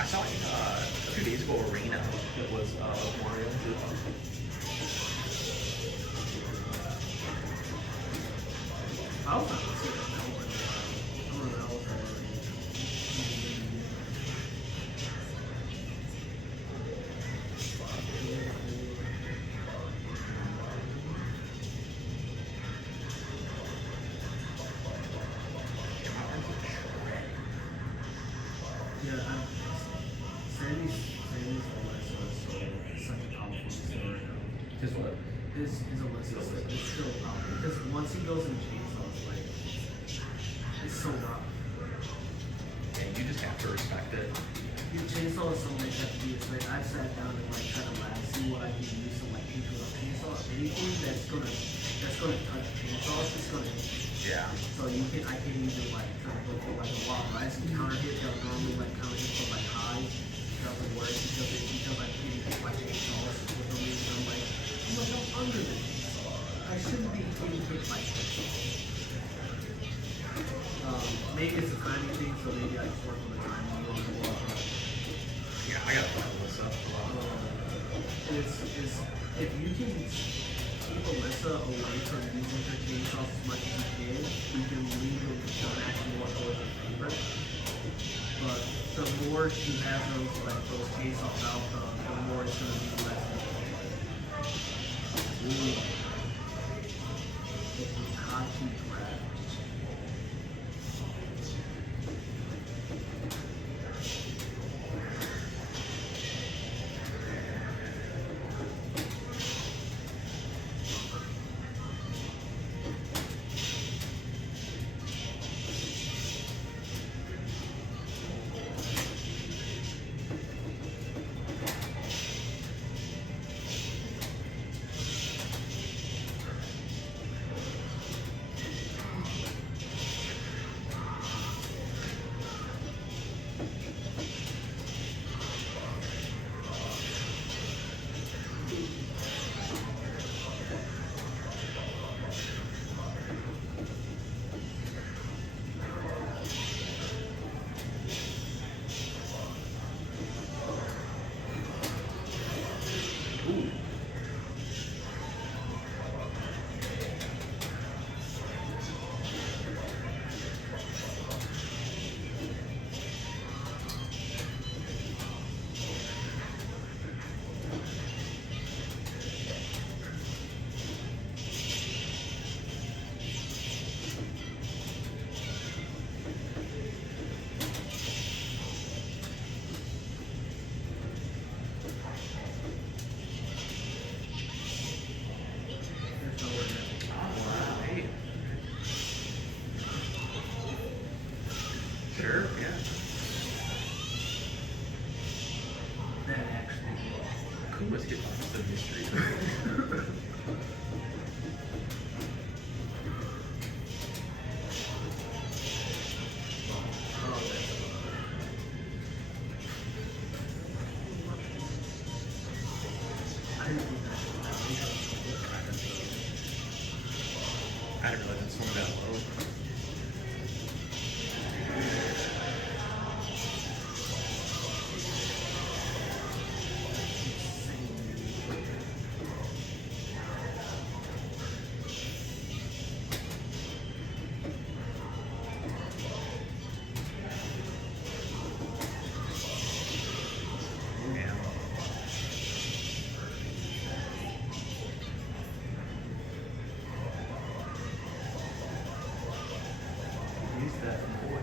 I saw in, a few days ago Arena that was Mario. I was not see that now, but I don't know. Yeah, Sammy's Alexa is such a powerful story. His what? His Alexa is still powerful because once he goes in chainsaw, it's like it's so rough. Yeah, you just have to respect it. Your chainsaw is something that you have to do. It's like I've sat down and like try to laugh, see what I can use to like interrupt chainsaw. Anything that's gonna touch chainsaws is gonna hit. Yeah. So I can either like try to go for like a wild rice and counter hit that normally like counter hit for like high. It doesn't work because I'm getting hit by chainsaws for some reason. I'm like I'm under the chainsaw. I shouldn't be getting hit by chainsaws. Maybe it's a timing thing, so maybe I just work on the timing a little bit more. Yeah, I gotta find this up. Is if you can keep Alyssa away from using her chainsaws as much as you can, you can leave them to actually what goes in favor. But the more she has those chainsaws out, the more it's gonna be less than it's a Hachi grab. Sure, yeah. That actually Kuma's hitbox is a mystery. I didn't realize it swung that low. Yeah. use that voice.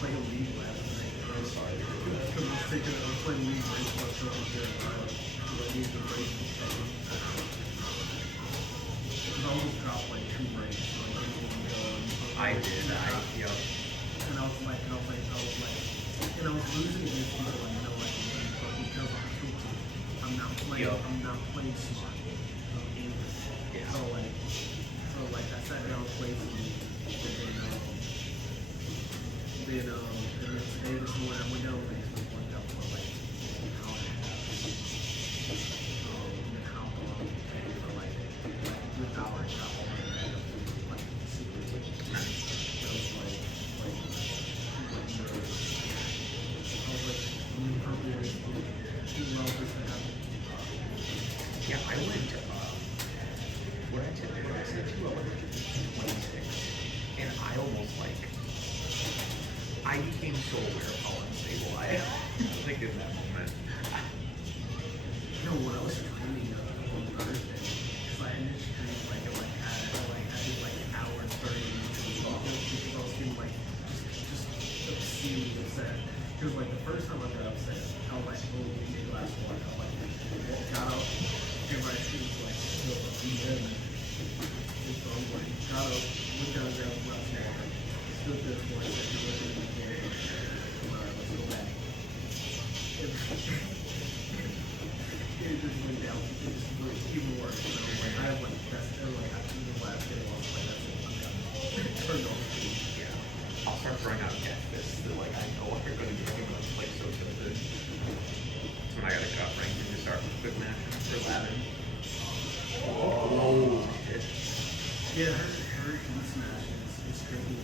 Playing League last night. I'm sorry. Because I was thinking I was playing League right before I took it there. I need the break. I did. Yep. And I was like, and I was losing against people I know, like, but because I'm too, I'm not playing smart. Yeah. So like I sat down played some, and then today this morning I went down and worked out for like an hour and a half. And how long for like a good hour and a half. Like secretly. So it's like Yeah, I went, what I said to you, I went to 26, and I almost I became so aware of how unstable I am, like in that moment. No, when I was training on Thursday, because I ended stream had an hour and 30 minutes because I was getting just obscenely upset. Because like the first time I got upset, I was like, oh, maybe last one. I was like, got up, and my stream was like, still up, and so I was like, got up, looked down, grabbed a glass of water, stood there for a second, looked at the game, alright, let's go back. It just went down. It just went even worse. So like I went after the last day, I was like, that's it. I'm done. Turned off. Yeah. I'll start throwing out cat fists that I know what you're going to do. I'm going to play so tilted. That's when I got a gut rank and just start with quick matches for Lavin. Oh, shit. Yeah, her heat smash is tricky.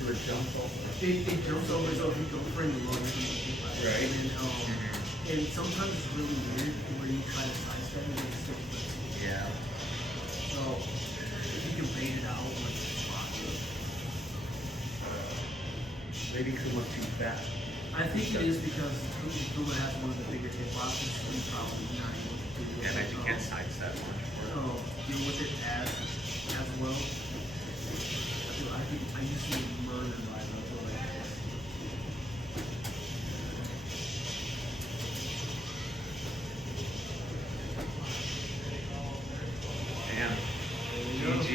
To a jump over. It jumps over so if you go for any long, Right. And sometimes it's really weird where you try to sidestep and it still flips. Yeah. So if you can bait it out like spot. Maybe Kuma too fat. I think it is because Kuma has one of the bigger hitboxes and probably not able to do it. And I think can't sidestep much more. Deal with it as well. I used to murder right now. Damn. GG.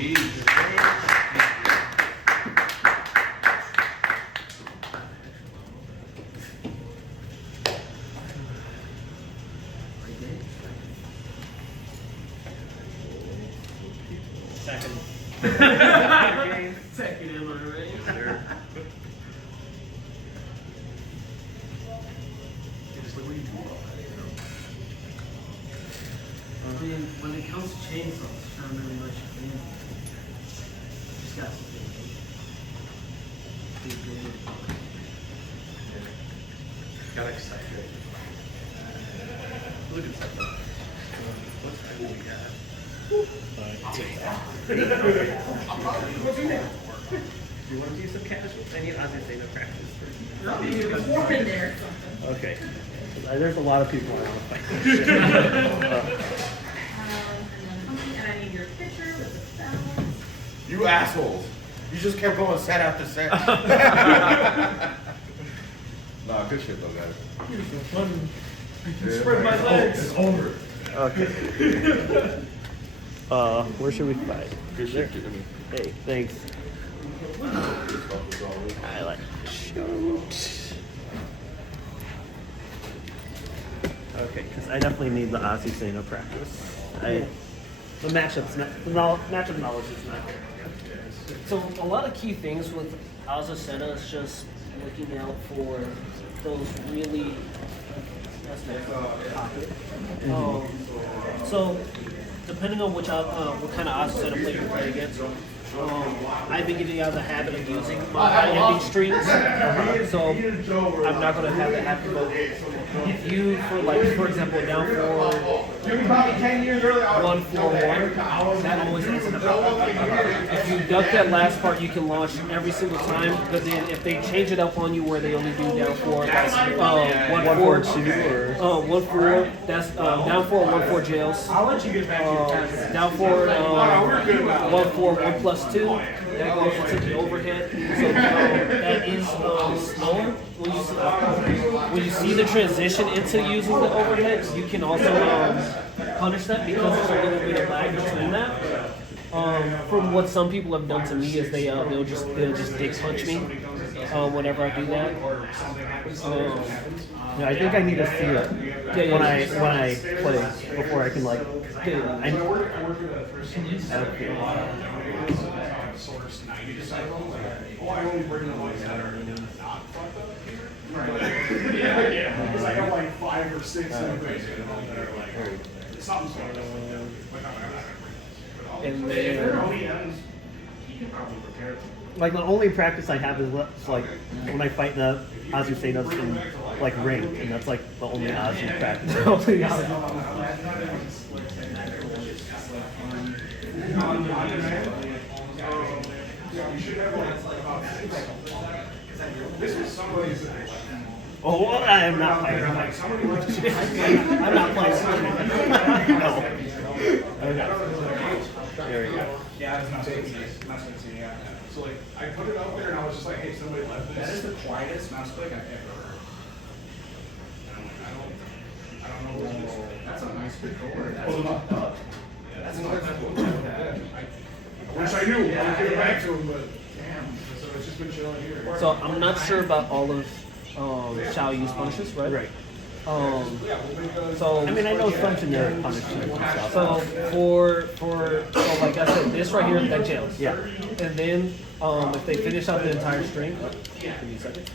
Second. Second, am I right? Sure. Just look what you do all that, you know? I mean, when it comes to chainsaws, it's not really much of anything. Just got to Got excited. Look at that. What's that we got? What's your name? Do you want to do some casuals? I need Ozzy no practice. There's warm in there. Okay. There's a lot of people around the fight. And I need your picture with the spells. You assholes. You just kept going set after set. Nah, good shit though, guys. Spread my legs. It's over. Okay. Where should we fight? Good shit, I mean. Hey, thanks. I like to shoot. Okay, because I definitely need the Ozzy Sano practice. The matchup knowledge is not there. So a lot of key things with Azucena is just looking out for those really pocket. So depending on what kind of Azucena player you play against, I've been getting out of the habit of using my high-ending streams, so I'm not going to have that happen. But if you, for example, down for 1-4-1, that always ends in a foul. If you duck that last part, you can launch every single time. But then if they change it up on you where they only do down for 1-4-2 or 1-4, that's down for 1-4 jails. I'll let you get back to your task. Down for 1-4, 1+2. That goes into the overhead. So that is slower. When you see the transition into using the overhead, you can also punish that because there's a little bit of lag between that. From what some people have done to me is they'll just dick punch me whenever I do that. Yeah, I think I need to see it when I play before I can like. I Yeah, because I got like 5 or 6 of them that are like, something's going on. And If then they're OEMs, you can probably prepare them. like the only practice I have is like when I fight the Azucenas in like ring, and that's like the only Azu practice. You should have like this is somebody's. Oh, I am not playing. I'm not playing. No. Okay. There we go. Yeah, it's not so yeah. So like, I put it up there and I was just like, hey, somebody left this. That is the quietest mouse click I've ever heard. And I'm like, I don't know what it is. That's a nice controller. That's fucked up. That's fucked up. I wish I knew. I would give it back to him, but damn. So it's just been chilling here. so I'm not sure about all of Xiao Yu's punishes, right? Right. So I mean, I know some generic punishments and stuff. So so like I said, this right here that jails. Yeah. And then if they finish out the entire string, give me a second.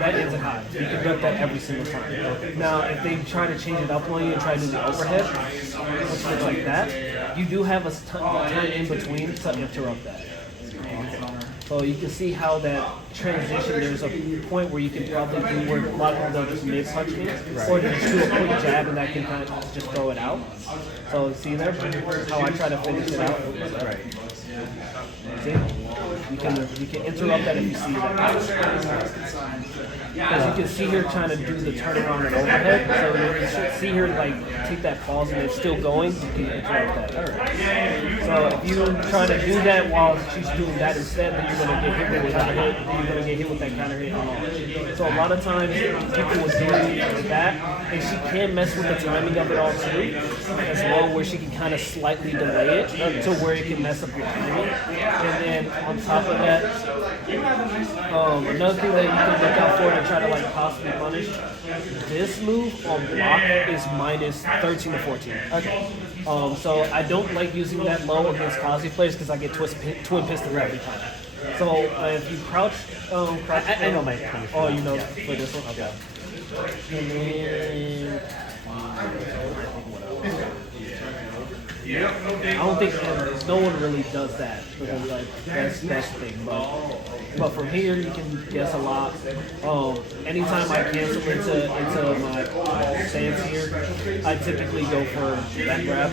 That ends in high. You can duck that every single time. Now, if they try to change it up on you and try to do the overhead, which looks like that, you do have a time in between to interrupt that. So you can see how that transition, there's a point where you can probably do where a lot of people just mid-punch me, or just do a quick jab and that can kind of just throw it out. So see there, how I try to finish it out? Right. See? You can interrupt that if you see that. Because you can see her trying to do the turnaround and overhead. So you should see her like take that pause and it's still going. You can interrupt that. So if you try to do that while she's doing that instead, then you're gonna get hit with that hit. You're gonna get hit with that counter hit. So a lot of times people will do that, and she can mess with the timing of it all too, as well, where she can kind of slightly delay it to where it can mess up your timing. And then on top of that, another thing that you can look out for to try to like possibly punish, this move on block is minus 13 to 14. Okay. So I don't like using that low against Kazi players because I get twin pistol every time. So if you crouch, I know my punishment. Oh, you know for this one? Okay. And then, I don't think no one really does that. Because, like that's the thing. But from here you can guess a lot. Anytime I cancel into my stance here, I typically go for that grab.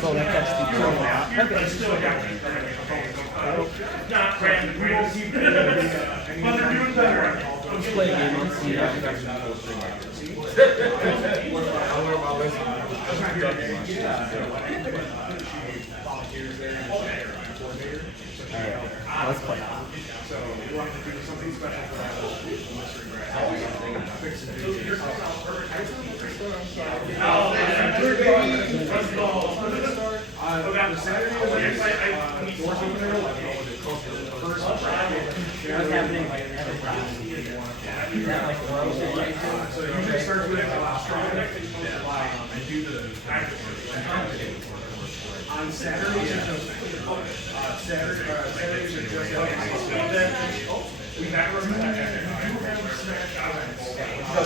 So that catches people a lot. Let's play a game. Let's see how Let's play. So you want to do something special for that So you usually start with strong and do the on Saturdays are just Saturdays are just we have a smash events.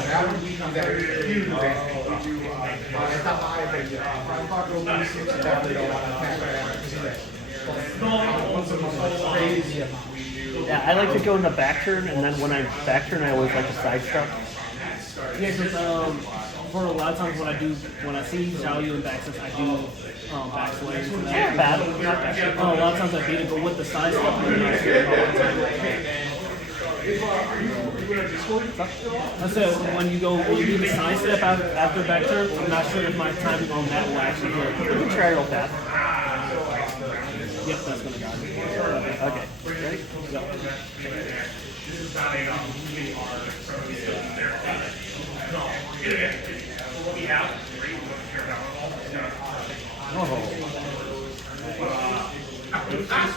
That one becomes that huge event. We do, it's not live, but 5 o'clock open, 6 o'clock, they don't want to attack once a month, crazy. Yeah, I like to go in the back turn, and then when I back turn, I always like to side step. Yeah, because for a lot of times when I see Xiao Yu in back sets, I do back swings. Not bad. A lot of times I beat it, but with the side step, I'm not sure about what time. I said when you do the side step after back turn, I'm not sure if my timing on that will actually work. We can try real fast. Yep, that's gonna go. Okay. Ready? Yep.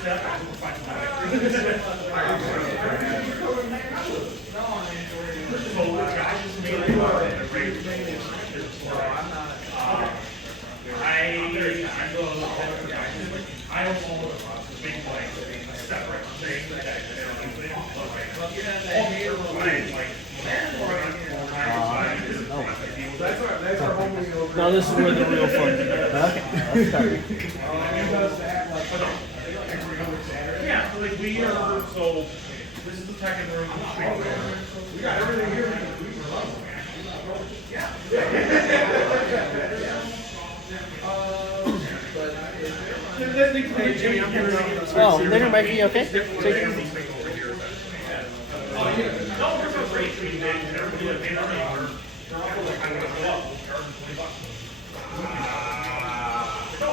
that, I will find out. So the guy just made a great I don't follow the process, make like a separate thing that Now this is where the real fun begins. Okay, let's start. Yeah, so like we are, so this is the Tekken room. We got everything here. Oh, later might be okay. Take it easy.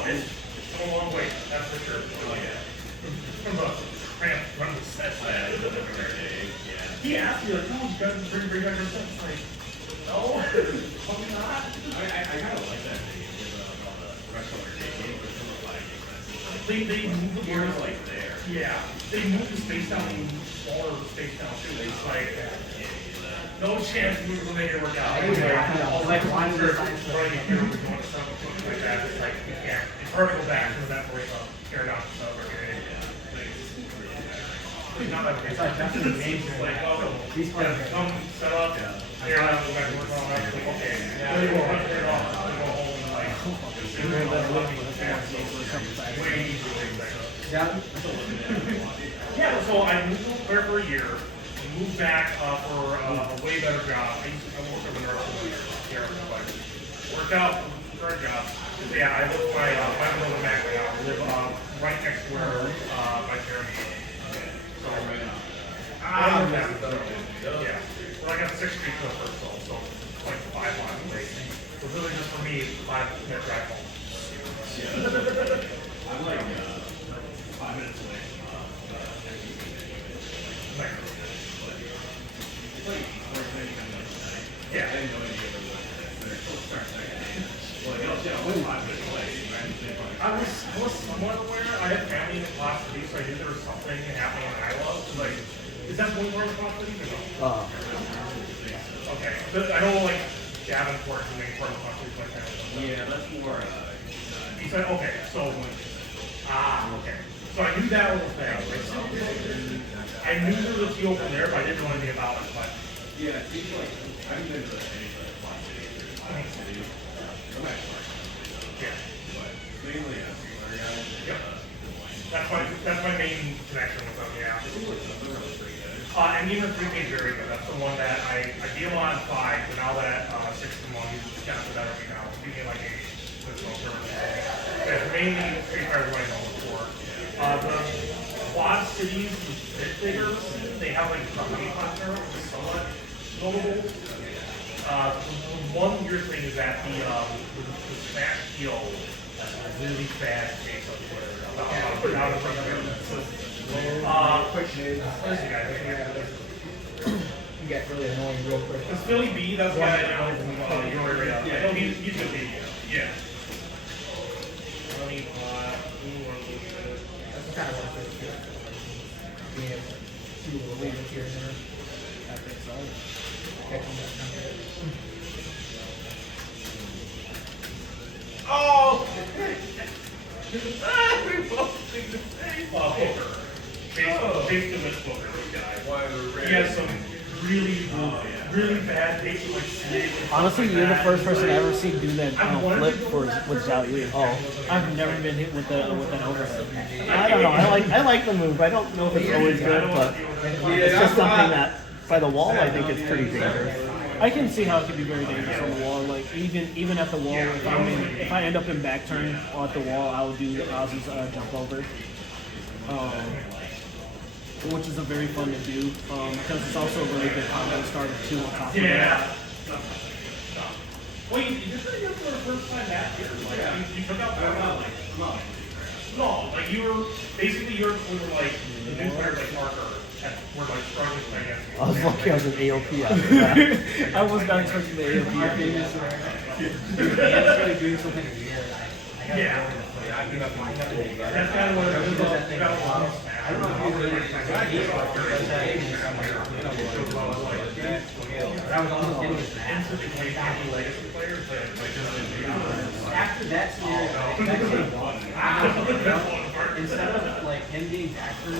It's a long way, that's for sure. From the cramp, from the set. He asked me, like, oh, you guys bring back your stuff. It's like, no, probably not. I kind of like that thing. They move the board like there. Yeah, they move the space down and smaller the space down too. It's like, no chance to move when they work out. Like, running here, we're going to something like that. It's like, you can't. It's hard to go back because that break up, tear down the sub or not like it's like that's the main thing. Like, oh, come set up, tear down, go back and work on that. Okay, then you go run it off, you go home and like, yeah, so I moved there for a year, moved back for a way better job. I worked over there for a year, but worked out, current job. Yeah, I live my brother back right now. I live right next to where my parents live. So, yeah. Well, I got 6th Street to the first zone, so like 5 miles away. So really just for me, 5-minute drive home. I'm like 5 minutes away. Yeah. I didn't know any of it. I was somewhat aware. I had family in Quad City, so I knew there was something happening in Iowa. Like, is that one part of Quad City or no? Okay. But I know like Davenport is the main part of Quad City. Yeah, that's more. He said, okay, so okay. So I knew that little thing. I knew there was a deal from there, but I didn't know anything about it. But yeah, it seems like I haven't been to any of the Quad City. Yeah. Mainly, yep. That's my main connection with them, yeah. And even 3K Jerry, that's the one that I deal on 5, but now that 6 and 1, he's got the better now. He's getting like 8. It's mainly Street Fighter what I know before. The Quad Cities, a bit bigger, they have like the honey hunter, which is somewhat notable. The one weird thing is that the Smash deal really bad case of Twitter about it from You get really annoying real quick. because Philly B, that's why I know yeah, he's good B. Yeah. Let me That's kind of what I feel. Being able to do a little bit here and there. I think so. Catching that number. Oh! We both think the same. Booker. Based on this Booker, this guy. He has some really bad dates with like snakes. Honestly, you're the first person I ever seen do that flip with Zhao Yu. Oh, I've never been hit with an overhead. I don't know. I like the move. I don't know if it's always good, but it's just something that by the wall I think it's pretty dangerous. I can see how it can be very dangerous on the wall. Like even at the wall, if I end up in back turn at the wall, I'll do Ozzy's jump over, which is a very fun to do because it's also a really good combo starter too on top of that. Yeah. Well, you did it for the first time that year. Like, you took out no, like you were like the new player like Marker. We're like struggling against you. I was lucky I was an AOP after that. I was not expecting the AOP. It's really doing something weird. Yeah. That's kind of what it was about. After that scenario, instead of like him being back for he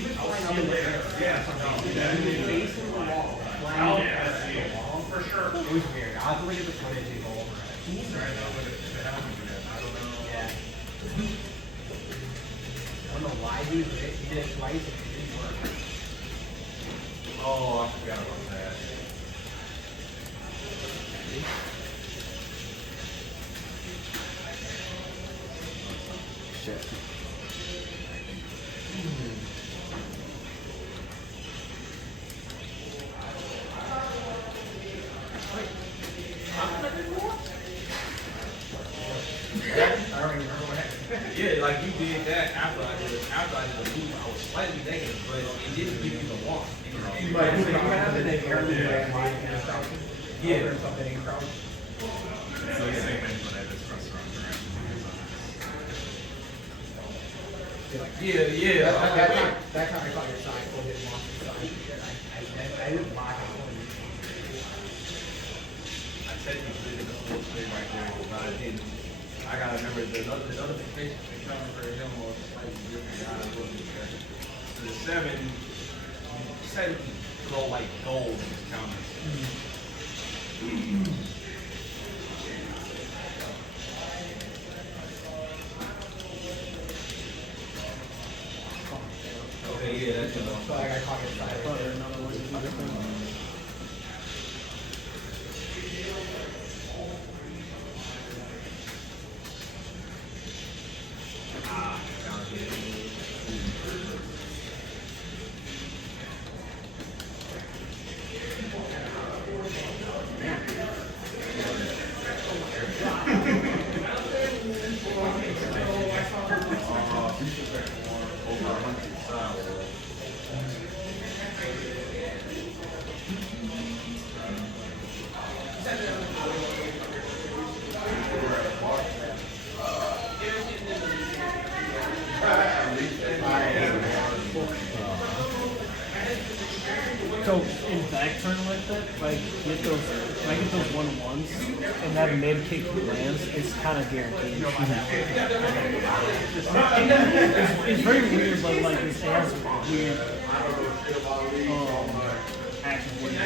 was flying up in the air. He was facing the wall, flying up the wall. For sure. It was weird. I'll have to look at the footage and go over it. Yeah. I don't know why he did it twice and it didn't work. Oh, I forgot about that. Shit. Yeah, like you did that after I did the move. I was slightly negative, but it didn't give you the one. You might have happened and apparently Yeah. or something in crowd. So the same thing when I did restaurant. Yeah. That time I caught your side, full hit monster side. I didn't block it. I technically did the full thing right there, but I didn't. I gotta remember the notification coming for him was slightly different. I wasn't there. So the 7, you said it could go like gold in his counters. Okay, yeah, that's the one. So I got caught your side. So in back turn like that, if I get those 1-1s and that mid kick lands, it's kind of guaranteed. It's very weird, but like it has weird action points.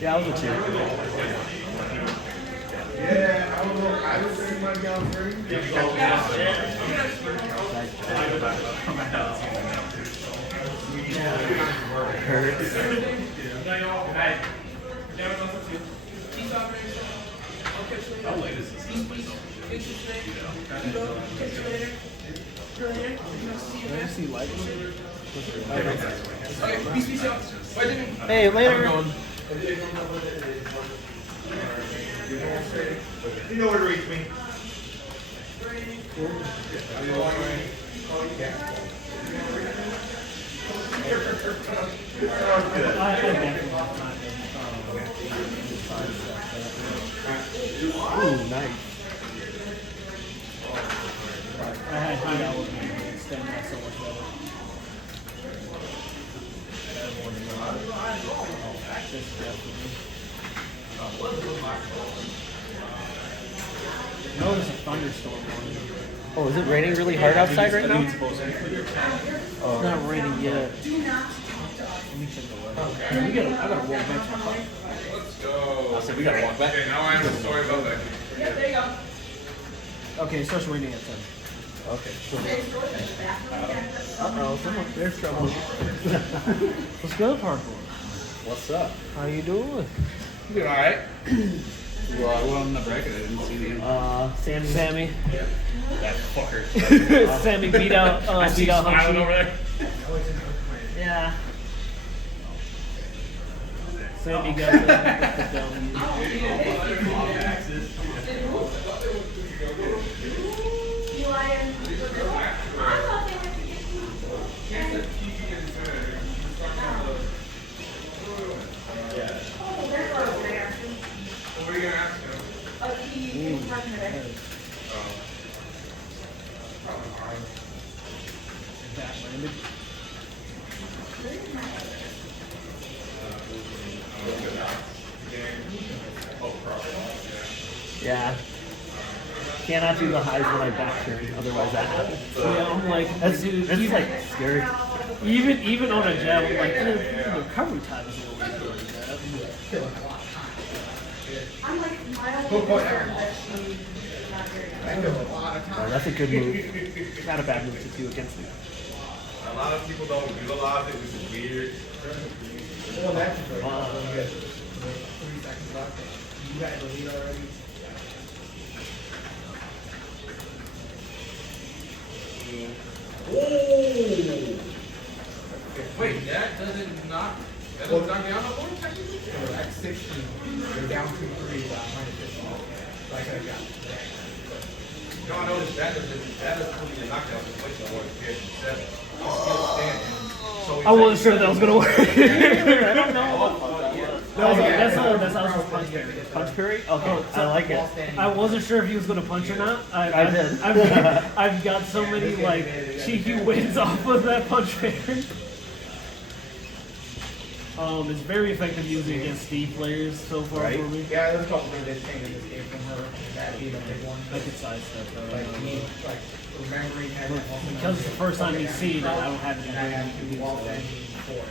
Yeah, I was a chick. Yeah, I was pretty much down three. Hurts. How late is this? Did I see lights? Hey, later. You know where to reach me. Ooh, nice. I had heat out with me. Extend that so much better. Notice a thunderstorm on it. Oh, is it raining really hard outside right now? It's not raining yet. Let me check the weather. I gotta walk back to my car. Let's go. I said we gotta walk back. Okay, now I have a story about that. Yeah, there you go. Okay, it starts raining at 10. Okay, sure. Uh-oh, there's trouble. Let's go to parkour. What's up? How you doing? Doing all right. Well, I went on the bracket. I didn't see the end. Sammy. That fucker. Sammy beat out Smiling Hunchy. over there. Yeah. Sammy got the What are you gonna ask him? Yeah. Cannot do the highs when I back turn, otherwise that happens. Yeah, I'm like, That's dude, that's even, like scary. even on a jab, I'm like, the recovery time is a little bit good. I'm like mildly concerned that she's not very good. Oh, that's a good move. Not a bad move to do against me. A lot of people don't utilize it, which is weird. Well, that's very good. 3 seconds left. You got the lead already. Wait, that doesn't knock down the board technically? At 16, they're down 2-3, -15. Like I got. No, I noticed that doesn't put you in a knockdown situation or it's 7. He's still standing. So I wasn't sure that was gonna work. I don't know. That's also punch parry. Punch parry? Okay, I like it. I wasn't sure if he was gonna punch or not. I did. I've got so many like cheeky wins off of that punch parry. It's very effective using against Steve players so far Right. for me. Yeah, there's a couple things that changed in this game from her. That being a big one. I could sidestep though. Like me, like remembering having Because it's the first time he's seen it, I don't have it in and I had mind. to wall ending for it.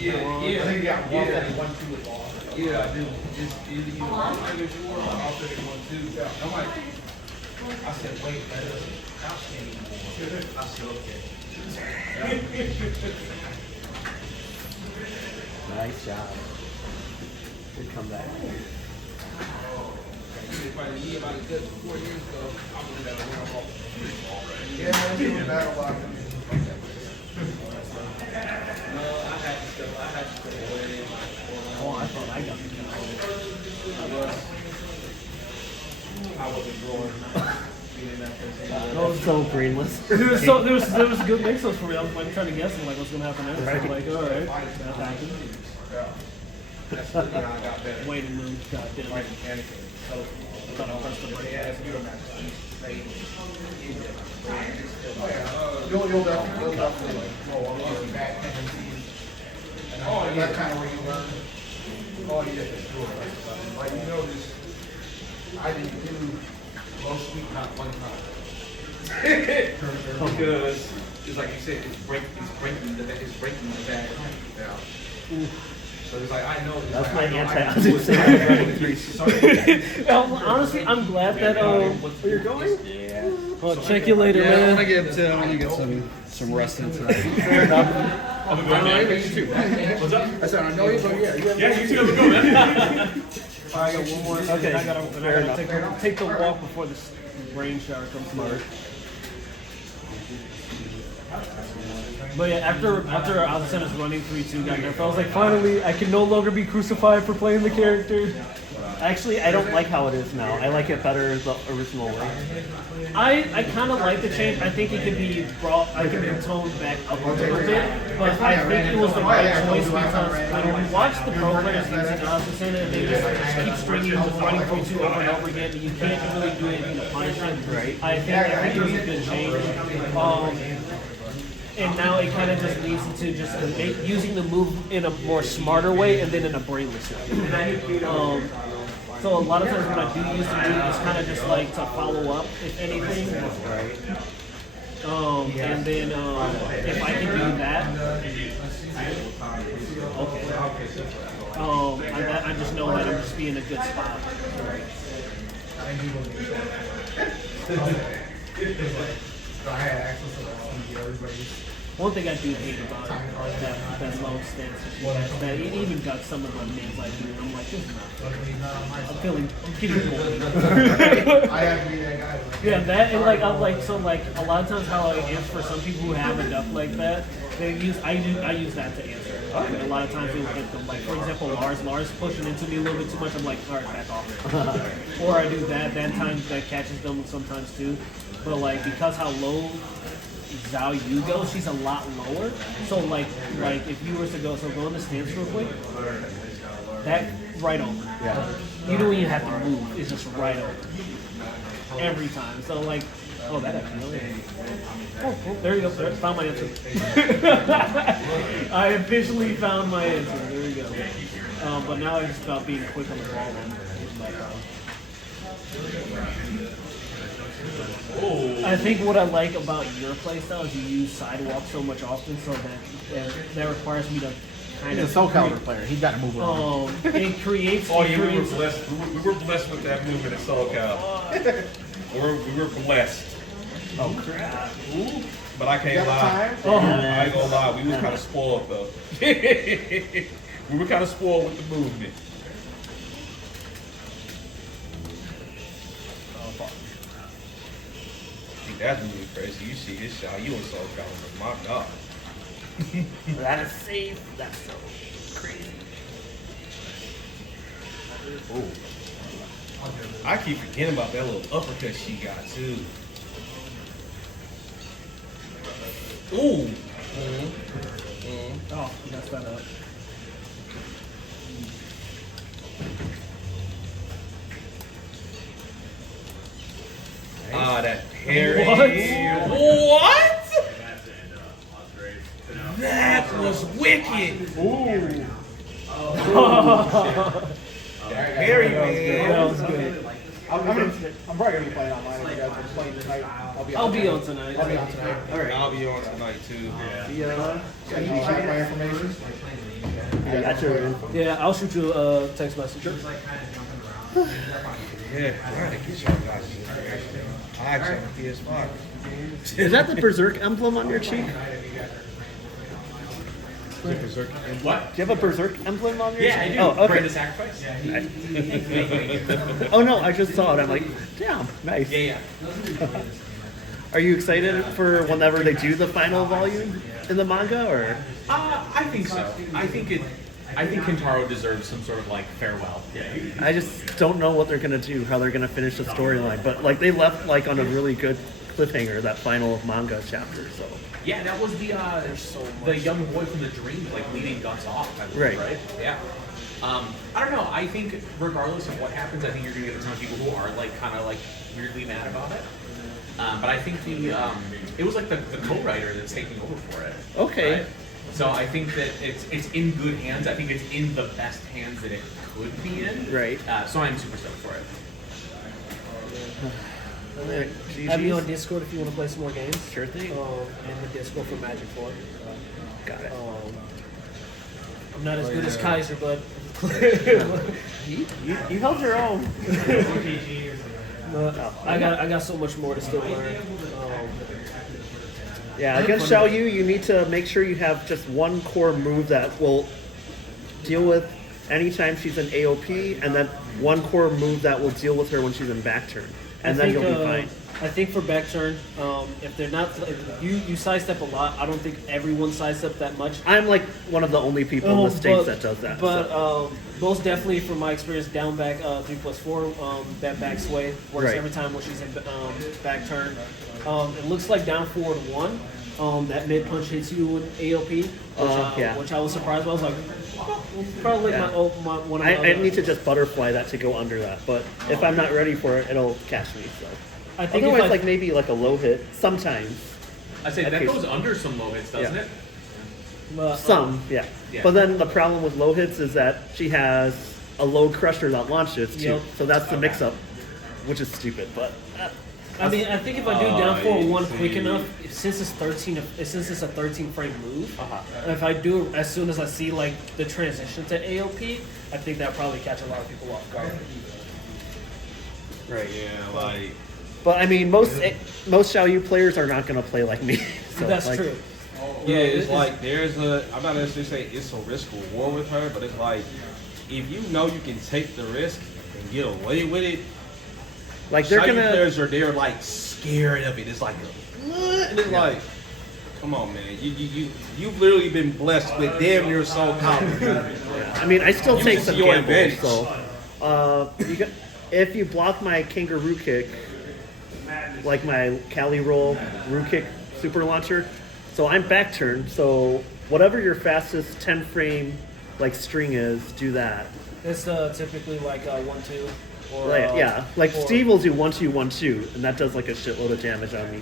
Yeah, I think you got wall ending 1-2 with ball. Yeah, I do. Just either you want to make sure or I'll take it 1-2. I'm like, I said, wait, that doesn't count anymore. I said, okay. Nice job. Good comeback. Probably me about a good 4 years ago, I would have got a win off. Yeah, man, she was battle boxing. No, I had to step away. Oh, I thought I got it. I wasn't drawing. That was so brainless. There was good mix-ups for me. I was like trying to guess like what's gonna happen next. I'm like, all right, that happened. That's when I got better. Wait a minute, goddamn. Right, panicking. I thought I pressed the brake. Yeah, that's good match. You'll definitely roll on these back tendencies. And that's kind of where you learn. Oh, yeah, that's true. Like, you know, this, I didn't do low sweep not one time. Because, it's like you said, it's breaking the back down. So it's like, I know. That's my Honestly, I'm glad that where you're going. Yeah. Well, check you later, I man. want to get some rest in tonight. Fair enough. I'm a good man. You too. What's up? I said, I know you, but yeah, you have Yeah, you too. Let's go, man. I got one more. Okay, I gotta take the walk before the rain shower comes tomorrow. But yeah, after Azucena's running 3-2 got nerfed, I was like, finally, I can no longer be crucified for playing the character. Actually, I don't like how it is now. I like it better the original way. I kind of like the change. I think it could be toned back up a little bit, but I think it was the right choice because when we watch the pro players using Azucena and they just keep stringing running 3-2 over and over again, and you can't really do anything to punish it. Right. I think it was a good change. And now it kind of just leads into just using the move in a more smarter way and then in a brainless way. So a lot of times when I do use the move, it's kind of just like to follow up, if anything. Right. And then if I can do that, okay. I just know that I'm just being in a good spot. So I had access to everybody's One thing I do hate about it, that low stance that she has, that it even got some of the names I do, and I'm like, this is not fair. I'm getting bullied. I have to be that guy. Yeah, that and like I'm like so like a lot of times how I answer for some people who have it up like that, I use that to answer. Like, a lot of times it will get them like for example Lars pushing into me a little bit too much. I'm like, all right, back off. Or I do that. That times that catches them sometimes too. But like because how low Zhao Yu goes, she's a lot lower. So like if you were to go in the stance real quick, that right over. Yeah. You don't even have to move. It's just right over. Every time. So like, oh, that actually. Oh, there you go. There, found my answer. I officially found my answer. There we go. But now it's just about being quick on the ball. I think what I like about your playstyle is you use sidewalk so much often, so that requires me to kind He's a of. Soul Calibur player. He's got to move around. It creates. Oh it yeah, creates, we were blessed with that movement at Soul Cal. we were blessed. Oh crap! But I can't lie. I ain't gonna lie, we was kind of spoiled though. We were kind of spoiled with the movement. See, that's really crazy. You see this shot, you in Soul Calibur, my God. That is safe. That's so crazy. Ooh. I keep forgetting about that little uppercut she got too. Ooh. Oh, you messed that up. Ah, that parry. What? What? That was wicked. Ooh. That parry, man. That was good. I'm probably gonna be playing online. If you guys are playing tonight, I'll be on tonight. I'll be on tonight. All right. I'll be on tonight too. Yeah, you can check my information. I got your info. Yeah, I'll shoot you a text message. Yeah, trying to get y'all guys. I check PS5. Is that the Berserk emblem on your cheek? What? Do you have a Berserk emblem on your cheek? Yeah, I do. Oh, okay. Brand of Sacrifice. Oh no, I just saw it. I'm like, damn, nice. Yeah. Are you excited for whenever they do the final volume in the manga, or? I think so. I think Kentaro deserves some sort of like farewell. Yeah. I just don't know what they're gonna do, how they're gonna finish the storyline. But like they left like on a really good cliffhanger that final manga chapter. So Yeah, that was the young boy from the dream like leading Guts off. I believe, Right. Right. Yeah. I don't know. I think regardless of what happens, I think you're gonna get a ton of people who are like kind of like weirdly mad about it. But I think it was like the co-writer that's taking over for it. okay, Right? So I think that it's in good hands. I think it's in the best hands that it could be in. right. So I'm super stoked for it. Have me on Discord if you want to play some more games. Sure thing. And the Discord for Magic 4. Got it. I'm not as good as Kaiser, but You held your own. I got so much more to still learn. Yeah, against Xiao Yu, you need to make sure you have just one core move that will deal with anytime she's in AOP, and then one core move that will deal with her when she's in back turn. And then you'll be fine. I think for back turn, if they're not, if you sidestep a lot. I don't think everyone sidestep that much. I'm like one of the only people in the States that does that. But so. most definitely, from my experience, down back 3+4, that back sway works Right. every time when she's in back turn. It looks like down forward 1. That mid punch hits you with AOP, which I was surprised by. I was like, probably Yeah. one of I need to just butterfly that to go under that, but if I'm not ready for it, it'll catch me. So I think otherwise, if like maybe like a low hit sometimes. I say that Okay. goes under some low hits, doesn't Yeah. it? Some, yeah. Yeah. But then the problem with low hits is that she has a low crusher that launches too. Yep. So that's the mix-up, which is stupid. But I mean, I think if I do down forward 1 quick enough, since it's a 13 frame move, if I do it as soon as I see like the transition to AOP, I think that'll probably catch a lot of people off guard. right. Yeah, like But I mean, most Xiao Yu players are not going to play like me. So, That's like, true. Yeah, it's like there's a. I'm not necessarily saying it's a risk reward with her, but it's like if you know you can take the risk and get away with it. Like they're Shayu gonna. players are they're like scared of it. It's like what? And it's like, come on, man. You've literally been blessed with damn near soul power. I mean, I still Use take it to some your gambles. advantage. So, if you block my kangaroo kick, like my Cali roll roo kick super launcher, so I'm back turned. So whatever your fastest 10 frame like string is, do that. It's typically like 1-2 or Yeah, like or- Steve will do 1-2, 1-2, and that does like a shitload of damage on me.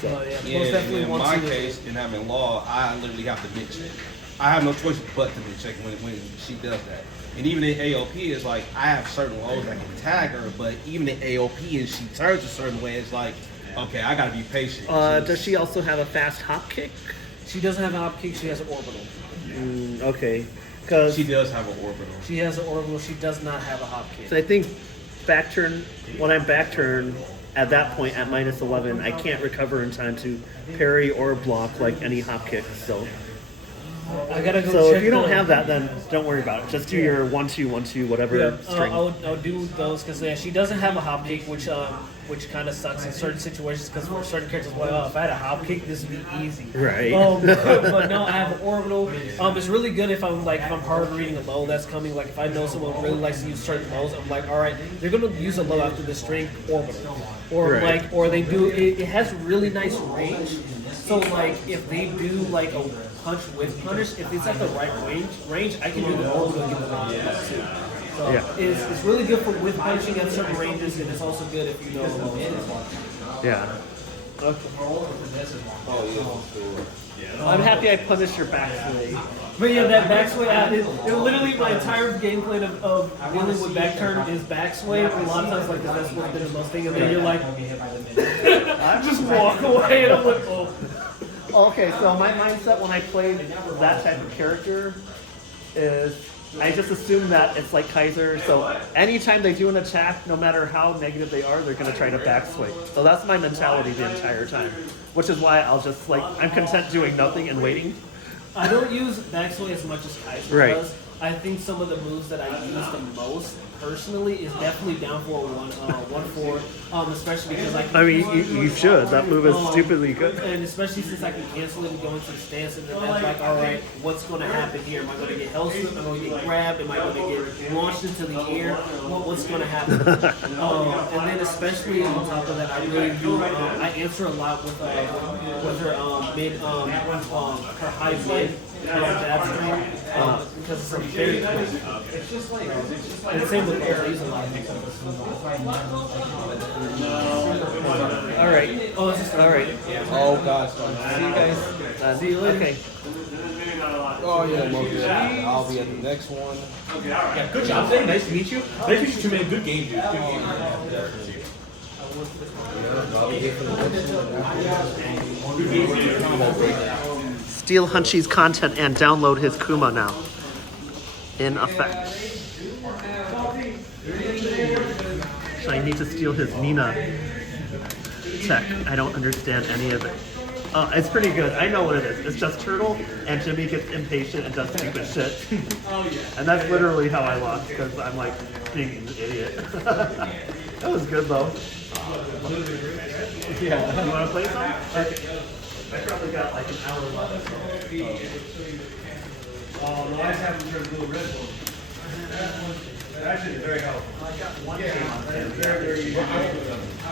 So Yeah, Yeah, most definitely in 1-2 my is- case, in having law, I literally have to mid check. I have no choice but to mid check when she does that. And even in AOP, it's like I have certain lows that can tag her, but even in AOP, and she turns a certain way, it's like, okay, I gotta be patient. does she also have a fast hop kick? She doesn't have an hop kick. She has an orbital. Okay, because She does have an orbital. She has an orbital. She does not have a hop kick. I think back turn, when I'm back turn, at that point at -11, I can't recover in time to parry or block like any hop kicks. So I gotta go So check if you don't the- have that, then don't worry about it. Just do your 1-2, 1-2, whatever Yeah, string. I would do those because she doesn't have a hop kick, which kind of sucks in certain situations because for certain characters, like, oh, if I had a hop kick, this would be easy. Right. But no, I have an orbital. It's really good if I'm hard reading a low that's coming. Like if I know someone really likes to use certain lows, I'm like, all right, they're gonna use a low after the string orbital, or Right. or they do. It has really nice range. So like if they do like a punch with punish, if it's at the right range, I can do the orbital and get the launch too. So Yeah. it's really good for with punching at certain ranges, and it's also good if you know the lows. Yeah. Okay. I'm happy I punished your backswing. But yeah, that backsway, it literally my entire gameplay of dealing with back turn is backsway. A lot of times, like that's what's been the most thing, and then you're like, just walk away, and I'm like, oh. Okay, so my mindset when I play that type of character is I just assume that it's like Kaiser. So anytime they do an attack, no matter how negative they are, they're going to try to backswing. So that's my mentality the entire time, which is why I'll just I'm content doing nothing and waiting. I don't use backsway as much as Kaiser Right. does. I think some of the moves that I use the most personally is definitely down for 1-4, especially because I can. I mean, you should. That move is stupidly good. And especially since I can cancel it and go into the stance, and then that's like, all right, what's going to happen here? Am I going to get hell slipped? Am I going to get grabbed? Am I going to get launched into the air? What's going to happen? And then especially on top of that, I really do. I answer a lot with her mid, her high mid. That string, because it's very quick. And same with those, I use a lot of All right. Oh, it's just All right. Oh gosh. See you guys. See you later. Okay. Oh yeah, Mocha. I'll be at the next one. Yeah, good job today. Nice to meet you. Nice to meet you too, man. Good game, dude. Good game. Steal Hunchy's content and download his Kuma now. In effect. So I need to steal his Nina tech. I don't understand any of it. It's pretty good. I know what it is. It's just Turtle, and Jimmy gets impatient and does stupid shit. And that's literally how I lost, because I'm like being an idiot. That was good though. Yeah. You want to play some? Okay. I probably got like an hour left. Oh, no, I just haven't turned blue red one. That actually is very helpful. I got one game on It's very, very easy. I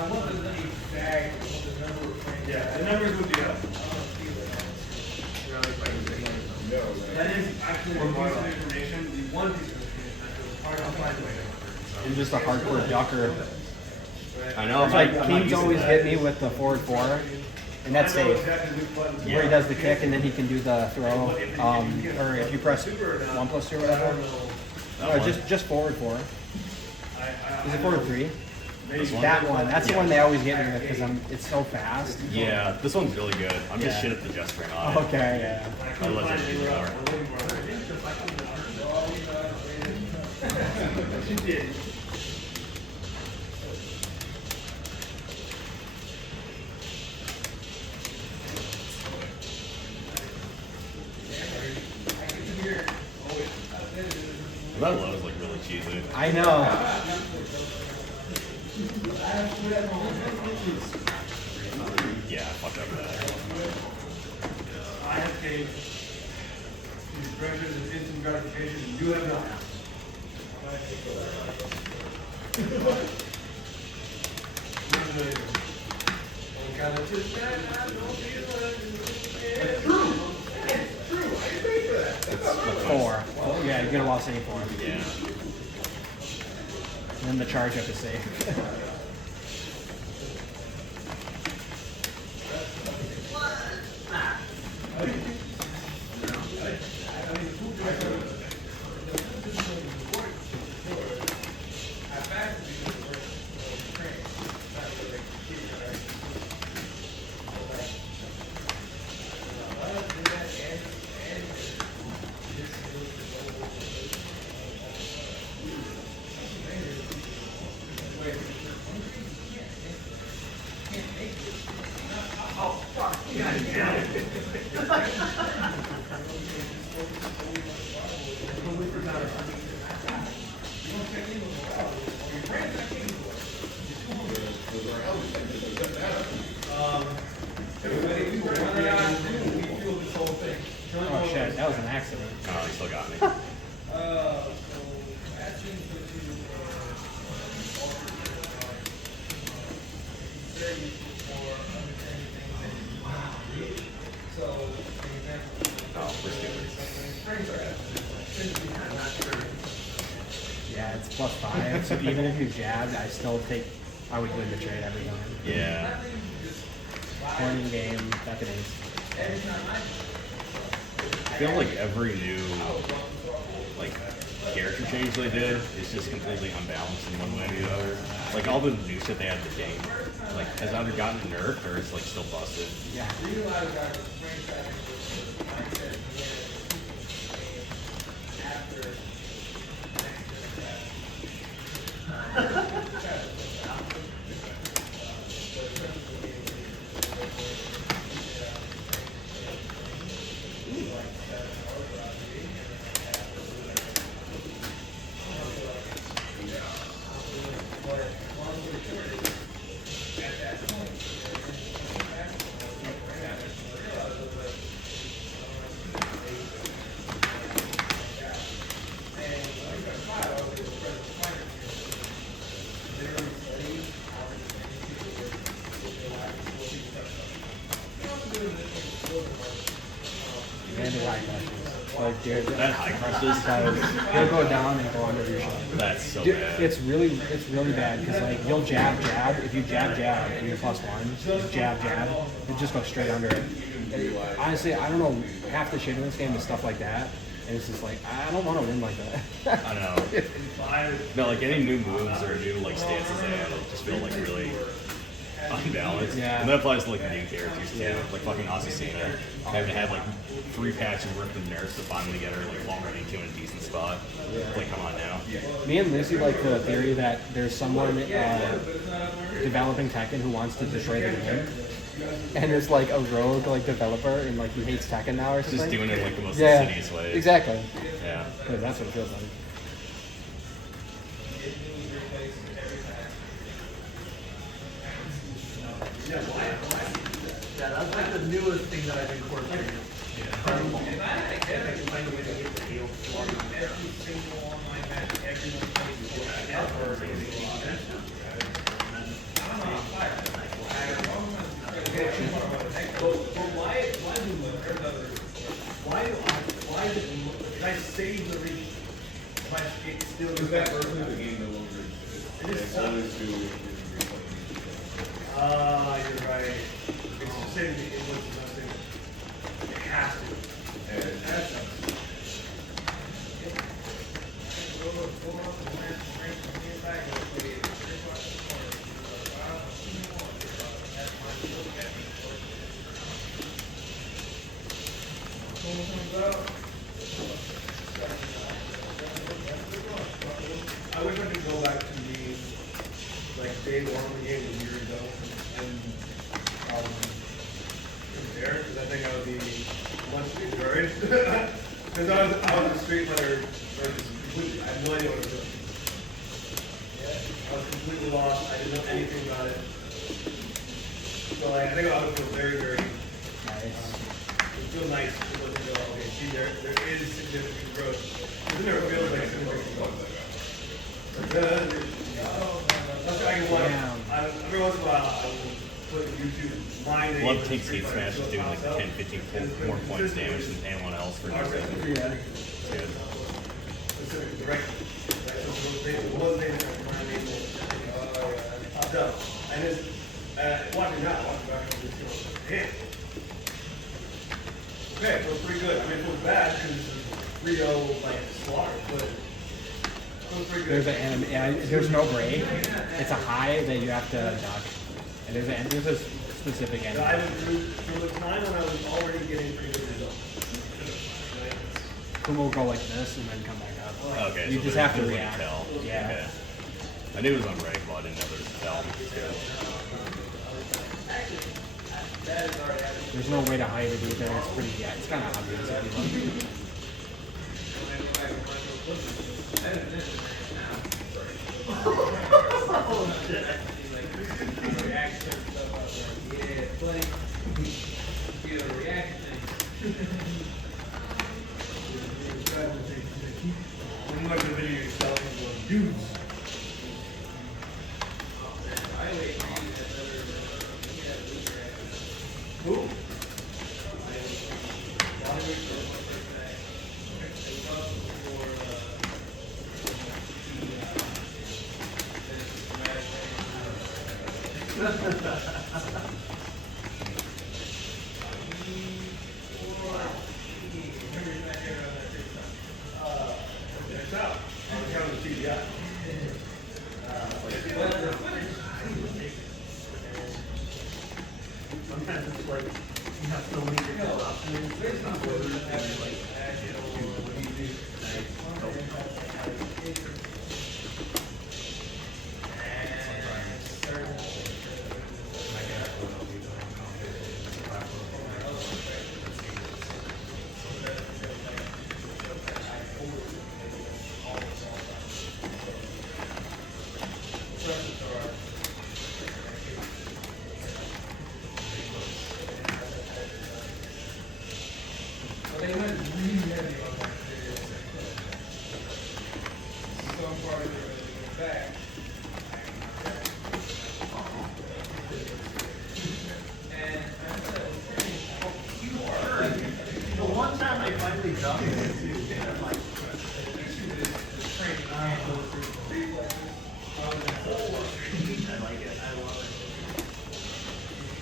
want the exact. Yeah, the numbers would be up. That is actually one piece of information. The one piece of information that was hard to find a way to. I'm just a hardcore ducker. I know. It's like Keem's always hit me with the forward 4, and that's safe. Where he does the kick and then he can do the throw. Or if you press 1+2 or whatever. No, just forward 4. Is it forward 3? That one. That's the one they always get me with because it's so fast. Yeah, this one's really good. I'm just shit at the just ring on it. Okay, yeah. I love it more. That low is like really cheesy. I know. Yeah, fuck up that. I have paid these pressures and instant gratification, and you have not. Four. Oh, yeah, you're gonna lost any for him. Yeah. And then the charge up to save. Oh shit, that was an accident. Oh, he still got me. Oh, we're stupid. Yeah, it's +5. So even if you jabbed, I would win the trade every time. Yeah. Morning game, back at ace. I feel like every new like character change they did is just completely unbalanced in one way or the other. Like all the new shit they had in the game, like has either gotten nerfed or it's like still busted. Yeah. And the high crushes. Like, dude, That high crushes, they'll go down and go under your shot. that's so Dude, bad. it's really bad because like you'll jab. If you jab and you're +1, just jab, it just goes straight under it. And honestly, I don't know. Half the shit in this game is stuff like that, and it's just like I don't want to win like that. I know. No, like any new moves or new like stances they have, like, just feel like really unbalanced. Yeah. And that applies to like the new characters too. Like fucking Azucena. I haven't had like 3 patches worth of nerfs to finally get her like long running to in a decent spot. Like come on now. Me and Lucy like the theory that there's someone developing Tekken who wants to destroy the game, and it's like a rogue like developer and like he hates Tekken now or something. Just doing it in like the most yeah, insidious way. exactly. Yeah. Yeah, that's what it feels like. Yeah, that's like the newest thing that I've incorporated. Why did I save the reach? Why it still Because that version of the game no longer exists. They always do you're right. It's just saying it was nothing. It has to. That's I wish I could go back to the like day one of the game a year ago and compare because I think I would be much encouraged because I was a street player versus completely. I had no idea what I was doing. I was completely lost. I didn't know anything about it. So like, I think I would feel very, very Nice. it would feel nice to look and go, okay, see, there is significant growth. It never feels like significant growth. That's I can watch. Every once in a while, I will put YouTube my name. Love takes Hate Smash is doing like 10, 15 more points damage than anyone else for no reason. Yeah. It's good. Specific direction. One thing that my name popped up. And it's, watching now, watching back on this, damn. Okay, it feels pretty good. I mean, it feels bad because it's Rio, like, slaughter, but it feels pretty good. There's no break. It's a high that you have to duck. And there's a specific enemy. I went through the time when I was already getting pretty good results. Kumo will go like this and then come back up. Okay, You so just there's have to no way react. tell. Yeah. Okay. I knew it was unbreakable, I didn't know there was a tell. It's good. There's no way to hide it either. It's pretty, yeah, it's kind of obvious if you look. When you watch the video yourself, you're going, dudes. Cool. Check out. I'm counting the TDI. Sometimes it's like you have so many different options. There's not orders and like They went really heavy on that video. Some part of it went back. And the one time I finally done it too, I'm like, I like it. I love it.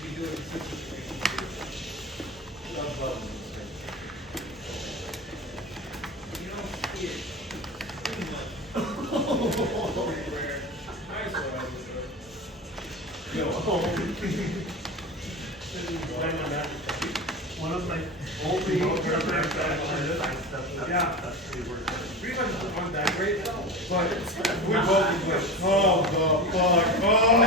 you do it love buttons. You don't see it pretty much. Rare. I saw one of my only pretty much on that great, but we both went, oh the fuck on!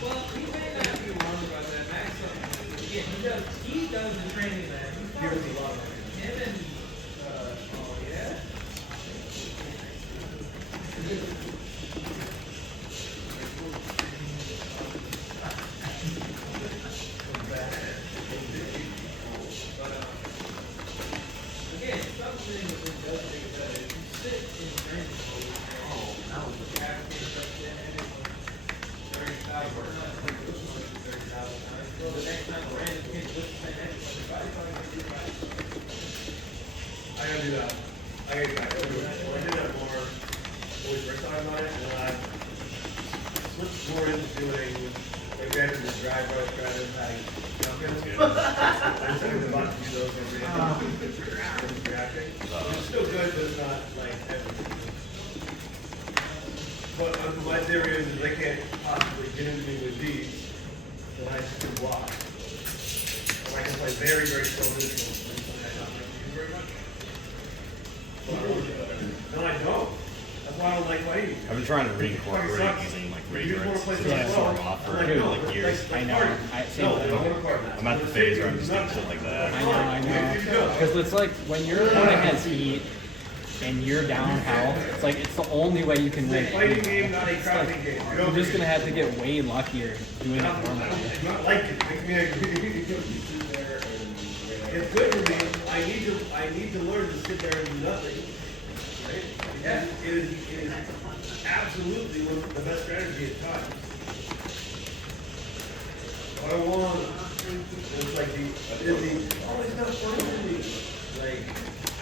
Well, he may not be wrong about that. Max, yeah, he does the training there. He gives a lot of it. Him and, oh yeah? Again, something that does make it better. If you sit in training mode, you have to get up there and it's 30,000 times. So the next time a random kid looks at that, probably gonna do right. I gotta do that. I gotta do that. I did that more first time on it, and then I switched more into doing like better than drive rush, drive impact. I'm saying about to do those every day. Reacting. It's still good, but it's not like everything. But my theory is they can't possibly get into me with these, then I just can block. Or I can play very, very slow neutral. And something I don't like to use very much. No, I don't. That's why I don't like playing. I've been trying to reincorporate using like Radiance to storm off for like years. I know. I'm at the phase where I'm just doing shit like that. I know. Because it's like when your opponent has heat and you're down health, it's like it's the only way you can win. Fighting game, not a It's crafting like, game. you're just gonna have to get way luckier doing it normally. It's not like it. Makes me angry. It's good for me. I need to learn to sit there and do nothing. Right? Yeah. It is absolutely one of the best strategy at times. What I want is like oh, it's not fun for me. Like,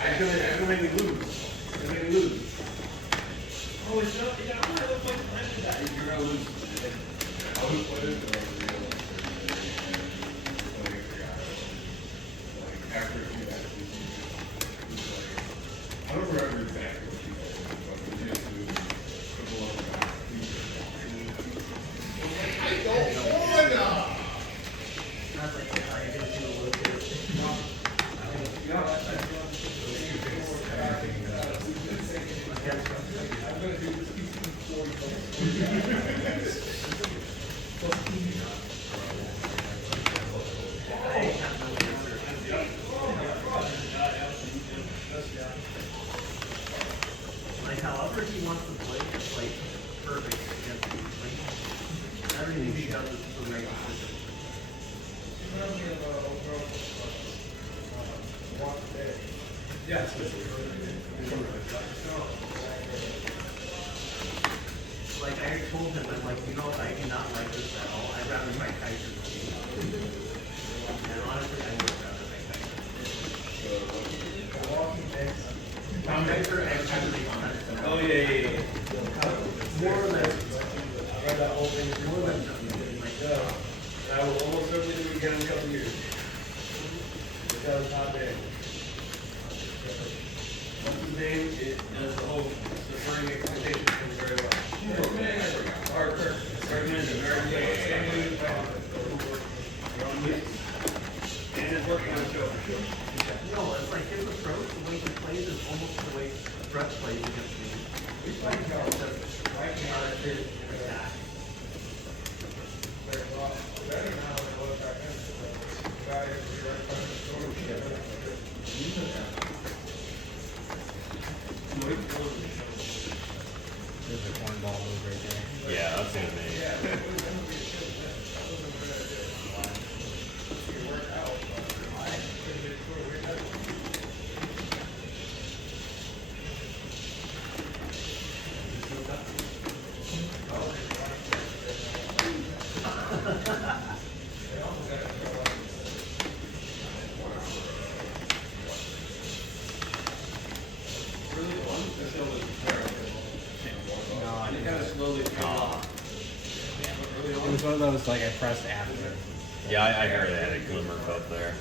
it's gonna make me lose. It's gonna make me lose. Oh, it's not, yeah, I'm not like that. You're gonna lose. I don't remember exactly what she told me, but we just do Like however he wants to play, it's like perfect against me. Like everything he does is the right decision. Like I told him, I'm like, you know, I do not like this at all. I'd rather fight Kaiser. And honestly, I would rather fight Kaiser. Oh yeah. More than More than I will almost certainly do it again in a couple of years. That was hot day. What's his name? It does the whole deferring expectations thing very well. And it's working on the show for sure. no, it's like his approach, the way he plays is almost the way Brett plays against me. He's like, attack. There's a cornball move right there. Yeah, that's gonna be. It was one of those like I pressed after. Yeah, I heard it had a glimmer of hope there.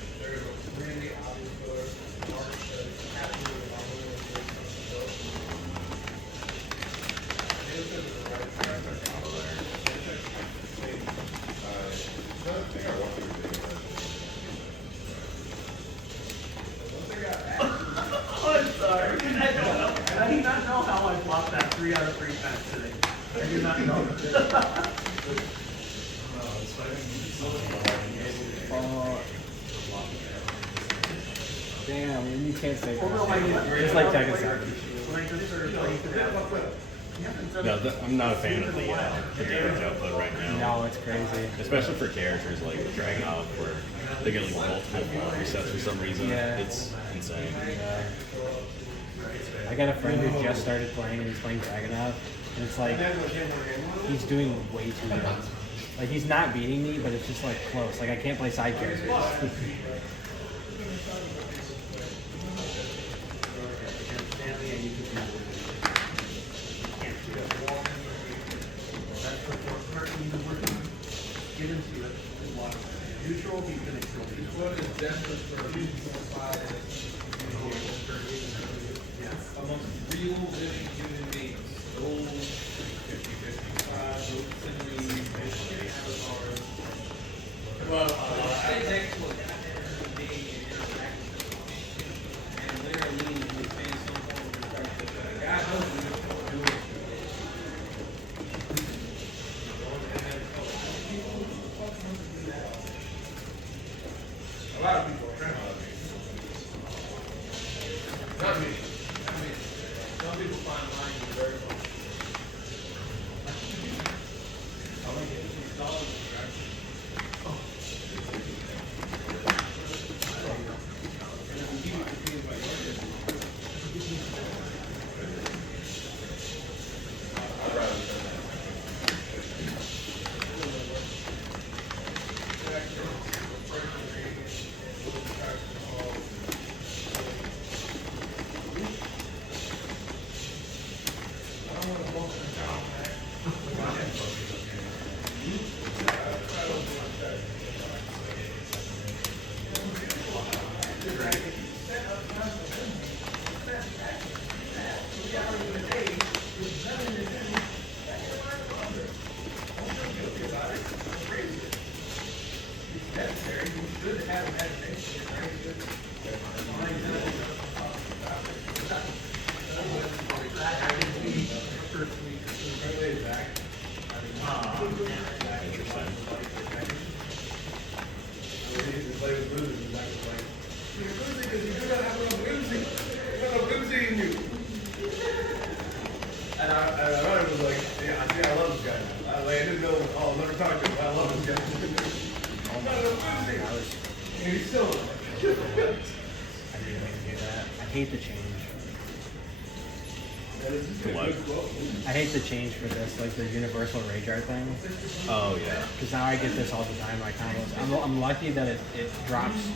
I'm sorry. I do not know how I blocked that 3 out of 3 times today. I do not know. Damn, and you can't say Well, no, I mean, just like Tekken8. when I just started playing today, No, I'm not a fan of the damage output right now. No, it's crazy. Especially for characters like Dragunov, where they get like multiple resets for some reason. Yeah. It's insane. I got a friend who just started playing and he's playing Dragunov, and it's like he's doing way too good. Like he's not beating me, but it's just like close. Like I can't play side characters. get into it. Neutral, he's gonna kill me. What is desperate for a reasonable size amongst real living human beings? Those 50-55, those cinemas, avatars. Well, Stay next to a human being and interact with them. And literally within some form of respect. God knows we just don't do it. A lot of people are trying to. Not me. Not me. And I was like, yeah, I see, I love this guy. I didn't know, oh, I'll never talk to him, but I love this guy. And he's still. I hate the change. What? I hate the change for this, like the universal rage art thing. Oh yeah. Because now I get this all the time. My combos. I'm lucky that it drops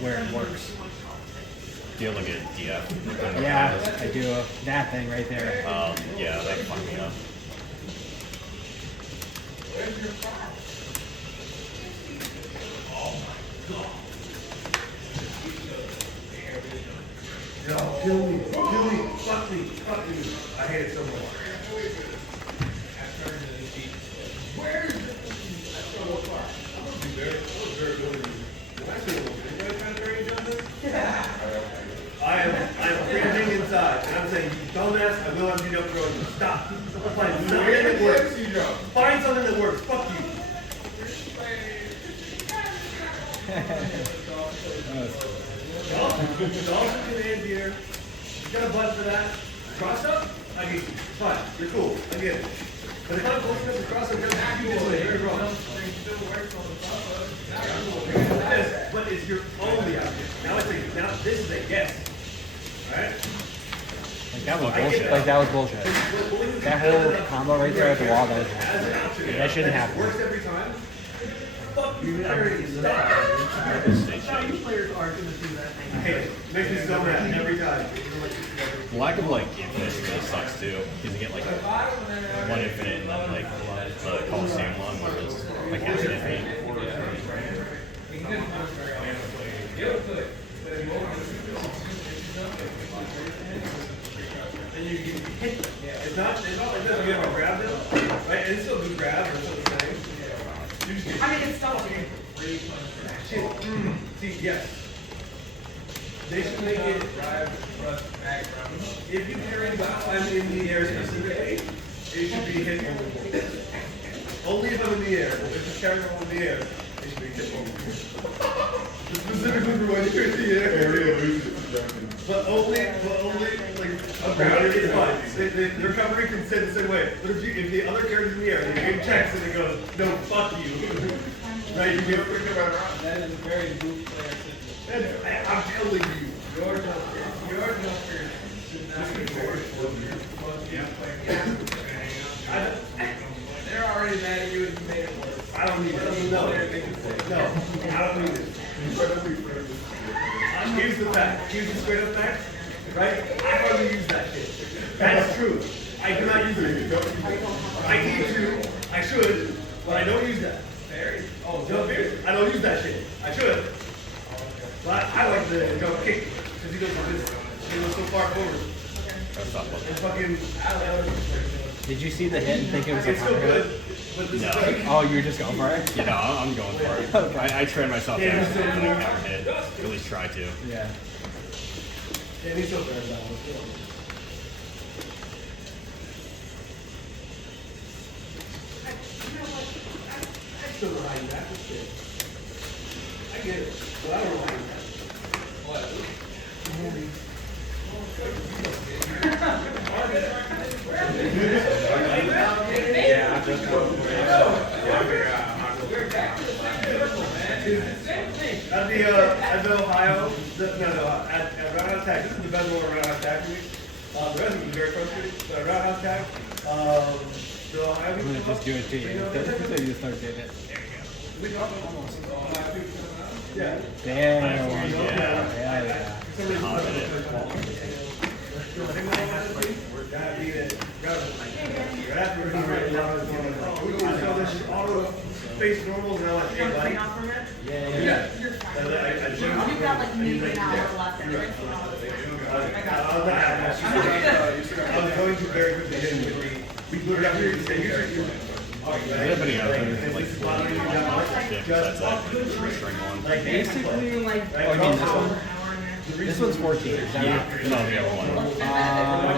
where it works. Do you have like a DF? Yeah, I do. That thing right there. Yeah, that fucked me up. No, kill me, fuck me. I hate it so much. I am freezing inside, and I'm saying, you dumbass, I will have you up road. Stop. Find something that works. Find something that works. Fuck you. Dolphin command here. You got a butt for that. Cross up? I get you. Fine. You're cool. I get it. But if I'm close enough to cross up, you're happy this way. You're wrong. But it's your only option. Now this is a yes. Alright? Like that was bullshit. Like that was bullshit. That whole combo right there at the wall, that was bullshit. That shouldn't happen. Works every time. Fuck you, stop. Players are going to do that. Hey, makes me so mad every time. The lack of like infinite really sucks too, because you get like one infinite and then like the Coliseum one where it's like half an infinite. It's not like that. You have a grab it, right? It's still a good grab, or still the same. I mean, it's still. Shit. See, yes. They should make it. If you carry I'm in the air specifically, it should be hit multiple. Only if I'm in the air. If you're carrying in the air, it should be hit multiple. Specifically for when you're in the air. But only, like, a ground is fine. Their covering can say the same way. But if the other character's in the air, the game checks and it goes, no, fuck you. Right? You get a quick around. That is a very blue player situation. I'm telling you. Your Joker should not be very They're already mad at you and you made it worse. I don't need it. No, I don't need it. Here's the fact. Here's the straight up fact. Right? I hardly use that shit. That's true. I do not use it. I need to. I should. But I don't use that. Oh, jump here. I don't use that shit. I should. But I like the jump kick. Because he goes like this. He goes so far forward. And fucking. Did you see the hit and think it was a It's still good. But this is like, Oh, you were just going for it? You know, I'm going for it. Okay. I trained myself down to the counter hit. At least try to. Yeah. yeah, he's so very balanced. I still don't know how you back this shit. I get it, but I don't know how you back it. What? At the Ohio, at Roundhouse Tag, this is the best one at Roundhouse Tag for me. The rest of it was very frustrating, but at Roundhouse Tag, the Ohio I'm gonna just do it to you. So you start doing it. yeah. Damn. Auto face normals and I like You want to bike. bring off from it? Yeah. You've got like maybe an hour left. And you're I was going to very quickly hit with we put it up here and say, Do you have any other like it besides that like the three-string one? Basically, oh, you mean this one? This one's 14. Is that Yeah. No, the other one.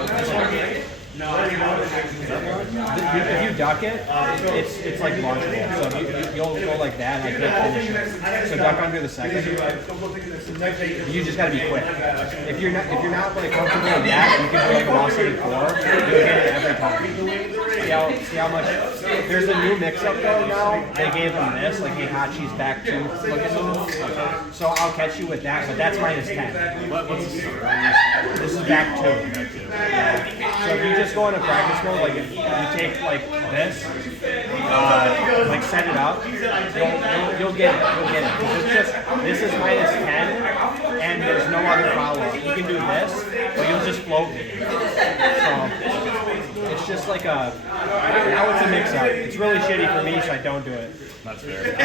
this one? If you duck it, it's like launchable. So you'll go like that, and I can't finish it. So duck under the second. You just gotta be quick. If you're not like comfortable with that, you can do like a wall setting 4. You'll get it every time. See how much? There's a new mix-up though now. They gave them this, like Heihachi's back 2 looking move. So I'll catch you with that, but that's minus 10. What's the score on this? This is back 2. Yeah. So if you just go into practice mode, like if you take like this, like set it up, you'll get it. You'll get it. 'Cause it's just, this is minus 10, and there's no other follow-up. You can do this, but you'll just float me. So it's just like a, now it's a mix-up. It's really shitty for me, so I don't do it. That's fair.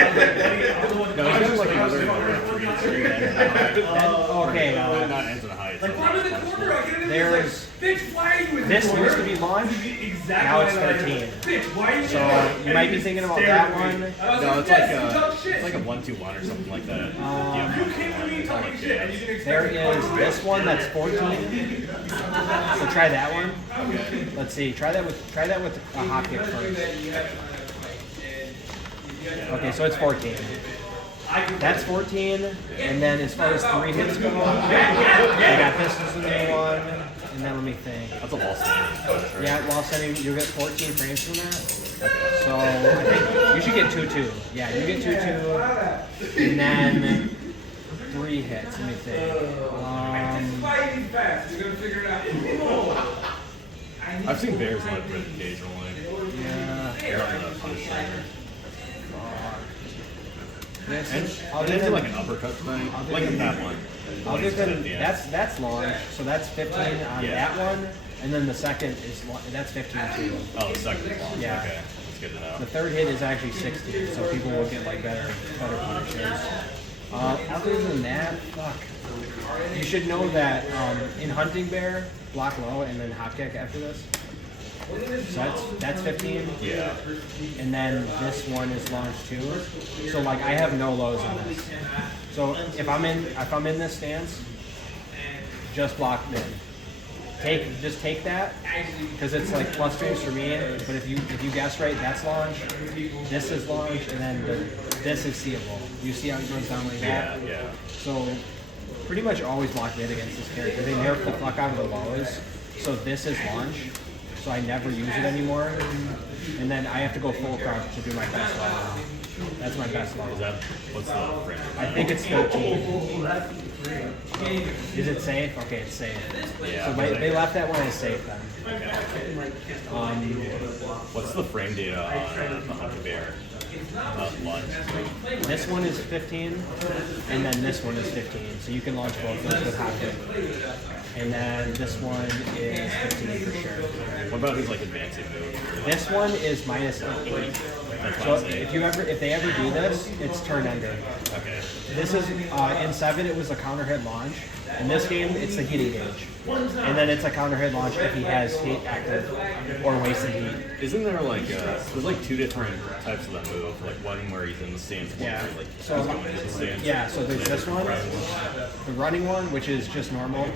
No, it's just like another three-string. Okay. Not ends in a high. It's like There's this used to be launched. Now it's 13. So you might be thinking about that one. No, it's like a 1-2-1 or something like that. Yeah. There is this one that's 14. So try that one. Let's see. Try that with a hop kick first. Okay, so it's 14. That's 14, and then as far as 3 hits go, I got this as the new one, and then let me think. That's a wall setting. Yeah, wall setting, you get 14 frames from that. So I think you should get 2-2. Yeah, you get 2-2, and then 3 hits. Let me think. I've seen Bears let rip occasionally. Yeah. They're on the punish trainer. And I'll they do do like an uppercut thing, like in that one. Other than that's launch, so that's 15 on that one, and then the second is that's 15 too. Oh, the second is launch. Yeah. Okay, that's good to know. The third hit is actually 16, so people will get like better punishes. Other than that, fuck. You should know that in Hunting Bear, block low and then hop kick after this. So that's 15. Yeah. And then this one is launch 2. So like I have no lows in this. So if I'm in this stance, just block mid. Just take that because it's like plus 2s for me. But if you guess right, that's launch. This is launch, and then this is seeable. You see how it goes down like that? Yeah. So pretty much always block mid against this character. They nerf the fuck out of the lows. So this is launch. So I never use it anymore. And then I have to go full crouch to do my best low. That's my best low. What's the frame? I think it's 13. Is it safe? Okay, it's safe. Yeah. So they left that one as safe then. What's the frame data on the Hunter Bear launch? This one is 15, and then this one is 15. So you can launch both those with hot kick. And then this one is 15 for sure. What about his like advancing move? This one is minus 8. So if they ever do this, it's turn ender. Okay. This is in 7 it was a counter hit launch. In this game it's the heat engage. And then it's a counter hit launch if he has heat active or wasted heat. Isn't there like there's like 2 different types of that move, like one where he's in the stance, one Yeah. where like So he's going into the stance. yeah, so there's this one, the running one, which is just normal,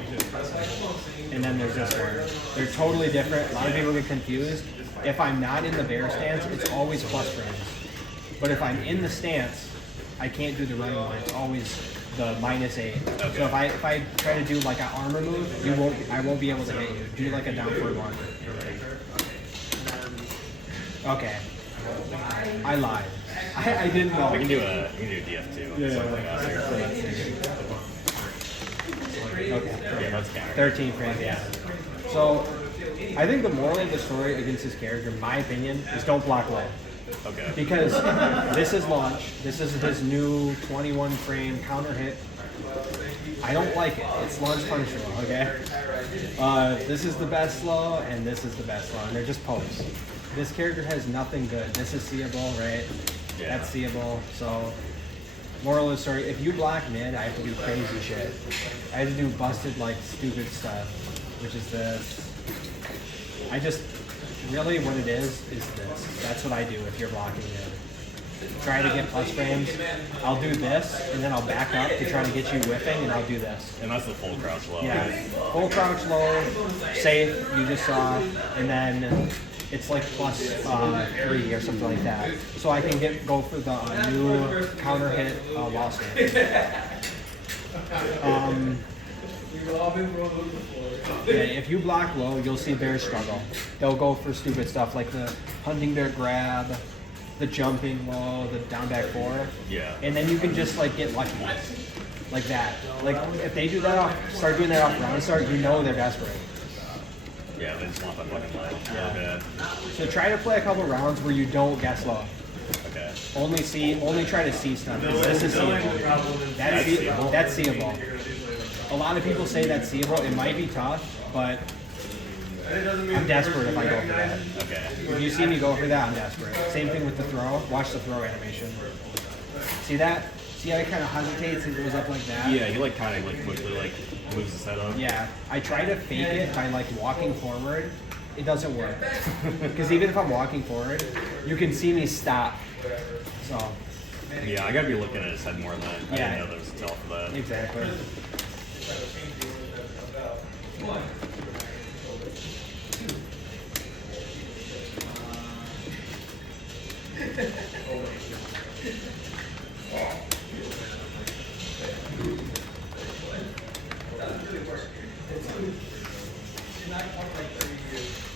and then there's this one. They're totally different. A lot of people get confused. If I'm not in the bear stance, it's always plus frames. But if I'm in the stance, I can't do the running one. It's always the minus 8. Okay. So if I try to do like an armor move, I won't be able to hit you. Do like a down forward one. Okay. I lied. I didn't know. We can do a DF2. Yeah. Something else here. Okay. Yeah, that's counter. 13 frames, yeah. So, I think the moral of the story against this character, in my opinion, is don't block low. Okay. Because this is launch. This is his new 21 frame counter hit. I don't like it. It's launch punishable, okay? This is the best slow, and this is the best slow, and they're just pokes. This character has nothing good. This is seeable, right? Yeah. That's seeable. So, moral of the story, if you block mid, I have to do crazy shit. I have to do busted, like, stupid stuff, which is this. Really what it is this. That's what I do if you're blocking mid. try to get plus frames, I'll do this, and then I'll back up to try to get you whiffing, and I'll do this. And that's the full crouch low. Yeah, full crouch low, safe, you just saw, and then it's like plus 3 or something like that. So I can go for the new counter hit wall stand. Yeah, if you block low, you'll see bears struggle. They'll go for stupid stuff like the hunting bear grab, the jumping low, the down back 4. Yeah. And then you can just like get lucky. Like that. Like if they do that start doing that off round start, you know they're desperate. Yeah, they just want that fucking low. Yeah. So try to play a couple rounds where you don't guess low. Okay. Only try to see stuff. This is seeable. That's seeable. A lot of people say that's seeable. It might be tough, but I'm desperate if I go for that. Okay. If you see me go for that, I'm desperate. Same thing with the throw. Watch the throw animation. See that? See how he kind of hesitates and goes up like that? Yeah, he like kind of like quickly like moves his head up. Yeah. I try to fake it by like walking forward. It doesn't work. Because even if I'm walking forward, you can see me stop. So. Yeah, I gotta be looking at his head more than I didn't know there was a tell for that. Exactly.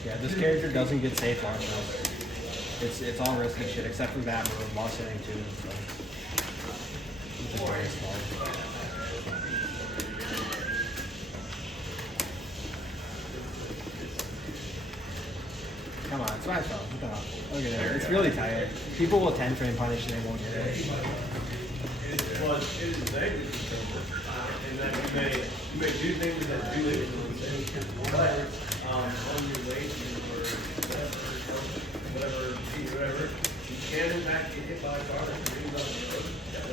Yeah, this character doesn't get safe launches. It's all risky shit except for that move, while sitting too. So. Which is very small. Come on, smash phone. What the hell? Look at it. It's really tight. People will 10 frame punish and they won't get it. Well, it is negative in that you may do things that do it, but on your weight or whatever, you can in fact get hit by a car that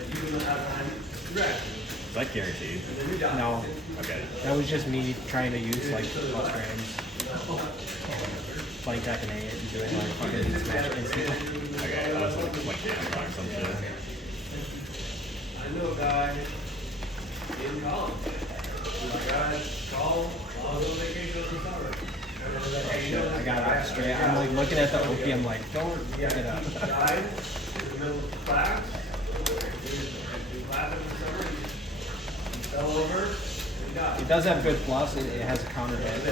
you don't have time to react. Is that guaranteed? No. Okay. That was just me trying to use like plus frames. Playing Tekken8 and doing like fucking smash instantly. Okay, that was like damage or some shit. I know a guy in college. A guy called while I was on vacation in the summer. I got up straight. I'm like looking at the OP, I'm like, don't get it up. Died in the middle of class. He was laughing in the summer. He fell over and he died. It does have good plus. It has a counter hit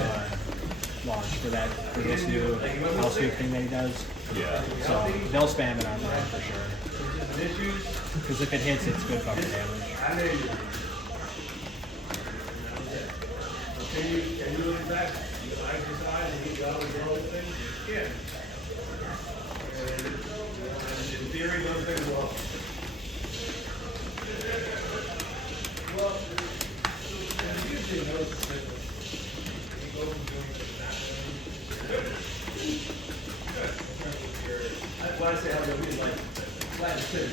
launch for this new house sweep thing that he does. Yeah. So they'll spam it on there for sure. Because if it hits, it's good fucking damage. Can you look back? You exercise and you go and do all these things? Yeah. And in theory, those things will help. Well, usually knows the business. You go from doing to not doing. That's why I say how to be like flat city.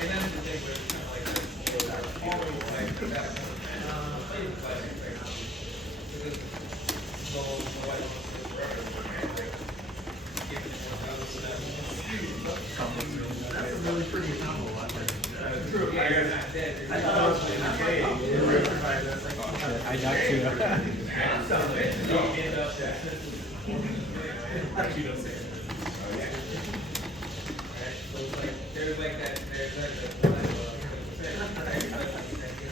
And that's the thing where it's kind of like always like that. That's a really pretty combo. True. I thought it was okay. I got to. There's like that. There's like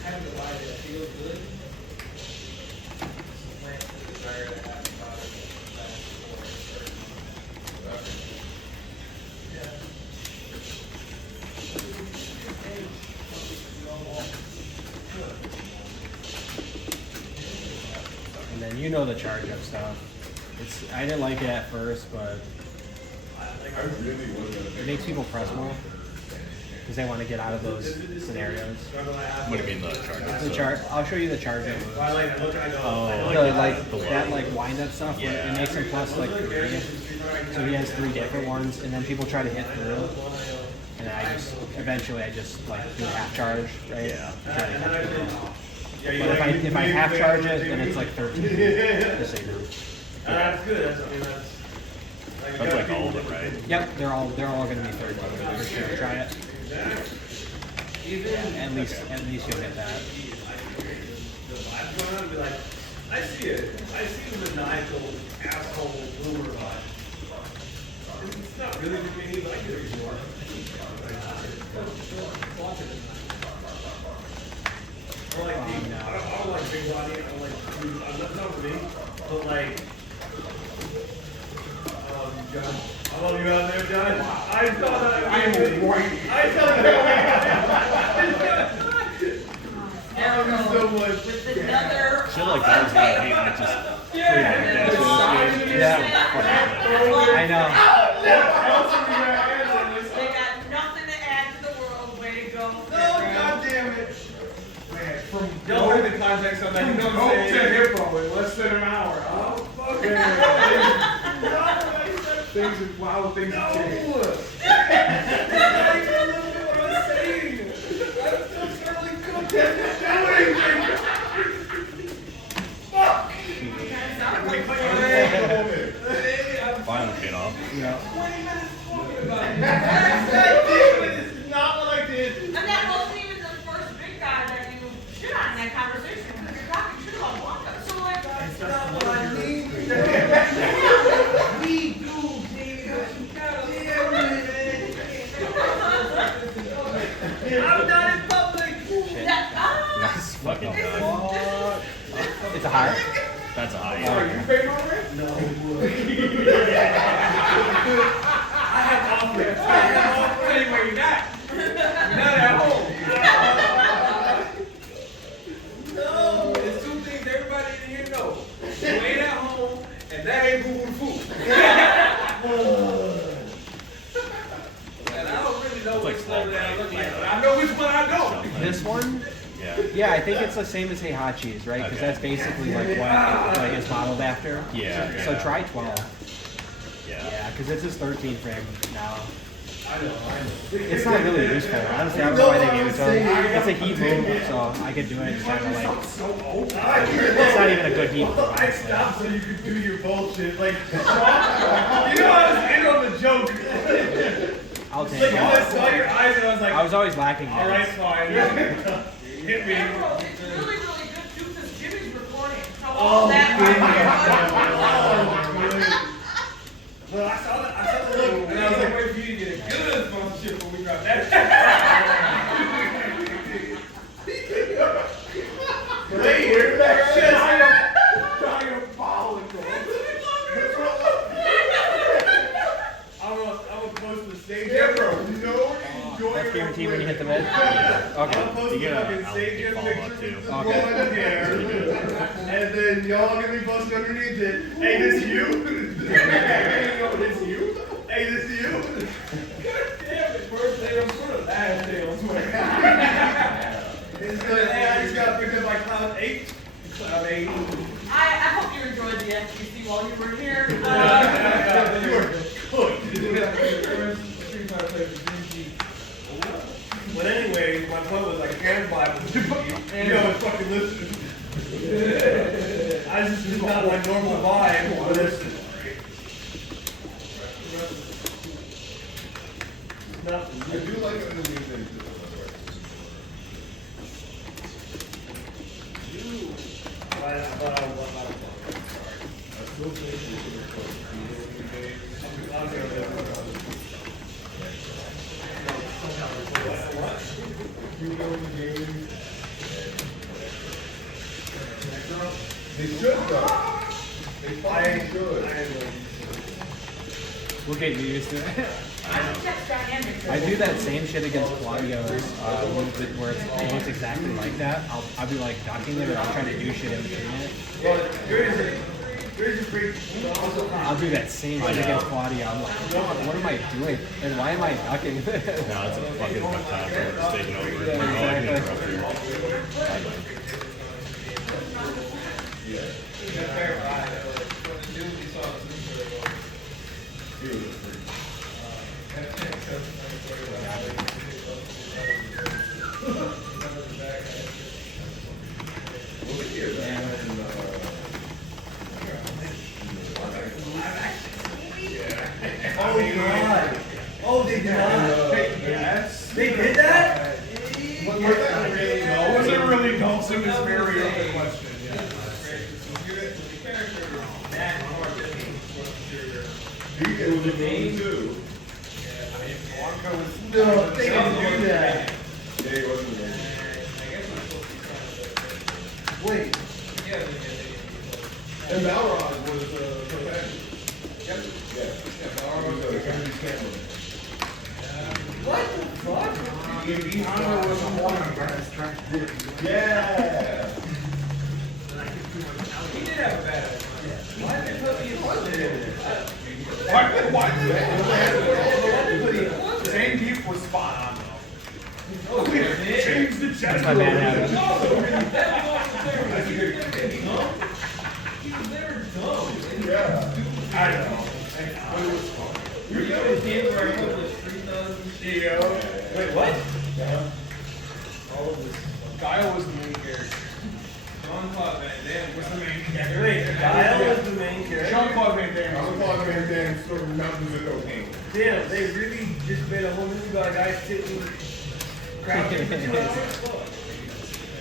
having a body that feels good. And then you know the charge up stuff. I didn't like it at first, but it makes people press more because they want to get out of those scenarios. What do you mean the charge? The charge. I'll show you the charge up. Oh, That like wind up stuff. Yeah. It makes him plus like 3. So he has 3 different ones, and then people try to hit through. And then eventually I just like do a half charge, right? Yeah. Try to catch people. But if I half charge it, then it's like 13. Just so you know. That's good. That's, I mean, that's That's like all of them, right? Yep, they're all going to be 30 for sure. Try it. At least you'll get that. I see it. I see the maniacal asshole boomer vibe. It's not really for me, but I get it more. I don't like big body. I don't like that's not for me. But like, John. I love you out there, John. I thought I am white. I thought so much. With another. Shit like that was gonna hate me just I know. They got nothing to add to the world. Way to go. No, God damn it. Man, from y'all heard the context of that, you know what I'm saying? to hippo in less than an hour. Oh, fuck things have changed. Finally paid off. This is not what I did. And that wasn't even the first big guy that you shit on in that conversation because you're talking shit about Blanca. So like, That's not what I mean. We do, I'm not in public. Nice fucking guy. It's a high. That's a high. You paid my rent? No. I have offers. Anywhere you're not. You're not at home. No, it's two things everybody in here knows. You ain't at home, and that ain't food. And I don't really know which one that I look like, but I know which one I don't. This one? Yeah, I think it's the same as Heihachi's, right? Because that's basically like what it's modeled after. Yeah. So try 12. Yeah, because it's his 13 frame now. It's not really useful. Honestly, I don't know why they gave it to him. It's a heat move, so I could do it kind of like. It's not even a good heat move, I honestly. stopped so you could do your bullshit. Like, you know, I was in on the joke. I'll take Like, it. I saw your eyes and I was like, I was always lacking all right, fine. Hit me. it's really, really good too because Jimmy's recording. So Oh, all that. Well, I saw the look, and I was like, wait for you to get a good sponsorship when we drop that. Hey, here's that shit. I'm close to the stage. Yeah, bro. No, enjoy That's guaranteed when you hit the mid? I'm Okay. supposed You to get a fucking save your follow-up picture too. with the blowing in hair. And then y'all gonna be posting underneath it. Hey, this you? This you? Hey, this you? Damn it, first day on Twitter, last day on Twitter. It's good. Hey, I just got picked up by Cloud 8. Cloud 8. I hope you enjoyed the FGC while you were here. You were cooked. But anyway, my point was like trans Bible. You know, it's fucking listen. I just is not my normal vibe. But it's nothing. I do like it when we do this. They should though. They fucking should. We're getting used to it. I do that same shit against Claudio's move where it looks exactly like that. I'll be like ducking it or I'll try to do shit in between it. I'll do that same shit against Claudio. I'm like, what am I doing? And why am I ducking No, it's a fucking tough time for it's taking over. We're all getting interrupted. hit that? Was it really golf? It was very open question. It was a game too. No, they didn't do that. Yeah, it wasn't a game. Wait. And Balrog was protagonist. Yeah, Balrog was a Kennedy Cameron. What the fuck? The Honor was a morning guy. Yeah. He did have a bad idea. Why did they put me on there? Why did they? Same Deep was spot on though. Oh, Change the chest. That's my bad habit. He was never dumb. Yeah. I don't know. But it was fun. You know his games where I put the 3,000. Wait, what? All of this. Guile was the main character. Jean-Claude Van Damme Was the main character. Wait, Guile was the main character? Jean-Claude Van Damme. I'm calling Van Damme sort of mountains of cocaine. Damn, they really just made a whole movie about a guy sitting crouching for 2 hours?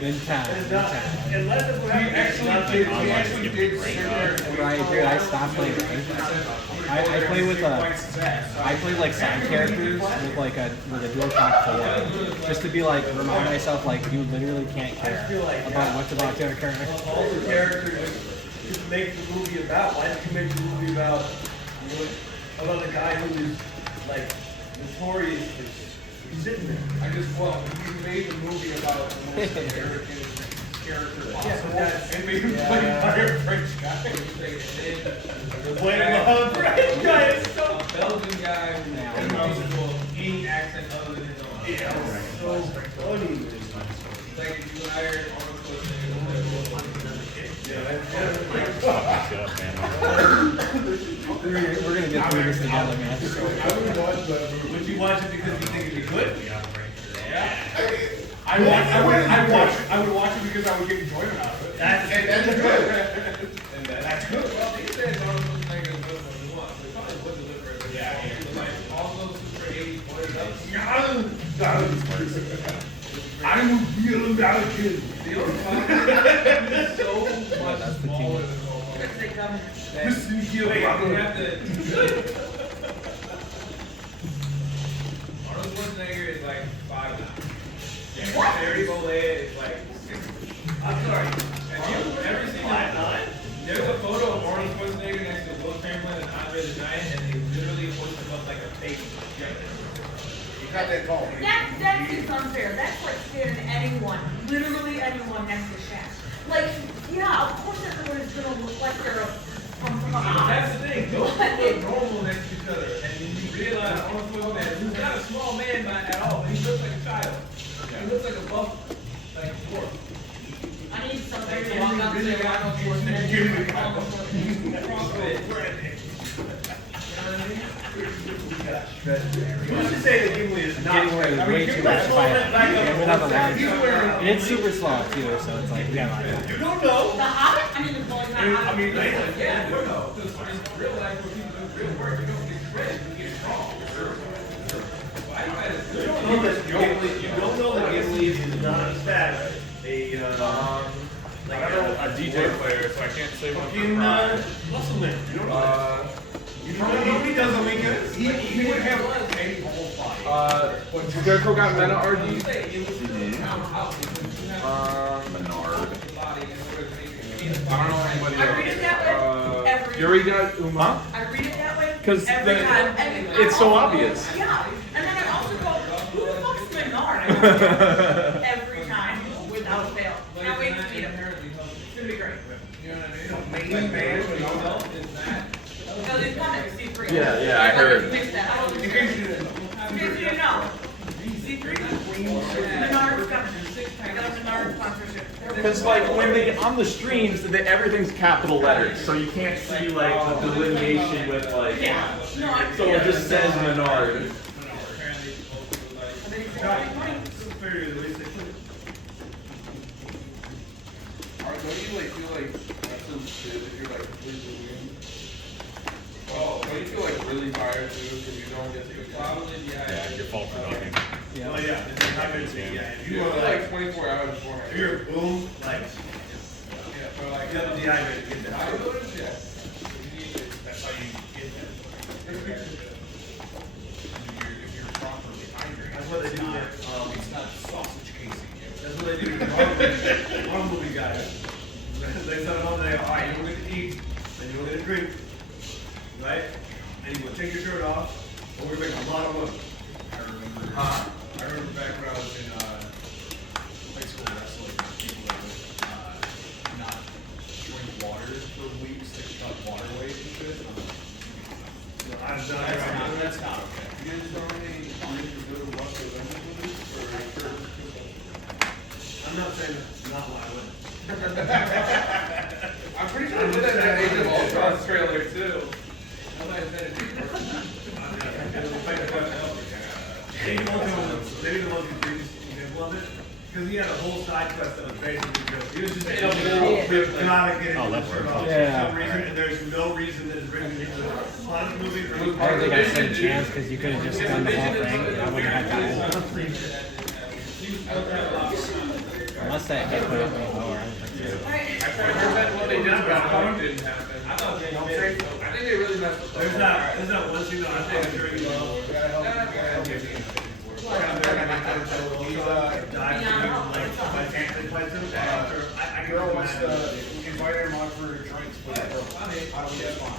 In time. It's not, unless it's what happened. He actually did sit there. Right, dude, I stopped playing ranked. I play with I play like side characters with like a DualShock 4, just to be like remind myself like you literally can't care about much about the other character. All the characters just make the movie about. Why did you make the movie about the guy who is like notorious for sitting there? I just, well, he made the movie about the most American character possible. And made him play by a French guy. Wait, the French guy is so A Belgian guy who capable of any accent other than his own. yeah, so funny. It's like if you hired Arnold Schwarzenegger. We're gonna get through this together, man. I would watch that movie. Would you watch it because you think it'd be good? I would watch it because I would get enjoyment out of it. That's good. And that's good. Well, he said Arnold Schwarzenegger is good when he wants. So he probably would deliver it. Yeah. Like also Super 80, 40 I'm a real American. The only problem is so much That's the smaller king. than normal. Listen here, Wait, brother. you have to. Arnold Schwarzenegger is like 5'9". What? Barry Bolea is like 6. I'm sorry. Have you ever seen 5'9"? There's a photo of Arnold Schwarzenegger next to Will Chamberlain and Andre the Giant, and they literally hoist him up like a baby. You got that call. That seems unfair. That's like standing anyone, literally anyone next to Shaq. Like, yeah, of course everyone is gonna look like they're from some That's the thing. Those people look normal next to each other, and then you realize Arnold Schwarzenegger, who's not a small man at all, but he looks like a child. He looks like a buff, like a dwarf. I need something Like, to if walk you up really to. Arnold Schwarzenegger, Arnold Schwarzenegger, CrossFit. Who's to say that Gimli is not Getting away with way too much fighting. And without the line. And it's super slow too, so it's like, yeah, like, You don't know. The Hobbit? I mean, the boy's not Hobbit. I mean, Yeah, you know, because in real life, when people do real work, you don't get shredded, you get strong. Why you guys? You don't know that Gimli. You don't know that Gimli is not in fact like a DJ player, so I can't say one. fucking muscle man. You don't know that. you know he does a weekend? He would have a whole body. Jericho got Meta RD. Menard. I don't know anybody I read it that way every time. Yuri got Uma. I read it that way 'Cause every the- time. And it's so also- obvious. Yeah, and then I also go, who the fuck's Menard? I go, every time, without fail. Can't wait to meet him. It's gonna be great. You know what I mean? Main man for yourself is that. No, they're coming, C3. Yeah, I heard. Fix that. I don't In think case you didn't. in case you didn't know. C3? Menard's coming. I got a Menard sponsorship. Because like when they on the streams, everything's capital letters, so you can't see like the delineation with like. Yeah. No, I. So it just says Menard. And then you say, "Oh, money." Don't you like feel like that's some shit if you're like completely weird? Oh, Don't you feel like really tired too because you don't get to go? probably, Yeah, your fault for talking. Yeah. Oh yeah, it's high bid speed. Yeah, if you You want were to like 24 hours before. if you're a boom, like Yeah, for like. you have to dehydrate to get there. Yeah. That's how you get there. If you're properly hydrated. That's what they do there. It's not sausage casing. That's what they do with horror movie guys. They set them up and they go, all right, you're going to eat, then you're going to drink, right? And you will take your shirt off, and we're going to make a lot of money. I remember back when I was in high school wrestling, people that would not drink water for weeks to cut water weight and shit. That's not okay. You guys don't really drink a bit of Russell Wilson I'm not saying that's not why I went. I'm pretty sure I did that in that Age of Ultron trailer too. Maybe the most egregious example of it, because he had a whole side quest that was basically just, he was just able to not get into the shirt off for some reason, and there's no reason that it's written into the plot of the movie. I don't think I stood a chance because you could have just done the whole thing. I wouldn't have had time. Unless that hit went up way lower. What they did about it didn't happen. I think they really messed with There's that one scene that I think is very low. Girl wants to invite him on for drinks, but how do we respond?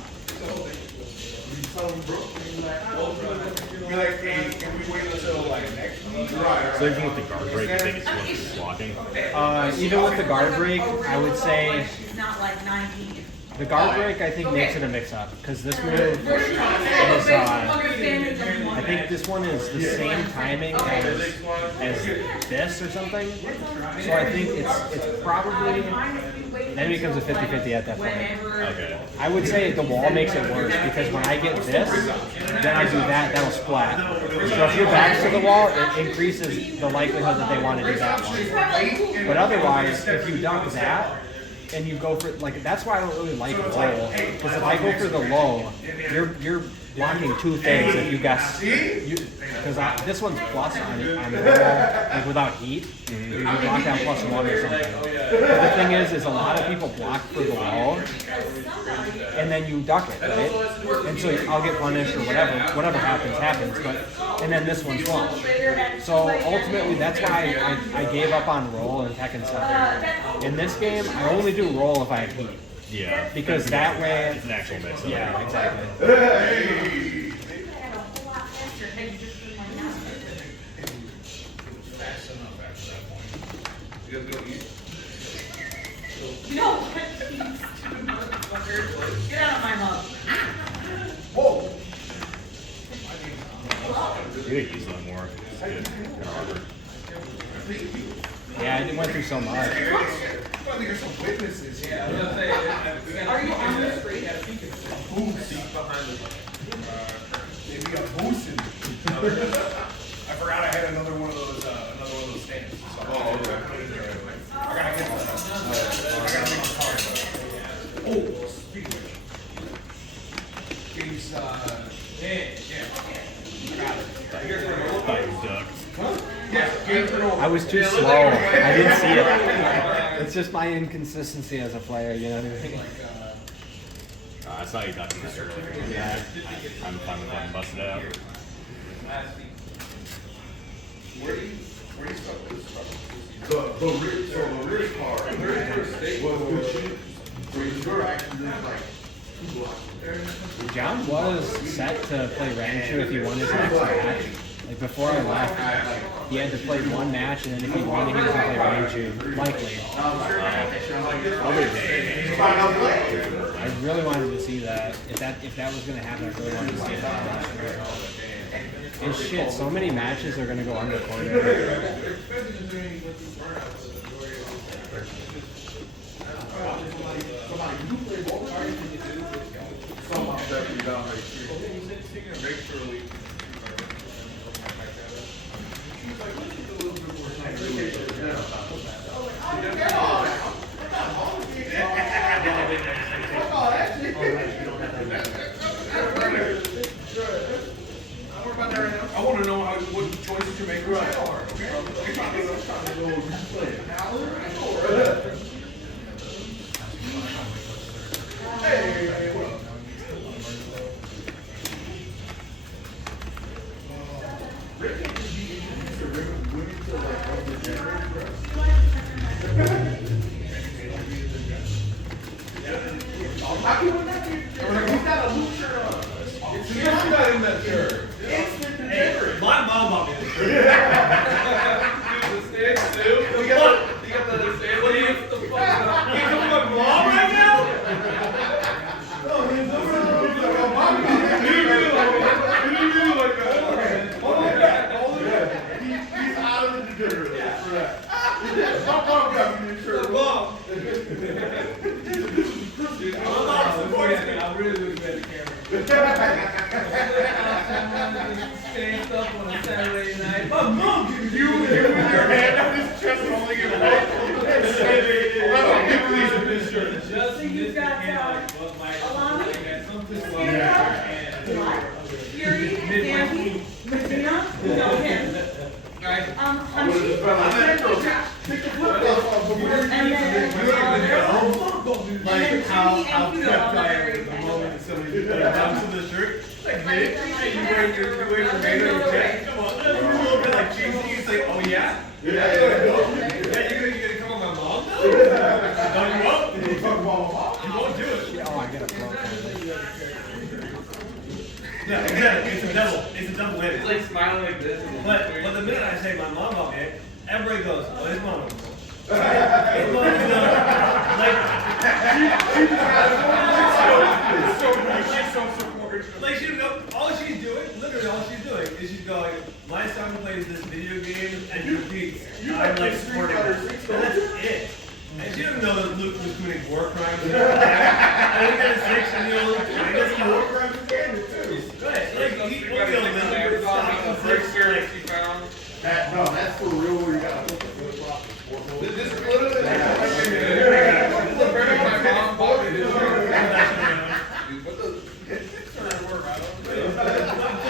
Be like, hey, can we wait until like next week? So even with the guard break, you think it's worth blocking? Even with the guard break, I would say She's not like 90. the guard break I think makes it a mix-up because this move is I think this one is the same timing as this or something. So I think it's probably then it becomes a 50-50 at that point. Okay. I would say the wall makes it worse because when I get this, then I do that, that'll splat. So if your back's to the wall, it increases the likelihood that they want to do that one. But otherwise, if you dunk that, and you go for, like, that's why I don't really like roll. Because if I go for the low, you're blocking two things if you guess. Because this one's plus on the roll, like without heat. You block down +1 or something. But the thing is a lot of people block for the low, and then you duck it, right? And so I'll get punished or whatever happens. But and then this one's flush. So ultimately, that's why I gave up on roll in Tekken 7. In this game, I only do roll if I have heat. Yeah. Because that way, it's an actual mix. Yeah, exactly. Fast enough after that point. You guys go eat? No, motherfucker. Get out of my mouth. Whoa! You could use that more. It's good. Yeah, I went through so much. I think there's some witnesses here. Are you on the street? Maybe a boosted. I forgot I had another one of those stands. So I gotta get one. I gotta make a card. Oh, speaking of which, Gabe's I was too slow. I didn't see it. It's just my inconsistency as a player, you know what I mean? I saw you ducking this earlier. Yeah. I'm fine with letting bust it out. Where do you start this from? The rear car was good shit. So you're actually like 2 blocks from there. John was set to play Ranchu if he won his next match. Like before I left, he had to play one match, and then if he won, he was going to play Ranchu, likely. I really wanted to see that. If that was going to happen, I really wanted to see that. And shit, so many matches are going to go unrecorded. I want to know what choices you make. My mom bought me this shirt. Stand up on a Saturday night. My mom gives You with your hand on his chest and holding it right. So you've got, Alani, Fury, Zambi, Medina, no him. Hunchy, and then, Like how Jimmy and kept Hugo I are am very at the moment somebody down to the shirt. Like, hey, you wearing your tomato and check? Come on, that's a little bit like cheesy. You say, oh yeah? Yeah, you're gonna come on my mom now? No, you won't. You won't do it. Oh, I got a float. Yeah, exactly. It's a double win. It's like smiling like this. But the minute I say my mom bought me it, everybody goes, oh, his mom. His mom is like she would go, all she's doing, literally all she's doing, is she's going, my son plays this video game and competes. I'm like supporting her. And that's it. And she doesn't know that Luke was committing war crimes. And I think at 6 and the old that's war crimes again too. Right. Like he only a little bit stopped the 6 year like she found. No, that's for real where you gotta look at the flip-flop. This is literally my mom bought me this shirt.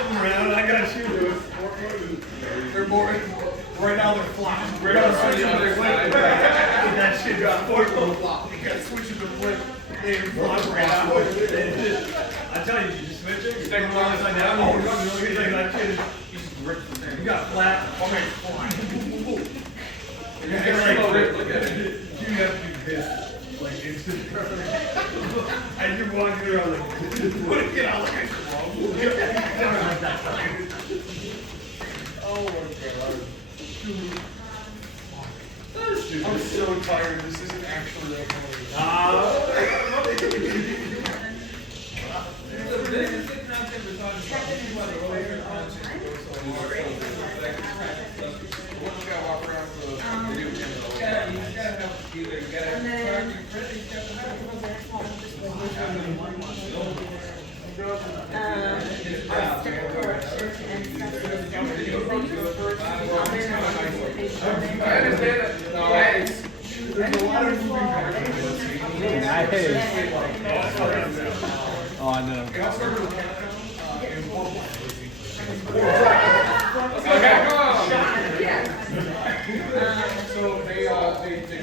Around, I gotta shoot it. They're boring. Right now they're flopping. Right now they're on the other side. That shit got forced to flop. You gotta switch it to flip. They flop right out. I tell you, you just switch it. You take them on upside down. Oh, that shit is. You got flat. Okay, flying. You have to do this. Like instant. And you're walking around like, what did get out like this wrong? Oh my god. I'm so tired. This isn't actually real Oh, I know.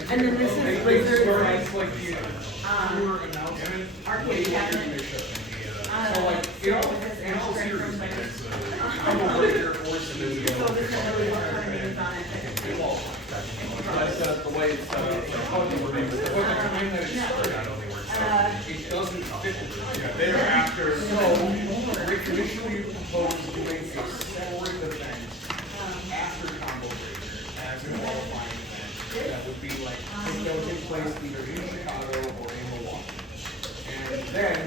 and then this is Blizzard's arcade cabinet. So like, you know, in all seriousness, I'm over here forcing this to go. So this is really what kind of names on it. That's the way it's set up. It doesn't fit. They're after. So, Rick, initially you proposed doing a separate event after Combo Breaker as a qualifying event that would be like, that would take place either in Chicago or in Milwaukee. And then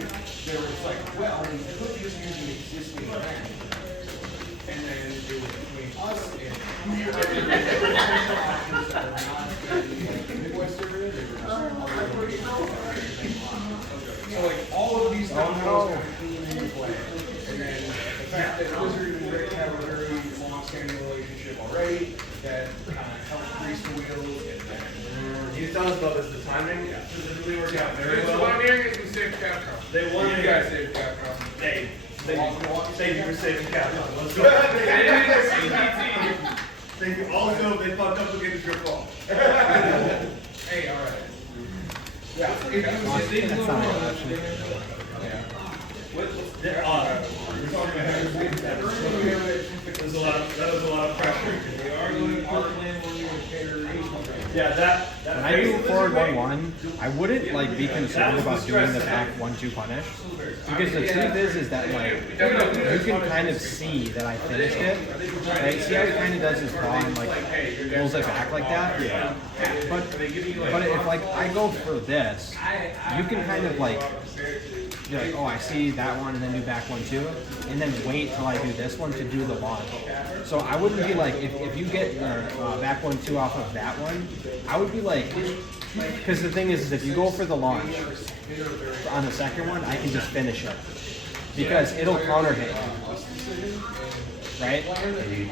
there was like, well, we could just use an existing event. And then it was between us and options that were not in the Midwest area, they were not other locations. So like all of these dominoes kind of came into play. And then the fact that Blizzard and Rick have a very long-standing relationship already, that kind of helped grease the wheels. And then Can you tell us about this, the timing? Because it really worked out very so well. what I'm hearing is we saved Capcom. They won. You guys saved Capcom. Hey, thank you for saving Capcom. Let's go. Thank you. Also, if they fucked up again, it's your fault. Hey, all right. Yeah. That's not an option. That was a lot of pressure. They are going to Parkland when you're Yeah, that When I do forward 1-1, I wouldn't like be concerned about doing the back 1-2 punish. Because the truth is that like you can kind of see that I finished it. Right? See how he kind of does his paw and like pulls it back like that? Yeah. But if like I go for this, you can kind of like you're like, oh, I see that one, and then do back 1-2, and then wait till I do this one to do the launch. So I wouldn't be like, if you get back 1-2 off of that one, I would be like, because the thing is if you go for the launch on the second one, I can just finish it because it'll counter hit you, right?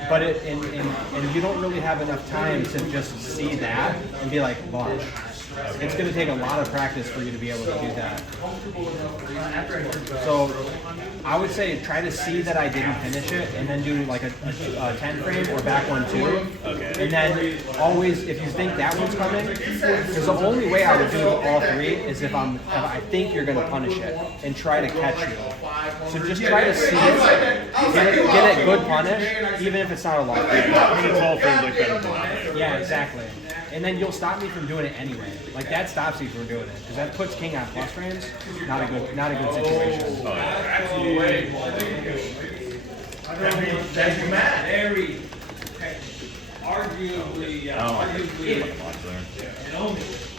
But and you don't really have enough time to just see that and be like launch. It's going to take a lot of practice for you to be able to do that. So I would say try to see that I didn't finish it and then do like a 10 frame or back 1-2. Okay. And then always, if you think that one's coming, because the only way I would do all three is if I think you're going to punish it and try to catch you. So just try to see it, get a good punish, even if it's not a long frame. 12 frames like better than nothing. Yeah, exactly. And then you'll stop me from doing it anyway. Like that stops you from doing it because that puts king on plus frames. Not a good situation. That's mad. Very arguably,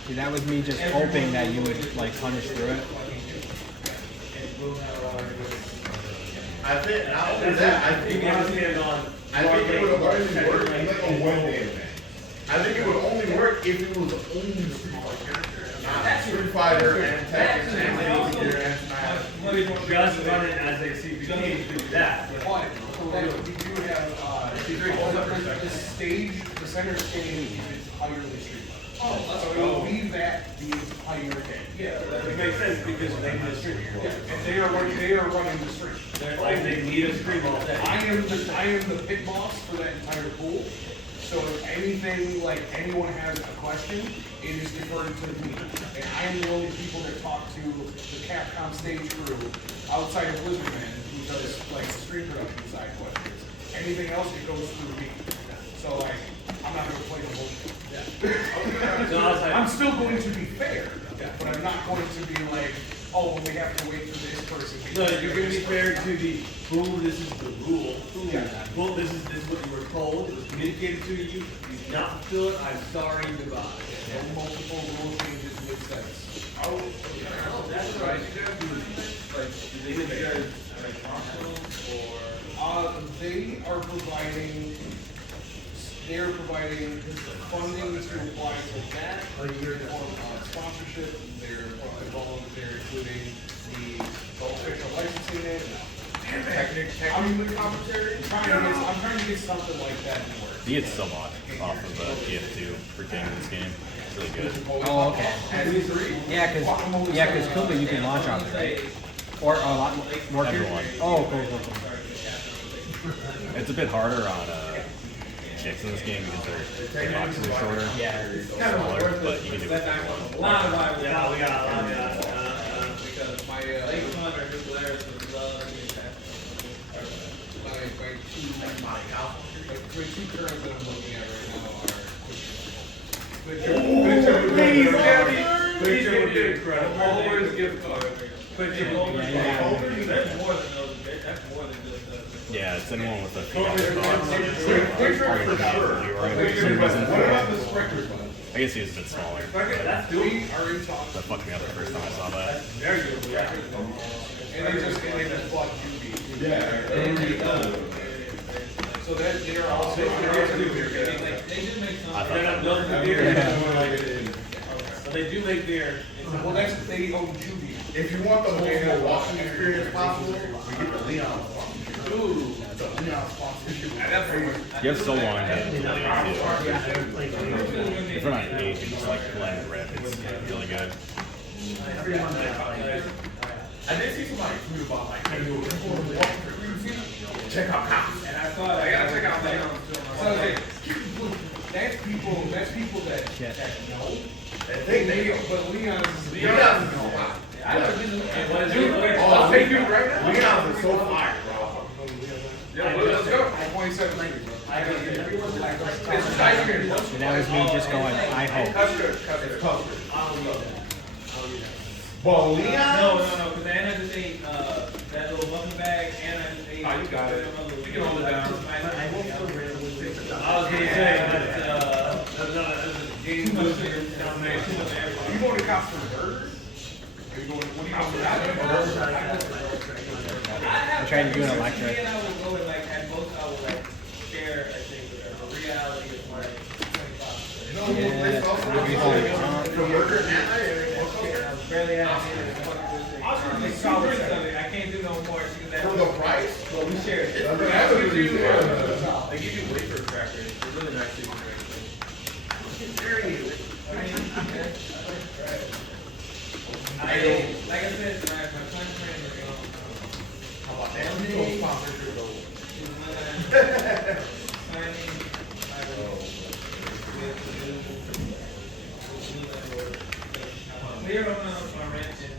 See, that was me just hoping that you would like punish through it. I think not only that, I think it would have only worked like a one-day event. I think it would only work if it was only not Street Fighter and Tekken and just run it as a CPG do that. But we do have the stage, the center stage is entirely Street Fighter. So we'll leave that the entire game. Yeah, that makes sense because they need a stream. And they are running the stream. Like they need a stream all day. I am the pit boss for that entire pool. So if anything, like anyone has a question, it is deferred to me. And I am the only people that talk to the Capcom stage crew outside of Blizzardman who does like stream production side questions. Anything else, it goes through me. So like, I'm not gonna play the bullshit. I'm still going to be fair, but I'm not going to be like, oh, well, we have to wait for this person. No, you're going to be fair to the boom, this is the rule. Boom, this is what you were told. It was communicated to you. You did not fulfill it. I'm sorry, goodbye. Multiple rule changes make sense. That's right. Like, do they give you guys like They are providing funding to apply to that. Sponsorship. They're involved. They're including the official licensing it. Technically commentary. I'm trying to get something like that to work. You get so much off of TF2 for taking this game. It's really good. Oh, okay. Yeah, because Kuba you can launch off it, right? Or a lot more. Everyone. Oh, cool. It's a bit harder on chicks in this game because their boxes are shorter. Yeah. Smaller, but you can do it with everyone. Yeah, we got Because my two currents that I'm looking at right now are Please would be incredible. always gift card. Yeah, it's anyone with a few other box. I guess he was a bit smaller. That fucked me up the first time I saw that. And they just bought QB. Yeah. So that they are also they do make beer. well, that's they own QB. If you want the most walking experience possible, we get the Leon sponsorship. Ooh. The Leon sponsorship. You have so long to do too. If we're not age, you just like blend and rip. It's really good. I did see somebody tweet about like, hey, check out cops. And I thought I gotta check out Leon. So I was like, that's people that know. That think they know. But Leon is Leon's know a lot. I'll take you right now. Leon's is so fire, bro. Yeah, let's go. 27 bro. It's ice cream. And that was me just going, I hope. Custard. It's custard. I don't know. But Leon? No, because Anna just ate that little muffin bag, and I just ate. Oh, you got it. You can hold it down. I was gonna say that's You going to cops for burgers? Are you going to cops for that? I'm trying to do an electric. I would go and like at most I would like share. I think the reality is like 25%. The burger now? Barely having it. I can't do no more. For the price? Well, we share it. They give you wafer crackers. They're really nice to eat. Like I said, my friend is How about that? clear on my rent and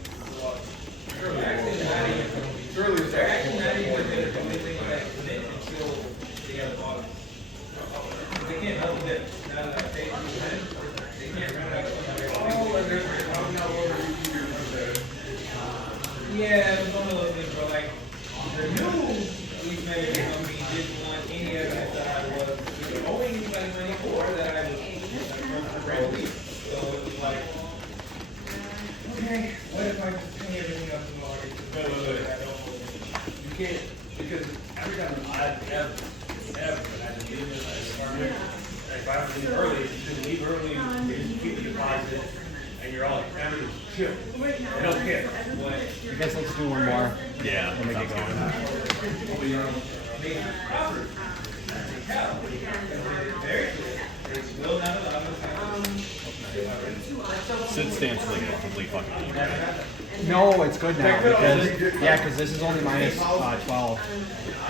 Surely it's they're actually not even going to do anything like that until they got a bottom. They can't help it. Now that I paid you rent, they can't rent out yeah, it was one of those things, bro. Like, the new lease management company didn't want any evidence that I was either owing anybody money or that I was rent lease. So it was like, okay, what if I just pay everything up to the mortgage? You can't, because every time I ever had to leave in my apartment, like if I have to leave early, you should leave early, you just keep the deposit, and you're all, everything's chill. They don't care. I guess let's do one more. Yeah, When we get sounds going. Sid stands like a complete fucking idiot, right? No, it's good now because this is only minus 12,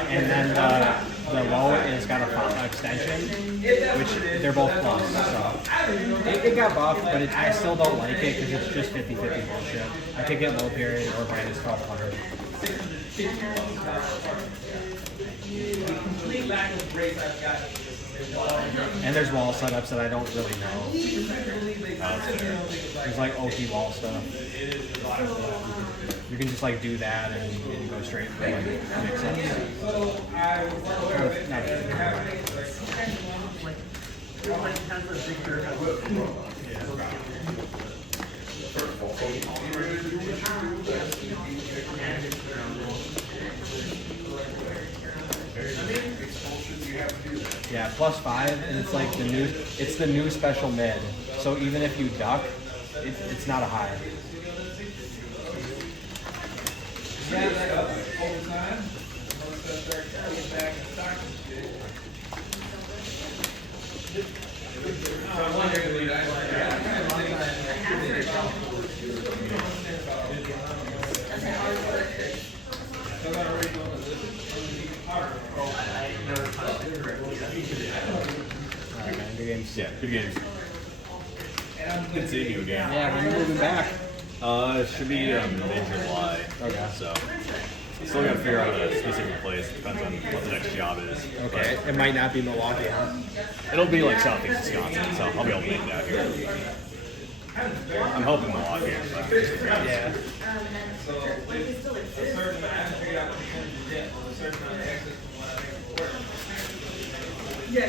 and then the low is got a extension, which they're both plus. So it got buffed, but I still don't like it because it's just 50-50 bullshit. I could get low period or minus 1200. Complete lack of grace I've got. And there's wall setups that I don't really know. There's like OP wall stuff. You can just like do that and go straight for like mix-ups. Not yeah, +5, and it's like the new special mid. So even if you duck, it's not a high. Yeah, like over time, once I start getting back in stock and shit. I'm wondering, Good games. Yeah, good games. Good seeing you again. Yeah, when are you moving back? It should be mid-July. Okay. So, still gotta figure out a specific place. Depends on what the next job is. Okay. It might not be Milwaukee, huh? But it'll be like southeast Wisconsin, so I'll be able to make it out here. I'm hoping Milwaukee. But Yeah. so a certain amount, I haven't figured out what percentage of debt, but a certain amount of excess from what I make for work. Yeah.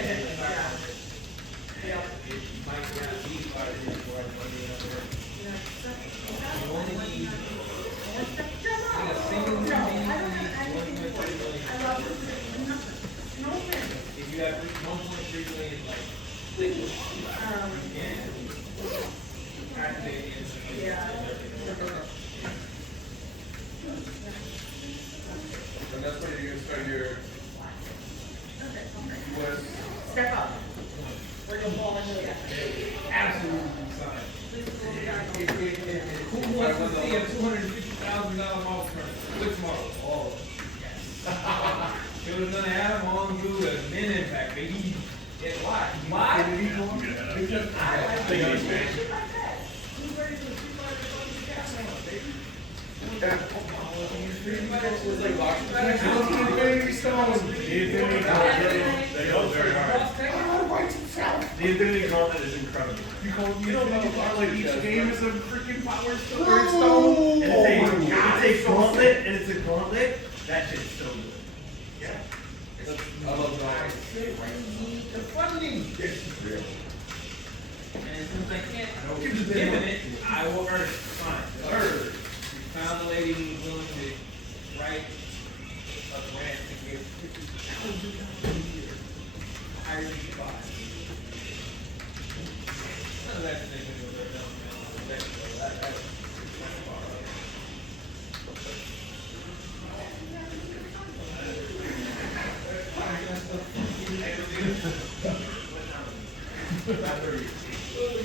It might not be part of the work, but you know, you only need, I think a single if you have 1.3 million like liquid, and activate it. And that's where you're gonna start your US. Step up. We're gonna ball into it. Absolutely fine. Who wants to see a $250,000 model turn? Which model? All of them. It was gonna have them on do a min impact, baby. Yeah, why? Why? Because I like the young man. Infinity Stones. The Infinity Gauntlet. They go very hard. The Infinity Gauntlet is incredible. You know like each game is a freaking power stone. And it's a gauntlet, and it's a gauntlet. That shit's so good. Yeah. I love that. The funding is real. And since I can't give it, I will earn it. Fine. Third, we found a lady who's willing to write a grant to give $50,000 a year. Hire me to buy. None of that thing was ever done. That's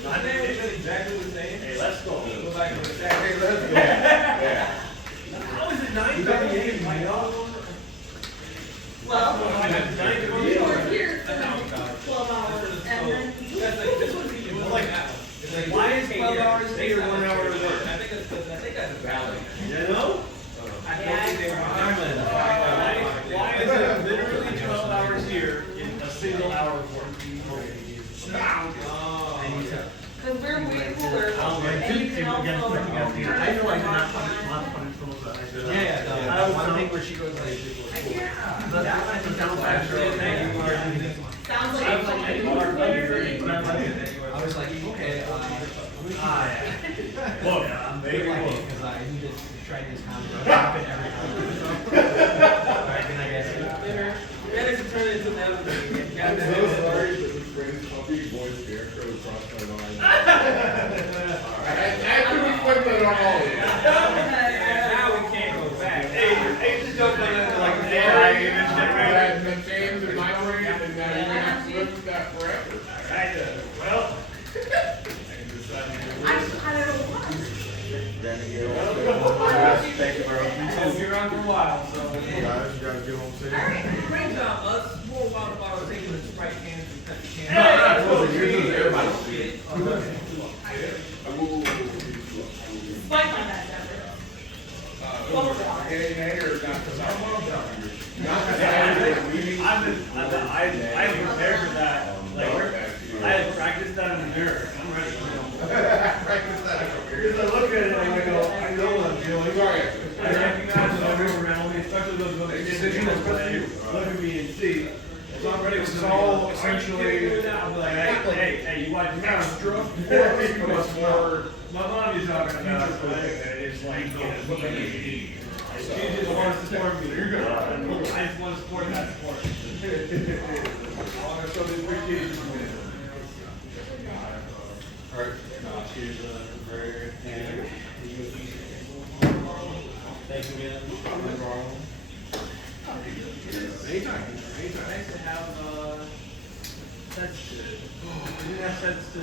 my name is exactly the same. Hey, let's go. Hey, let's go. Yeah. How is it 9:38? My dog. Well, we were here for 12 hours, and then This one's even like that one. It's like, why is 12 hours later 1 hour to work? I think that's valid. You know? I don't think they were. Why is it literally 12 hours here in a single hour of work? because we're way cooler, and you can also. I know I did not punish someone that I did. Yeah, I was one one thing where she goes like, But that was the downside. Sounds like. I was like, okay, Look, I'm very close. because I needed to try this happen every time. Alright, good night, guys. Managed to turn it into another thing. I'm so sorry, but this crazy puppy boy scarecrow crossed my mind. I could be flipping on all of you. Now we can't go back. Hey, just jump on it like I've been changed in my brain, and now you're gonna have to live with that forever. Well, I don't know what. thank you, bro. We'll be around for a while, so. Guys, you gotta get home safe. Great job, us. More water bottles taking the Sprite cans and cut the cans. Spike on that, I've been prepared for that. Like, I had practiced that in the mirror. I'm ready. Because I look at it and I go, I know what I'm doing. I recognize the room around me, especially those other kids that look at me and see. So I'm ready. It's all essentially. I'm like, hey, you watch your mouth. More. My mom is talking about it's like, look at me. She just wants to support me. You're good. I just want to support that support. So they appreciate you. All right. Cheers, burger. Thanks again. Anytime. Nice to have, sets to, we didn't have sets to,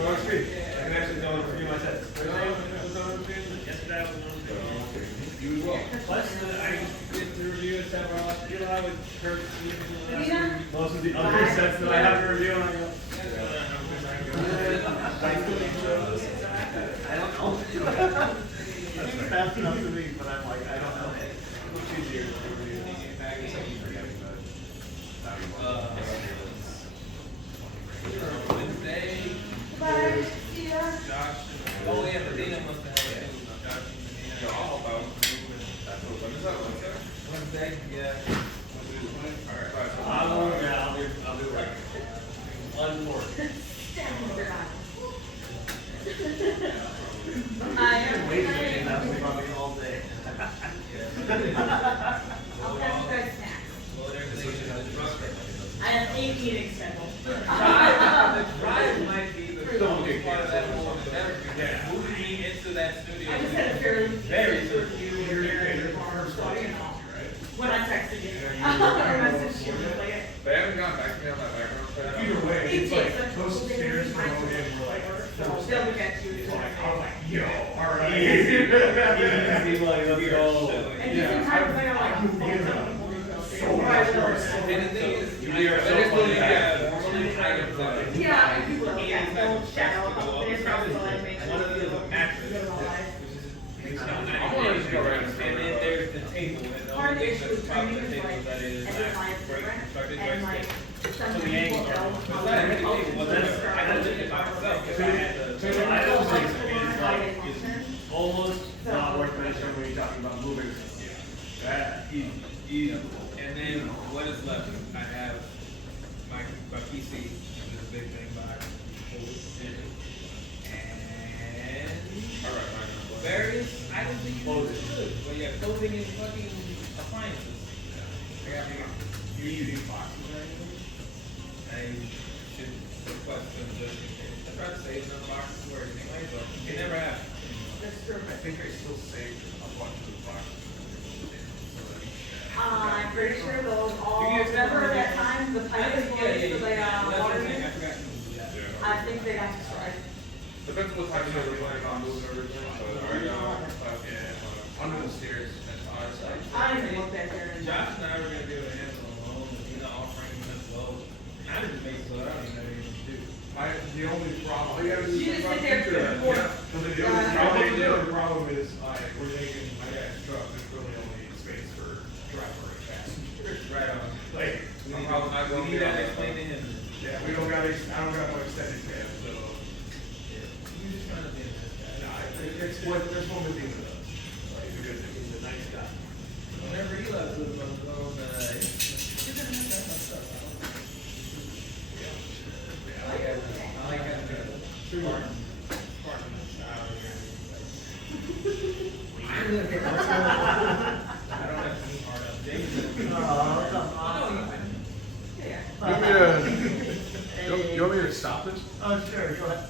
No, it's good. I can actually go and review my sets. Thursday was on the yesterday I was on the You as well. Plus, I get to review it several. You know, I would hurt Nina? most of the other sets that I have to review, and I go. I don't know. It's fast enough to me, but I'm like, I don't know. It's easier to review. Wednesday, Bye. See ya. Josh, oh yeah, Medina must have had it. Josh and Medina. I'll help out. Wednesday, yeah. I'll do like 1:40. I am Wait, that was about me all day. I'll have you guys snacks. I have 8 meetings scheduled. The drive might be the strongest part of that whole endeavor. Yeah. Moving into that studio. I just had a fairly Very review when I texted you. Or messaged you. Like, They haven't gotten back to me on that background check. Either way, it it's takes like a those couple stairs days. to go in were like. So they'll look at you. I'm like, yo, alright. Easy, like, let's go. And you can kind of find out like, So much worse. And the thing is, We are so funny. Yeah, and people don't shadow a couple days, so I make sure One of you them is a mattress. get it all live. I want to just go right. And then there's the table. And the Part of only the thing issue that's with top of training the is table like, that is every not client's great different, constructed and like, joystick. sometimes the people angles know are- how But to everything focus was and this- stuff. I did it by myself. If I had the- So I don't Like, think to learn it's how they like, function. almost not worth mentioning when you're talking about moving. That, easy. And then what is left? I have my PC, which is a big thing, but I can hold it. And various items that you use good. Well, yeah, clothing and fucking appliances. I got me. You using boxes or anything? I should request them just in case. I try to save enough boxes for it anyway, but it never happened. That's true. I think I still saved a bunch of the boxes. I'm pretty sure those all, You get- remember that time the pipe was going to the, That's what water I'm saying. I unit? forgot to do that. I think they got destroyed. Depends what's happening with the on moving everything, but right now, under the stairs, that's honestly. I don't even look back there. Josh and I were gonna do an handle alone, you know, all frame as well. Kind of just makes it so I don't even know what to do. The only problem. You just sit there and work. The other problem is, we're taking my dad's truck, there's really only space for driver and passenger. Right on. Like, We I'm need, probably not we gonna need be that able to- explained to him. Yeah, I don't got no extended cab, so. He's just trying to be a nice guy. Nah, it's what, there's one good thing with us. Like, it's a good thing, he's a nice guy. Whenever he left, it was on the road, I like that. I don't have any hard up. James is- Yeah. You want me to stop this? Oh, sure, go ahead.